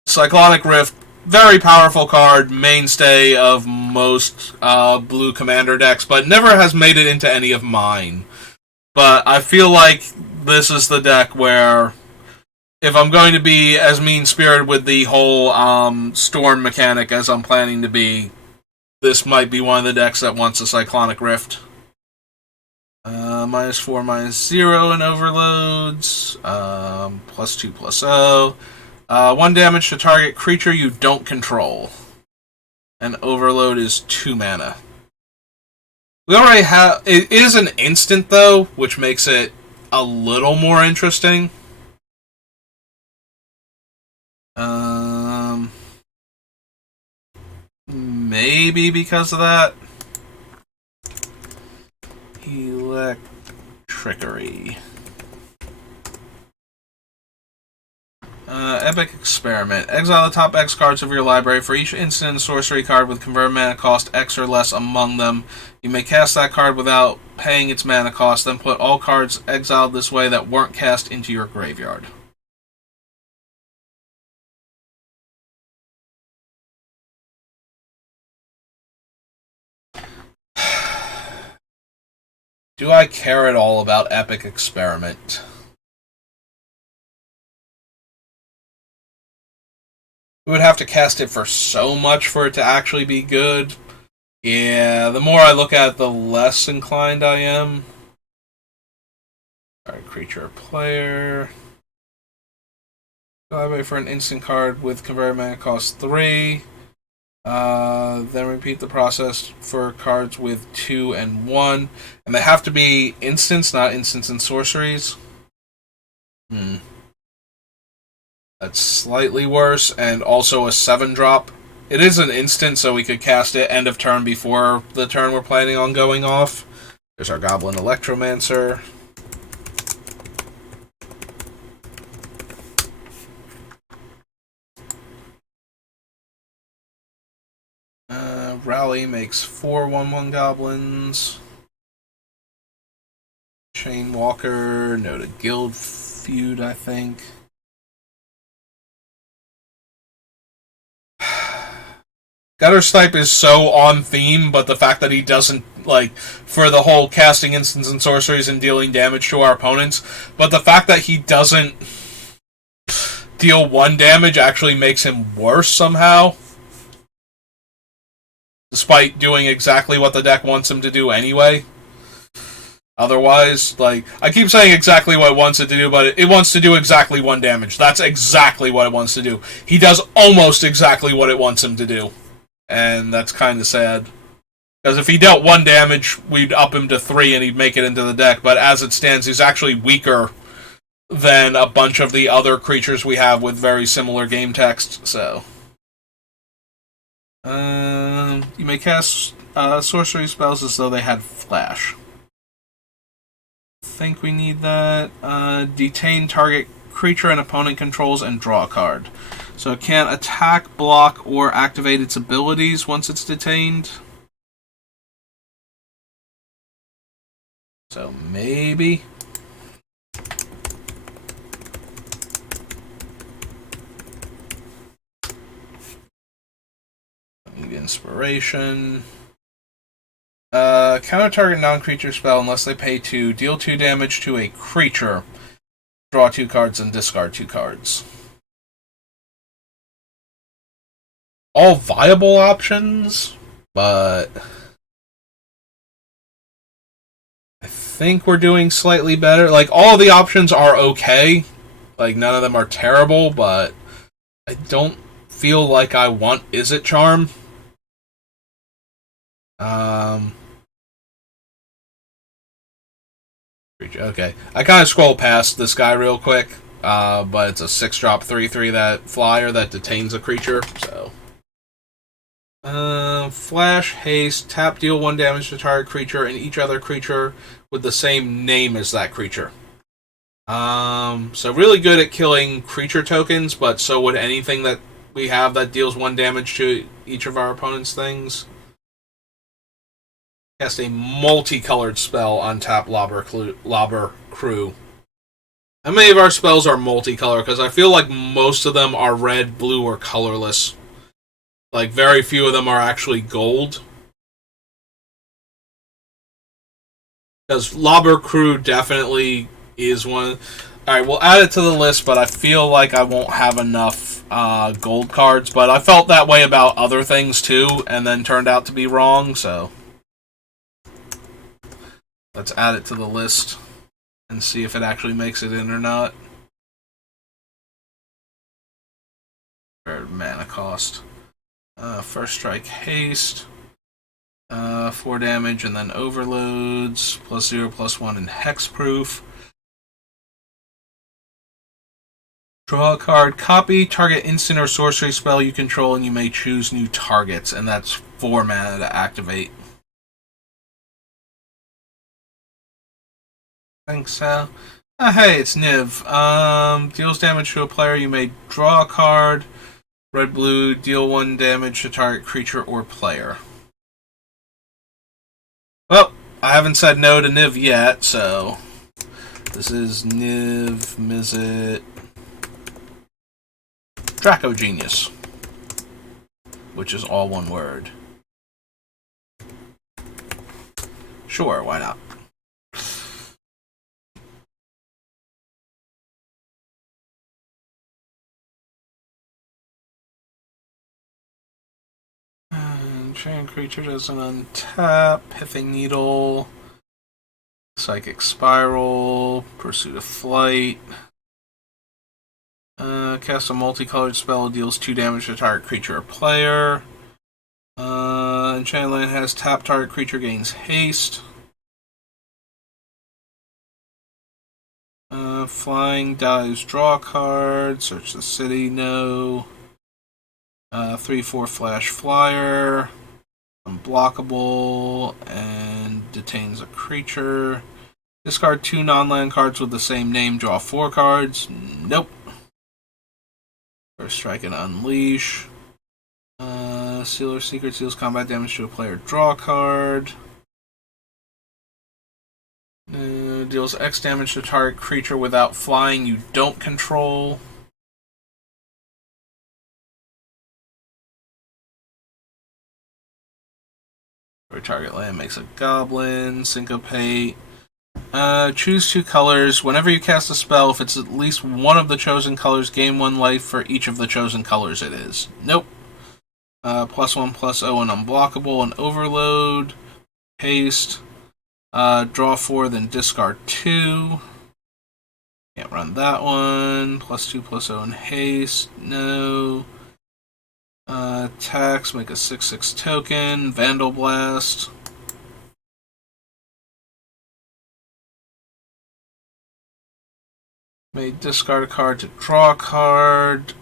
Cyclonic Rift, very powerful card, mainstay of most blue commander decks, but never has made it into any of mine. But I feel like this is the deck where, if I'm going to be as mean-spirited with the whole Starn mechanic as I'm planning to be, this might be one of the decks that wants a Cyclonic Rift. -4, -0 in overloads. +2/+0. 1 damage to target creature you don't control. And overload is 2 mana. We already have... It is an instant, though, which makes it a little more interesting. Maybe because of that. Electrickery. Epic Experiment. Exile the top X cards of your library. For each instant and sorcery card with converted mana cost X or less among them, you may cast that card without paying its mana cost, then put all cards exiled this way that weren't cast into your graveyard. Do I care at all about Epic Experiment? We would have to cast it for so much for it to actually be good. Yeah, the more I look at it, the less inclined I am. Alright, creature or player. Library for an instant card with converted mana cost 3. Then repeat the process for cards with 2 and 1. And they have to be instants, not instants and sorceries. That's slightly worse, and also a 7-drop. It is an instant, so we could cast it end of turn before the turn we're planning on going off. There's our Goblin Electromancer. Rally makes 4 1/1 goblins. Chain Walker, no to Guild Feud, I think. Guttersnipe is so on theme, but the fact that he doesn't, like, for the whole casting instants and sorceries and dealing damage to our opponents, but the fact that he doesn't deal 1 damage actually makes him worse somehow. Despite doing exactly what the deck wants him to do anyway. Otherwise, like, I keep saying exactly what it wants it to do, but it wants to do exactly 1 damage. That's exactly what it wants to do. He does almost exactly what it wants him to do. And that's kind of sad. Because if he dealt 1 damage, we'd up him to 3 and he'd make it into the deck. But as it stands, he's actually weaker than a bunch of the other creatures we have with very similar game text, so... you may cast sorcery spells as though they had flash. I think we need that. Detain target creature and opponent controls and draw a card. So it can't attack, block, or activate its abilities once it's detained. So maybe... Inspiration. Counter target non-creature spell unless they pay 2. Deal 2 damage to a creature. Draw 2 cards and discard 2 cards. All viable options, but I think we're doing slightly better. Like, all the options are okay. Like, none of them are terrible, but I don't feel like I want Is It Charm. Okay. I kind of scrolled past this guy real quick, but it's a 6-drop 3/3 that flyer that detains a creature, so. Flash, haste, tap, deal 1 damage to target creature and each other creature with the same name as that creature. So really good at killing creature tokens, but so would anything that we have that deals 1 damage to each of our opponent's things. Cast a multicolored spell on tap Lobber Crew. How many of our spells are multicolored? Because I feel like most of them are red, blue, or colorless. Like, very few of them are actually gold. Because Lobber Crew definitely is one. Alright, we'll add it to the list, but I feel like I won't have enough gold cards. But I felt that way about other things too, and then turned out to be wrong, so. Let's add it to the list and see if it actually makes it in or not. Or mana cost. First strike, haste. 4 damage, and then overloads. +0/+1 and hexproof. Draw a card. Copy target instant or sorcery spell you control, and you may choose new targets. And that's 4 mana to activate. Thanks, Sal. Hey, it's Niv. Deals damage to a player. You may draw a card. Red, blue, deal 1 damage to target creature or player. Well, I haven't said no to Niv yet, so. This is Niv Mizzet Draco Genius, which is all one word. Sure, why not? Chain creature doesn't untap. Pithing Needle. Psychic Spiral. Pursuit of Flight. Cast a multicolored spell. Deals 2 damage to target creature or player. Enchanted Land has tap target creature gains haste. Flying dies draw card. Search the city. No. 3/4 flash flyer. Unblockable, and detains a creature. Discard 2 non-land cards with the same name, draw 4 cards. Nope. First strike and unleash. Sealer Secret deals combat damage to a player, draw a card. Deals X damage to target creature without flying you don't control. Target land makes a goblin. Syncopate. Choose 2 colors. Whenever you cast a spell, if it's at least one of the chosen colors, gain 1 life for each of the chosen colors it is. Nope. +1/+0 and unblockable and overload. Haste. Draw 4, then discard 2. Can't run that one. +2/+0 and haste. No. Tax, make a 6/6 token. Vandal Blast. May discard a card to draw a card.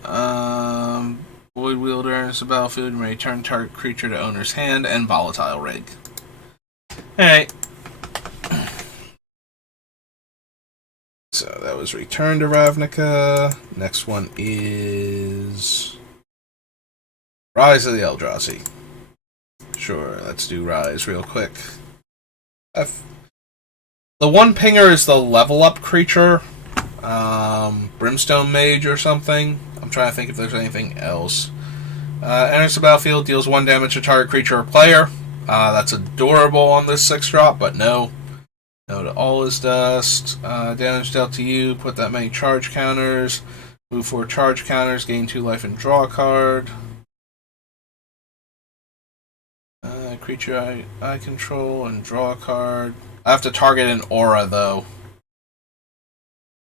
Void Wielder enters the battlefield. May return target creature to owner's hand. And Volatile Rig. Alright. So that was Return to Ravnica. Next one is Rise of the Eldrazi. Sure, let's do Rise real quick. The one pinger is the level up creature. Brimstone Mage or something. I'm trying to think if there's anything else. Enters the battlefield, deals 1 damage to target creature or player. That's adorable on this 6-drop, but no. No to all is dust. Damage dealt to you, put that many charge counters. Move 4 charge counters, gain 2 life and draw a card. Creature I control and draw a card. I have to target an aura though.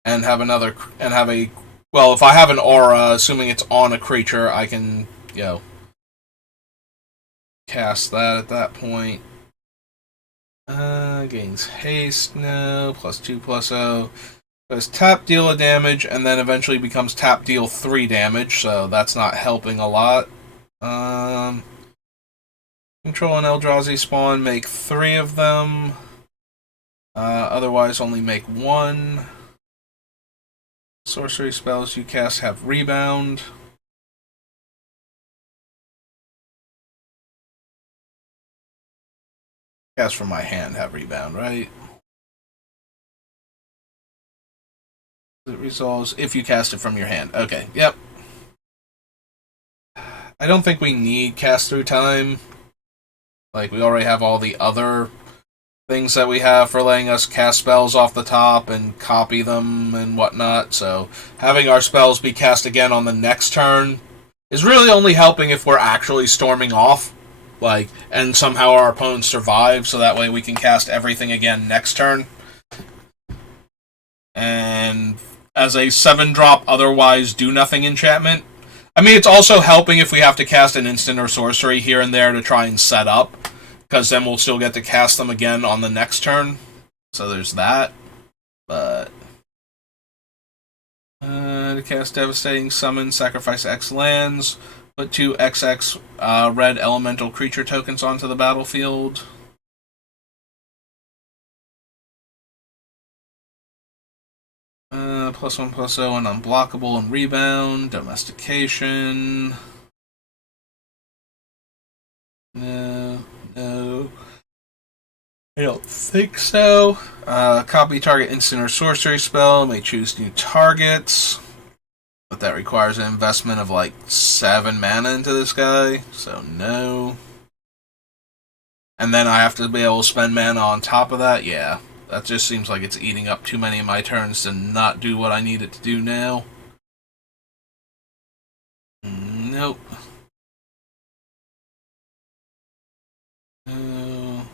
And have a well, if I have an aura, assuming it's on a creature, I can, cast that at that point. Gains haste, no. +2/+0. Does tap deal a damage, and then eventually becomes tap deal 3 damage, so that's not helping a lot. Control an Eldrazi spawn, make 3 of them. Otherwise, only make 1. Sorcery spells you cast have rebound. Cast from my hand have rebound, right? It resolves if you cast it from your hand. Okay, yep. I don't think we need cast through time. Like, we already have all the other things that we have for letting us cast spells off the top and copy them and whatnot, so having our spells be cast again on the next turn is really only helping if we're actually storming off, and somehow our opponents survive, so that way we can cast everything again next turn. And as a 7-drop otherwise do nothing enchantment, I mean, it's also helping if we have to cast an instant or sorcery here and there to try and set up, because then we'll still get to cast them again on the next turn. So there's that. But to cast Devastating Summon, sacrifice X lands, put 2 XX red elemental creature tokens onto the battlefield. +1/+0 and unblockable and rebound. Domestication. No. I don't think so. Copy target instant or sorcery spell. May choose new targets. But that requires an investment of 7 mana into this guy. So no. And then I have to be able to spend mana on top of that. Yeah. That just seems like it's eating up too many of my turns to not do what I need it to do now. Nope. No.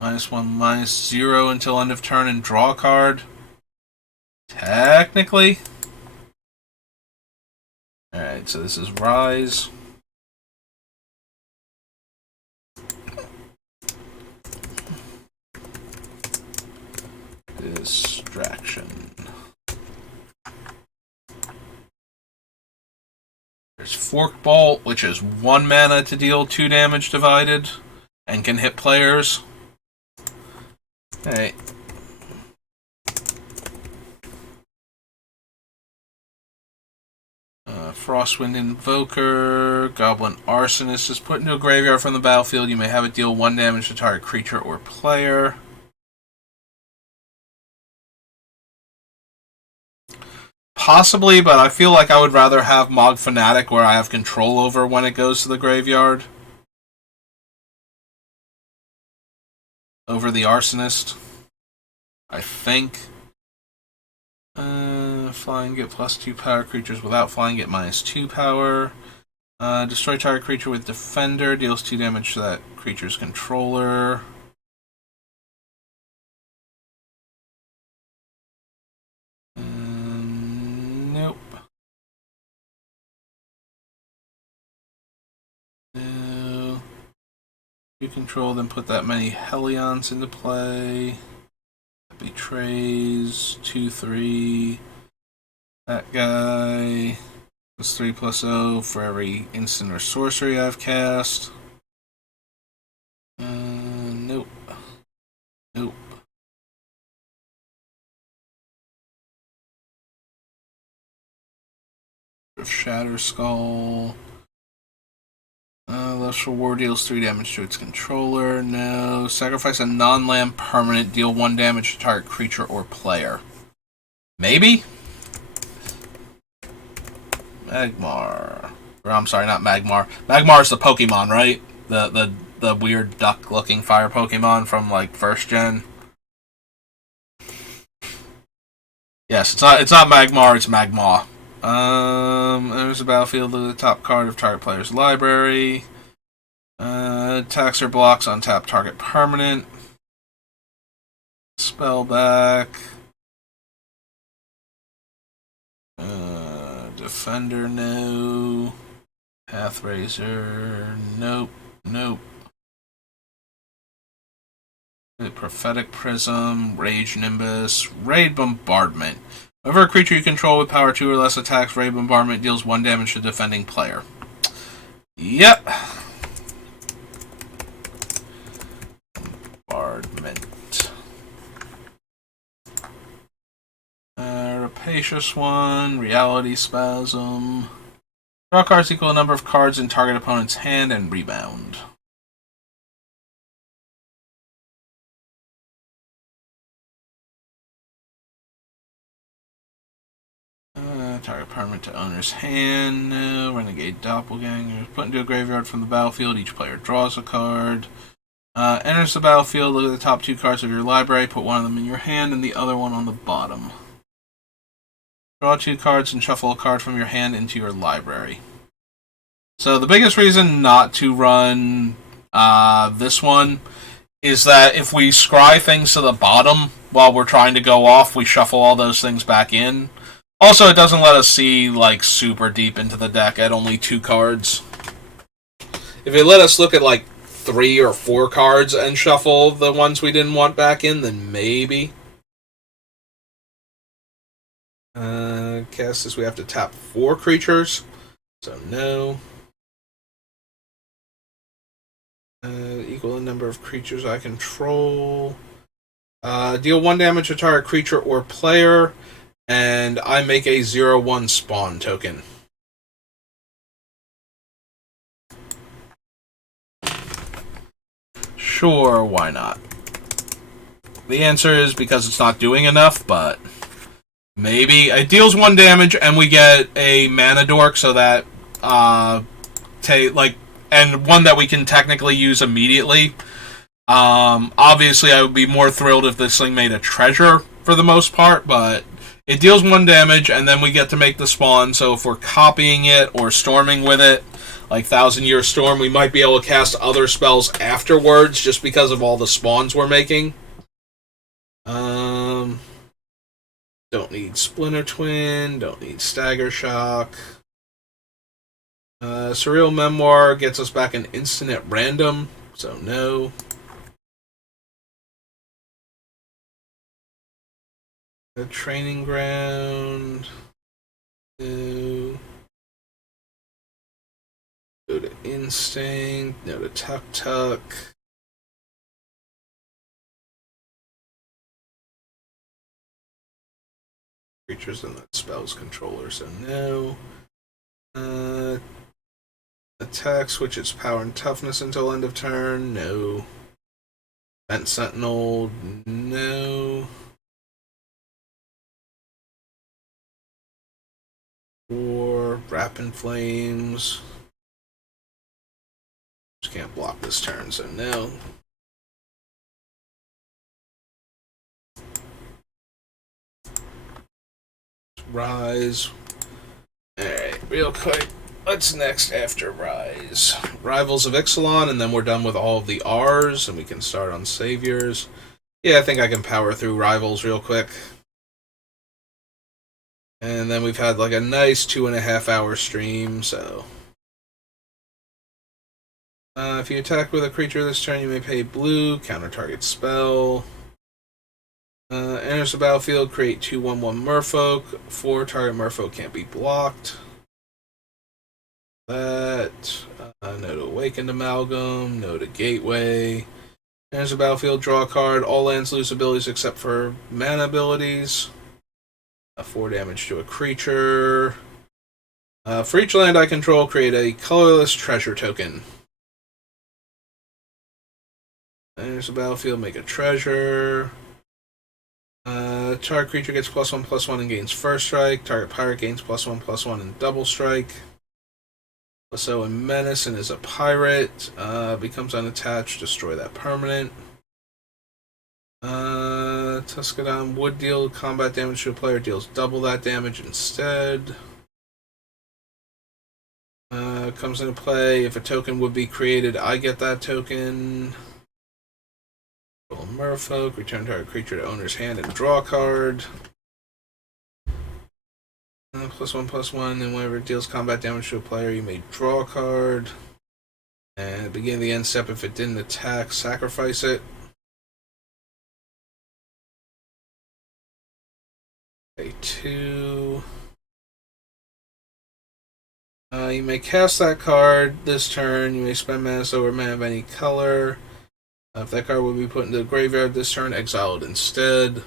-1, -0 until end of turn and draw a card. Technically. Alright, so this is Rise. Distraction. There's Fork Bolt, which is 1 mana to deal 2 damage divided, and can hit players. Hey. Frostwind Invoker. Goblin Arsonist is put into a graveyard from the battlefield. You may have it deal 1 damage to target creature or player. Possibly, but I feel like I would rather have Mog Fanatic where I have control over when it goes to the graveyard. Over the Arsonist. I think. Flying, get +2 power. Creatures without flying get -2 power. Destroy target creature with Defender. Deals 2 damage to that creature's controller. Nope. No. You control, then put that many Helions into play. Betrays 2/3. That guy is 3/0 for every instant or sorcery I've cast. Nope. Nope. Shatter Skull. Left reward deals 3 damage to its controller. No. Sacrifice a non-land permanent. Deal 1 damage to target creature or player. Maybe? Magmar. Or I'm sorry, not Magmar. Magmar is the Pokemon, right? The weird duck-looking fire Pokemon from like first gen. Yes, it's not Magmar, it's Magmaw. There's a battlefield to the top card of target player's library. Attacks or blocks on tap target permanent. Spellback. Defender, no. Pathrazor, nope, nope. Prophetic Prism, Rage Nimbus, Raid Bombardment. Whenever a creature you control with power 2 or less attacks, Raid Bombardment deals 1 damage to defending player. Yep. Bombardment. Rapacious one, Reality Spasm. Draw cards equal to number of cards in target opponent's hand and rebound. Target permanent to owner's hand. No. Renegade Doppelganger. Put into a graveyard from the battlefield. Each player draws a card. Enters the battlefield. Look at the top 2 cards of your library. Put one of them in your hand and the other one on the bottom. Draw 2 cards and shuffle a card from your hand into your library. So the biggest reason not to run this one is that if we scry things to the bottom while we're trying to go off, we shuffle all those things back in. Also, it doesn't let us see like super deep into the deck at only 2 cards. If it let us look at like 3 or 4 cards and shuffle the ones we didn't want back in, then maybe. Cast this, we have to tap 4 creatures, so no. Equal the number of creatures I control. Deal 1 damage to target creature or player, and I make a 0/1 spawn token. Sure, why not? The answer is because it's not doing enough, but maybe. It deals 1 damage, and we get a mana dork, so that and one that we can technically use immediately. Obviously, I would be more thrilled if this thing made a treasure for the most part, but it deals 1 damage, and then we get to make the spawn. So if we're copying it or storming with it, like Thousand Year Storm, we might be able to cast other spells afterwards just because of all the spawns we're making. Don't need Splinter Twin, don't need Stagger Shock. Surreal Memoir gets us back an instant at random, so no. The Training Ground, no. Go to Instinct, no to Tuck Tuck. Creatures in that spell's controller, so no. Attack, switch its power and toughness until end of turn, no. Vent Sentinel, no. Or Wrap in Flames. Just can't block this turn, so no. Rise. Alright, real quick. What's next after Rise? Rivals of Ixalan, and then we're done with all of the R's, and we can start on Saviors. Yeah, I think I can power through Rivals real quick. And then we've had like a nice 2.5 hour stream, so. If you attack with a creature this turn, you may pay blue, counter target spell. Enters the battlefield, create 2/1/1 Merfolk. 4 target Merfolk can't be blocked. That. No to Awakened Amalgam, no to Gateway. Enters the battlefield, draw a card. All lands lose abilities except for mana abilities. 4 damage to a creature. For each land I control, create a colorless treasure token. Enters the battlefield, make a treasure. Target creature gets +1/+1 and gains first strike. Target pirate gains +1/+1 and double strike. So a menace and is a pirate. Becomes unattached, destroy that permanent. Tuscadon would deal combat damage to a player, deals double that damage instead. Comes into play. If a token would be created, I get that token. Merfolk, return target creature to owner's hand and draw a card. +1/+1, and whenever it deals combat damage to a player, you may draw a card. And at the beginning of the end step, if it didn't attack, sacrifice it. Pay 2. You may cast that card this turn. You may spend mana over mana of any color. If that card will be put into the graveyard this turn, exile it instead.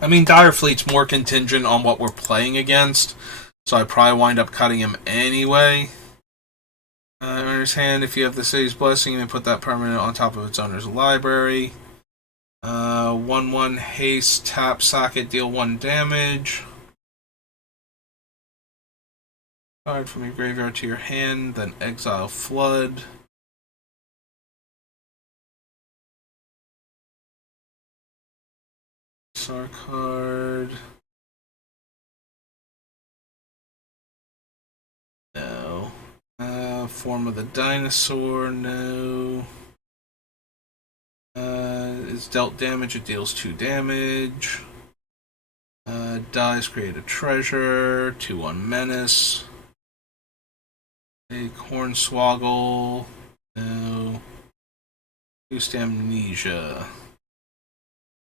I mean, Dire Fleet's more contingent on what we're playing against, so I probably wind up cutting him anyway. Owner's hand, if you have the city's blessing, you may put that permanent on top of its owner's library. 1/1 haste, tap, socket, deal 1 damage. Card from your graveyard to your hand, then exile Flood. Star card. No. Form of the Dinosaur, no. It's dealt damage, it deals 2 damage. Dies, create a treasure. 2/1 menace. A Hornswoggle, no. Boost amnesia.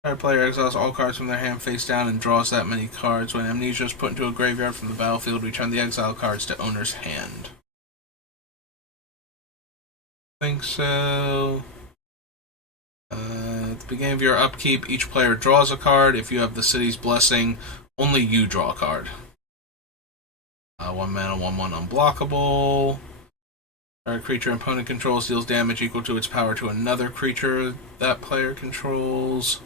Our player exiles all cards from their hand face down and draws that many cards. When amnesia is put into a graveyard from the battlefield, return the exile cards to owner's hand. I think so. At the beginning of your upkeep, each player draws a card. If you have the city's blessing, only you draw a card. 1 mana, 1/1 unblockable. Our creature opponent controls deals damage equal to its power to another creature that player controls.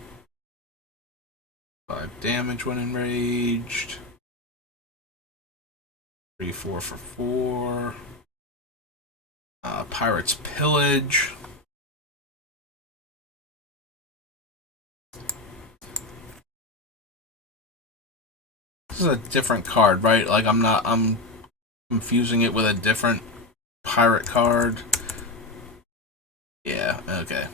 5 damage when enraged. 3/4 for 4. Pirate's Pillage. This is a different card, right? Like I'm confusing it with a different pirate card. Yeah, okay.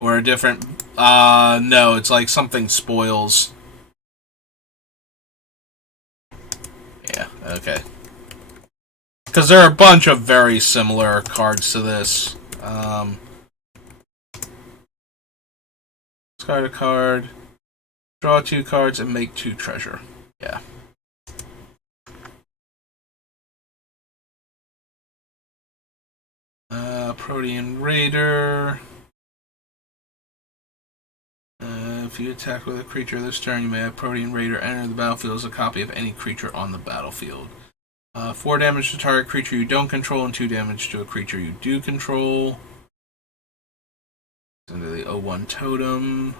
Or a different no, it's like something spoils. Yeah, okay. Because there are a bunch of very similar cards to this. Discard a card, draw 2 cards, and make 2 treasure. Yeah. Protean Raider. If you attack with a creature this turn, you may have Protean Raider enter the battlefield as a copy of any creature on the battlefield. 4 damage to target creature you don't control, and 2 damage to a creature you do control. Into the 0/1 totem.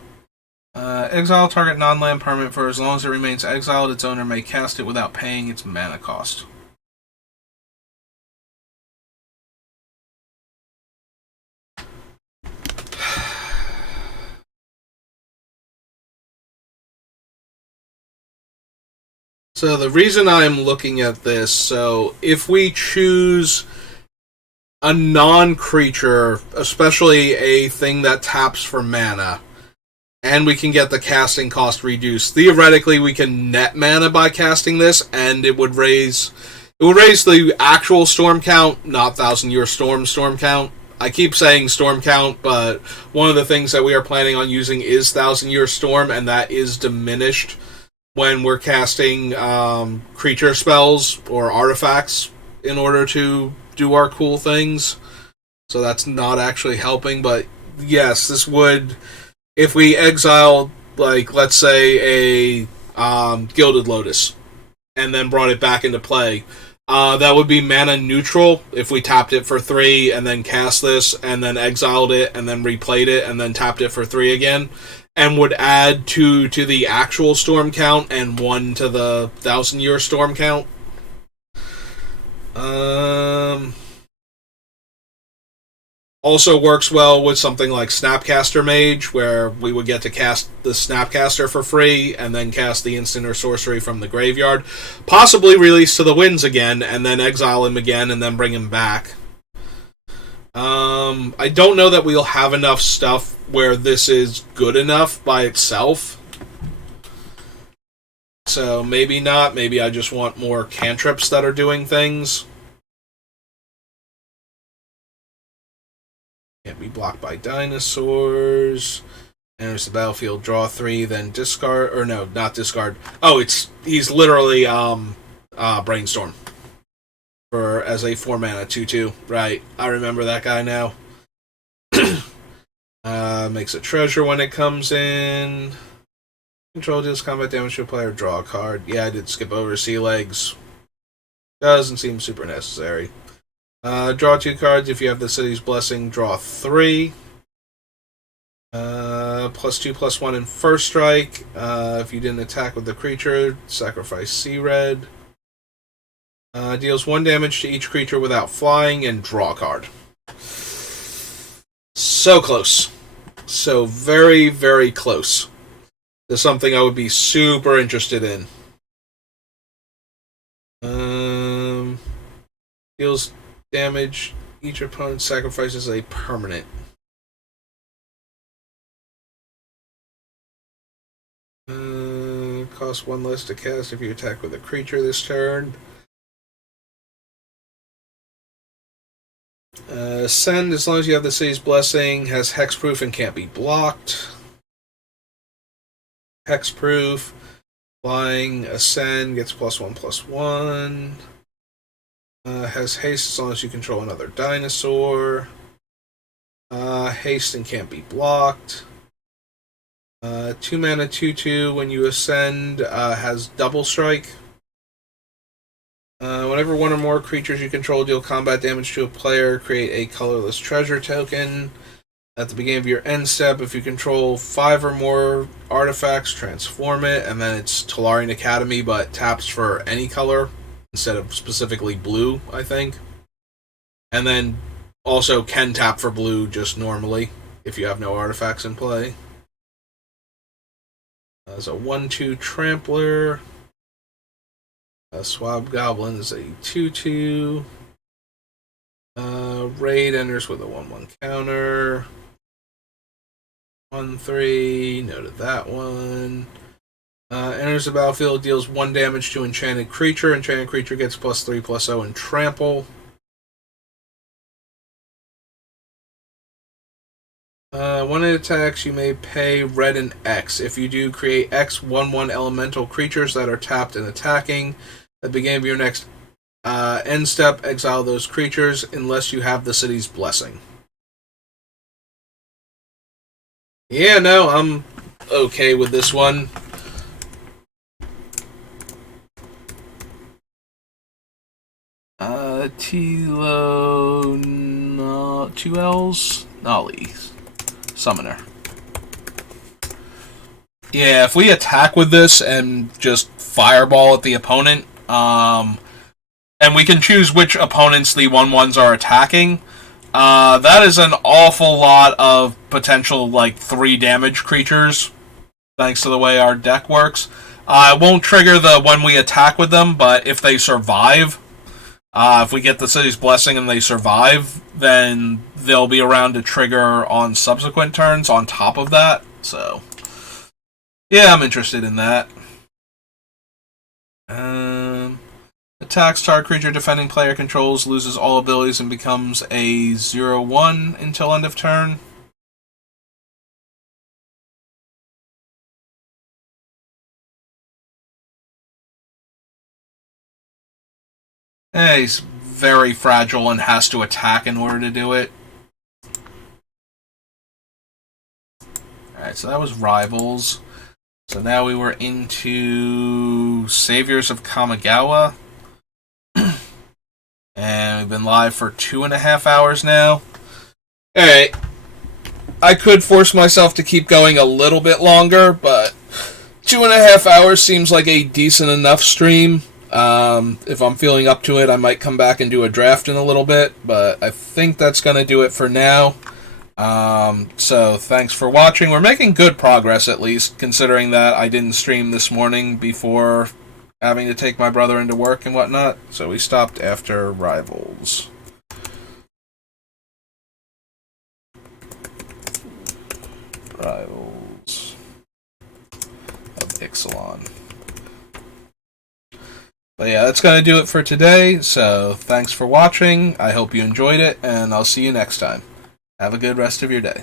Exile target non-land permanent for as long as it remains exiled. Its owner may cast it without paying its mana cost. So the reason I'm looking at this, so if we choose a non-creature, especially a thing that taps for mana, and we can get the casting cost reduced, theoretically we can net mana by casting this, and it would raise the actual storm count, not Thousand Year storm count. I keep saying storm count, but one of the things that we are planning on using is Thousand Year Storm, and that is diminished when we're casting creature spells or artifacts in order to do our cool things. So that's not actually helping, but yes, this would, if we exiled, like, let's say a Gilded Lotus, and then brought it back into play, That would be mana neutral if we tapped it for 3 and then cast this and then exiled it and then replayed it and then tapped it for 3 again. And would add 2 to the actual storm count and 1 to the 1,000-year storm count. Also works well with something like Snapcaster Mage, where we would get to cast the Snapcaster for free and then cast the instant or sorcery from the graveyard. Possibly release to the winds again and then exile him again and then bring him back. I don't know that we'll have enough stuff where this is good enough by itself. So maybe not. Maybe I just want more cantrips that are doing things. Can't be blocked by dinosaurs. Enters the battlefield, draw 3, then discard. Or no, not discard. Oh, he's literally Brainstorm. As a 4-mana 2/2. Right, I remember that guy now. Makes a treasure when it comes in. Control deals combat damage to a player, draw a card. Yeah, I did skip over Sea Legs. Doesn't seem super necessary. Draw 2 cards. If you have the City's Blessing, draw 3. +2/+1 in first strike. If you didn't attack with the creature, sacrifice Sea Red. Deals 1 damage to each creature without flying and draw a card. So close. So very, very close. There's something I would be super interested in. Deals damage. Each opponent sacrifices a permanent. Costs 1 less to cast if you attack with a creature this turn. Send, as long as you have the City's Blessing, has hexproof and can't be blocked. Hexproof. Flying, Ascend, gets +1/+1. Has haste as long as you control another dinosaur. Haste and can't be blocked. 2 mana 2/2 when you ascend, has double strike. Whenever one or more creatures you control deal combat damage to a player, create a colorless treasure token. At the beginning of your end step, if you control 5 or more artifacts, transform it, and then it's Tolarian Academy, but taps for any color instead of specifically blue, I think. And then also can tap for blue just normally if you have no artifacts in play. As a 1/2 Trampler. Swab Goblin is a 2/2. Raid enters with a 1/1 counter. 1/3. Noted that one. Enters the battlefield, deals 1 damage to enchanted creature. Enchanted creature gets +3/+0 and trample. When it attacks, you may pay red and X. If you do, create X 1/1 elemental creatures that are tapped and attacking. At the beginning of your next end step, exile those creatures unless you have the City's Blessing. Yeah, no, I'm okay with this one. Tilo, no, 2 L's, Nolly, Summoner. Yeah, if we attack with this and just fireball at the opponent, and we can choose which opponents the 1/1s are attacking, that is an awful lot of potential, 3 damage creatures, thanks to the way our deck works. It won't trigger when we attack with them, but if they survive, if we get the City's Blessing and they survive, then they'll be around to trigger on subsequent turns on top of that. So, yeah, I'm interested in that. Attacks target creature defending player controls, loses all abilities, and becomes a 0/1 until end of turn. He's very fragile and has to attack in order to do it. Alright, so that was Rivals. So now we were into Saviors of Kamigawa. we've been live for 2.5 hours now. Alright. I could force myself to keep going a little bit longer, but 2.5 hours seems like a decent enough stream. If I'm feeling up to it, I might come back and do a draft in a little bit, but I think that's going to do it for now. So thanks for watching. We're making good progress, at least, considering that I didn't stream this morning before having to take my brother into work and whatnot. So we stopped after Rivals. Rivals of Ixalan. But yeah, that's going to do it for today, so thanks for watching. I hope you enjoyed it, and I'll see you next time. Have a good rest of your day.